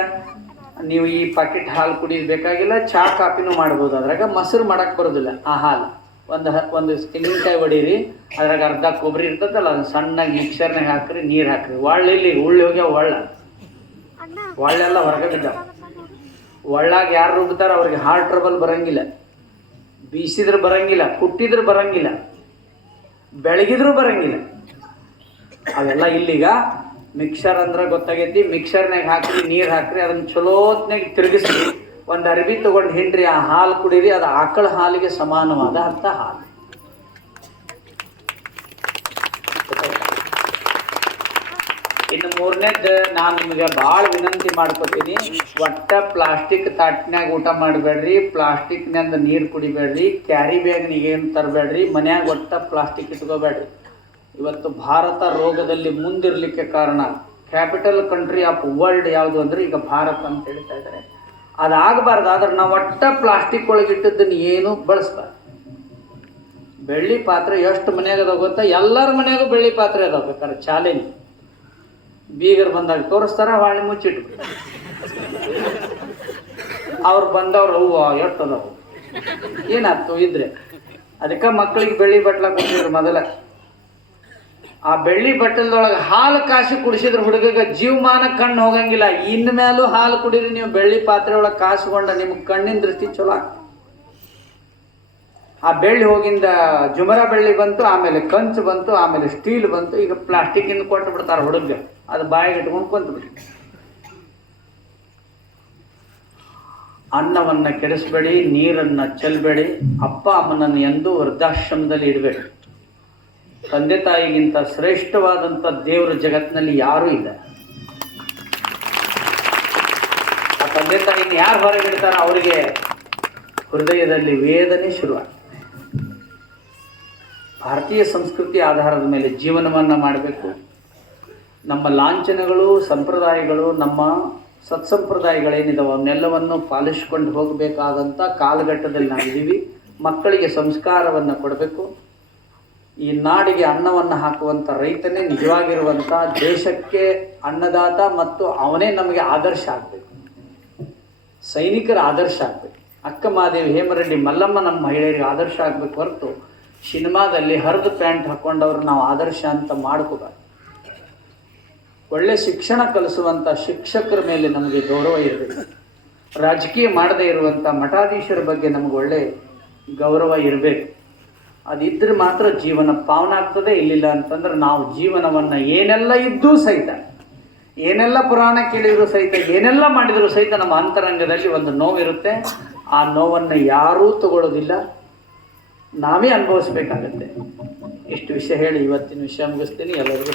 ನೀವು ಈ ಪಾಕೆಟ್ ಹಾಲು ಕುಡಿಯೋದು ಬೇಕಾಗಿಲ್ಲ. ಚಹಾ ಕಾಫಿನೂ ಮಾಡ್ಬೋದು. ಅದ್ರಾಗ ಮೊಸರು ಮಾಡಕ್ಕೆ ಬರೋದಿಲ್ಲ. ಆ ಹಾಲು ಒಂದು ತೆಂಗಿನಕಾಯಿ ಹೊಡೀರಿ, ಅದ್ರಾಗ ಅರ್ಧ ಕೊಬ್ಬರಿ ಇರ್ತದಲ್ಲ, ಅದನ್ನ ಸಣ್ಣಗೆ ಮಿಕ್ಸರ್ನಾಗ ಹಾಕ್ರಿ, ನೀರು ಹಾಕ್ರಿ. ಒಳ್ಳಿಲ್ಲಿ ಉಳ್ಳಿ ಹೋಗ್ಯಾವ, ಒಳ್ಳೆಲ್ಲ ಹೊರಗೆ ಬಿದ್ದಾವ. ಒಳ್ಳಾಗ ಯಾರು ರುಬ್ತಾರ ಅವ್ರಿಗೆ ಹಾರ್ಟ್ ಟ್ರಬಲ್ ಬರಂಗಿಲ್ಲ, ಬೀಸಿದ್ರೆ ಬರಂಗಿಲ್ಲ, ಕುಟ್ಟಿದ್ರೆ ಬರಂಗಿಲ್ಲ, ಬೆಳಗಿದ್ರೂ ಬರಂಗಿಲ್ಲ. ಅವೆಲ್ಲ ಇಲ್ಲಿಗ ಮಿಕ್ಸರ್ ಅಂದ್ರೆ ಗೊತ್ತಾಗೈತಿ. ಮಿಕ್ಸರ್ನಾಗ ಹಾಕ್ರಿ, ನೀರು ಹಾಕ್ರಿ, ಅದನ್ನ ಚಲೋತ್ನಾಗ ತಿರುಗಿಸ್ರಿ. ಒಂದು ಅರ್ಬಿ ತೊಗೊಂಡು ಹಿಂಡ್ರಿ, ಆ ಹಾಲು ಕುಡೀರಿ. ಅದು ಆಕಳ ಹಾಲಿಗೆ ಸಮಾನವಾದ ಅಂಥ ಹಾಲು. ಇನ್ನು ಮೂರನೇದ್ದು, ನಾನು ನಿಮಗೆ ಭಾಳ ವಿನಂತಿ ಮಾಡ್ಕೊತೀನಿ, ಒಟ್ಟ ಪ್ಲಾಸ್ಟಿಕ್ ತಾಟ್ನ್ಯಾಗ ಊಟ ಮಾಡಬೇಡ್ರಿ, ಪ್ಲಾಸ್ಟಿಕ್ನಿಂದ ನೀರು ಕುಡಿಬೇಡ್ರಿ, ಕ್ಯಾರಿ ಬ್ಯಾಗ್ನಿಗೆ ಏನು ತರಬೇಡ್ರಿ, ಮನ್ಯಾಗ ಒಟ್ಟ ಪ್ಲಾಸ್ಟಿಕ್ ಇಟ್ಕೋಬೇಡ್ರಿ. ಇವತ್ತು ಭಾರತ ರೋಗದಲ್ಲಿ ಮುಂದಿರಲಿಕ್ಕೆ ಕಾರಣ, ಕ್ಯಾಪಿಟಲ್ ಕಂಟ್ರಿ ಆಫ್ ವರ್ಲ್ಡ್ ಯಾವುದು ಅಂದರೆ ಈಗ ಭಾರತ ಅಂತ ಹೇಳ್ತಾ ಇದ್ದಾರೆ. ಅದಾಗಬಾರ್ದು. ಆದ್ರೆ ನಾವು ಒಟ್ಟ ಪ್ಲಾಸ್ಟಿಕ್ ಒಳಗಿಟ್ಟದ್ದನ್ನು ಏನು ಬಳಸ್ಬಾರ್ದು. ಬೆಳ್ಳಿ ಪಾತ್ರೆ ಎಷ್ಟು ಮನ್ಯಾಗ ಅದಾವ ಗೊತ್ತಾ? ಎಲ್ಲರ ಮನ್ಯಾಗೂ ಬೆಳ್ಳಿ ಪಾತ್ರೆ ಅದಾವ. ಬೇಕಾದ್ರೆ ಚಾಲೆಂಜ್, ಬೀಗರು ಬಂದಾಗ ತೋರಿಸ್ತಾರ, ಹೊಳ್ಳಿ ಮುಚ್ಚಿಟ್ಬಿಟ್ಟು ಅವ್ರು ಬಂದವ್ರು ಹೂವು ಎಷ್ಟು ಅದಾವು, ಏನಾಯ್ತು ಇದ್ರೆ. ಅದಕ್ಕೆ ಮಕ್ಕಳಿಗೆ ಬೆಳ್ಳಿ ಬಟ್ಲ ಕೊಟ್ಟಿದ್ರು ಮೊದಲ. ಆ ಬೆಳ್ಳಿ ಬಟ್ಟಲದೊಳಗೆ ಹಾಲು ಕಾಸಿ ಕುಡಿಸಿದ್ರೆ ಹುಡುಗಗೆ ಜೀವಮಾನ ಕಣ್ಣು ಹೋಗಂಗಿಲ್ಲ. ಇನ್ನು ಮೇಲೂ ಹಾಲು ಕುಡೀರಿ ನೀವು ಬೆಳ್ಳಿ ಪಾತ್ರೆ ಒಳಗೆ ಕಾಸುಕೊಂಡ, ನಿಮ್ಗೆ ಕಣ್ಣಿನ ದೃಷ್ಟಿ ಚಲೋ ಆಗ್ತದೆ. ಆ ಬೆಳ್ಳಿ ಹೋಗಿಂದ ಜುಮರ ಬೆಳ್ಳಿ ಬಂತು, ಆಮೇಲೆ ಕಂಚು ಬಂತು, ಆಮೇಲೆ ಸ್ಟೀಲ್ ಬಂತು. ಈಗ ಪ್ಲಾಸ್ಟಿಕ್ಕಿಂದ ಕೊಟ್ಟು ಬಿಡ್ತಾರೆ ಹುಡುಗ, ಅದು ಬಾಯಿಗೆ ಇಟ್ಕೊಂಡು ಕೊಂತ್ಬಿಡಿ. ಅನ್ನವನ್ನು ಕೆಡಿಸ್ಬೇಡಿ, ನೀರನ್ನು ಚೆಲ್ಲಬೇಡಿ. ಅಪ್ಪ ಅಮ್ಮನನ್ನು ಎಂದೂ ವೃದ್ಧಾಶ್ರಮದಲ್ಲಿ ಇಡಬೇಡಿ. ತಂದೆ ತಾಯಿಗಿಂತ ಶ್ರೇಷ್ಠವಾದಂಥ ದೇವರ ಜಗತ್ತಿನಲ್ಲಿ ಯಾರೂ ಇಲ್ಲ. ಆ ತಂದೆ ತಾಯಿನ ಯಾರು ಹೊರಗಿಡ್ತಾರೋ ಅವರಿಗೆ ಹೃದಯದಲ್ಲಿ ವೇದನೆ ಶುರುವಾಗ್ತದೆ. ಭಾರತೀಯ ಸಂಸ್ಕೃತಿ ಆಧಾರದ ಮೇಲೆ ಜೀವನವನ್ನು ಮಾಡಬೇಕು. ನಮ್ಮ ಲಾಂಛನಗಳು, ಸಂಪ್ರದಾಯಗಳು, ನಮ್ಮ ಸತ್ಸಂಪ್ರದಾಯಗಳೇನಿದಾವೆ ಅವನ್ನೆಲ್ಲವನ್ನು ಪಾಲಿಸ್ಕೊಂಡು ಹೋಗಬೇಕಾದಂಥ ಕಾಲಘಟ್ಟದಲ್ಲಿ ನಾವಿದ್ದೀವಿ. ಮಕ್ಕಳಿಗೆ ಸಂಸ್ಕಾರವನ್ನು ಕೊಡಬೇಕು. ಈ ನಾಡಿಗೆ ಅನ್ನವನ್ನು ಹಾಕುವಂಥ ರೈತನೇ ನಿಜವಾಗಿರುವಂಥ ದೇಶಕ್ಕೆ ಅನ್ನದಾತ, ಮತ್ತು ಅವನೇ ನಮಗೆ ಆದರ್ಶ ಆಗಬೇಕು. ಸೈನಿಕರ ಆದರ್ಶ ಆಗಬೇಕು. ಅಕ್ಕ ಮಹಾದೇವಿ, ಹೇಮರೆಡ್ಡಿ, ಮಲ್ಲಮ್ಮ ನಮ್ಮ ಮಹಿಳೆಯರಿಗೆ ಆದರ್ಶ ಆಗಬೇಕು ಹೊರತು ಸಿನಿಮಾದಲ್ಲಿ ಹರಿದು ಪ್ಯಾಂಟ್ ಹಾಕ್ಕೊಂಡವ್ರು ನಾವು ಆದರ್ಶ ಅಂತ ಮಾಡ್ಕೋಬಾರ್ದು. ಒಳ್ಳೆ ಶಿಕ್ಷಣ ಕಲಿಸುವಂಥ ಶಿಕ್ಷಕರ ಮೇಲೆ ನಮಗೆ ಗೌರವ ಇರಬೇಕು. ರಾಜಕೀಯ ಮಾಡದೇ ಇರುವಂಥ ಮಠಾಧೀಶರ ಬಗ್ಗೆ ನಮಗೆ ಒಳ್ಳೆ ಗೌರವ ಇರಬೇಕು. ಅದಿದ್ದರೆ ಮಾತ್ರ ಜೀವನ ಪಾವನ ಆಗ್ತದೆ. ಇಲ್ಲಿಲ್ಲ ಅಂತಂದ್ರೆ ನಾವು ಜೀವನವನ್ನು ಏನೆಲ್ಲ ಇದ್ದೂ ಸಹಿತ, ಏನೆಲ್ಲ ಪುರಾಣ ಕೇಳಿದರೂ ಸಹಿತ, ಏನೆಲ್ಲ ಮಾಡಿದರೂ ಸಹಿತ ನಮ್ಮ ಅಂತರಂಗದಲ್ಲಿ ಒಂದು ನೋವಿರುತ್ತೆ. ಆ ನೋವನ್ನು ಯಾರೂ ತಗೊಳ್ಳೋದಿಲ್ಲ, ನಾವೇ ಅನುಭವಿಸ್ಬೇಕಾಗತ್ತೆ. ಇಷ್ಟು ವಿಷಯ ಹೇಳಿ ಇವತ್ತಿನ ವಿಷಯ ಮುಗಿಸ್ತೀನಿ. ಎಲ್ಲರಿಗೂ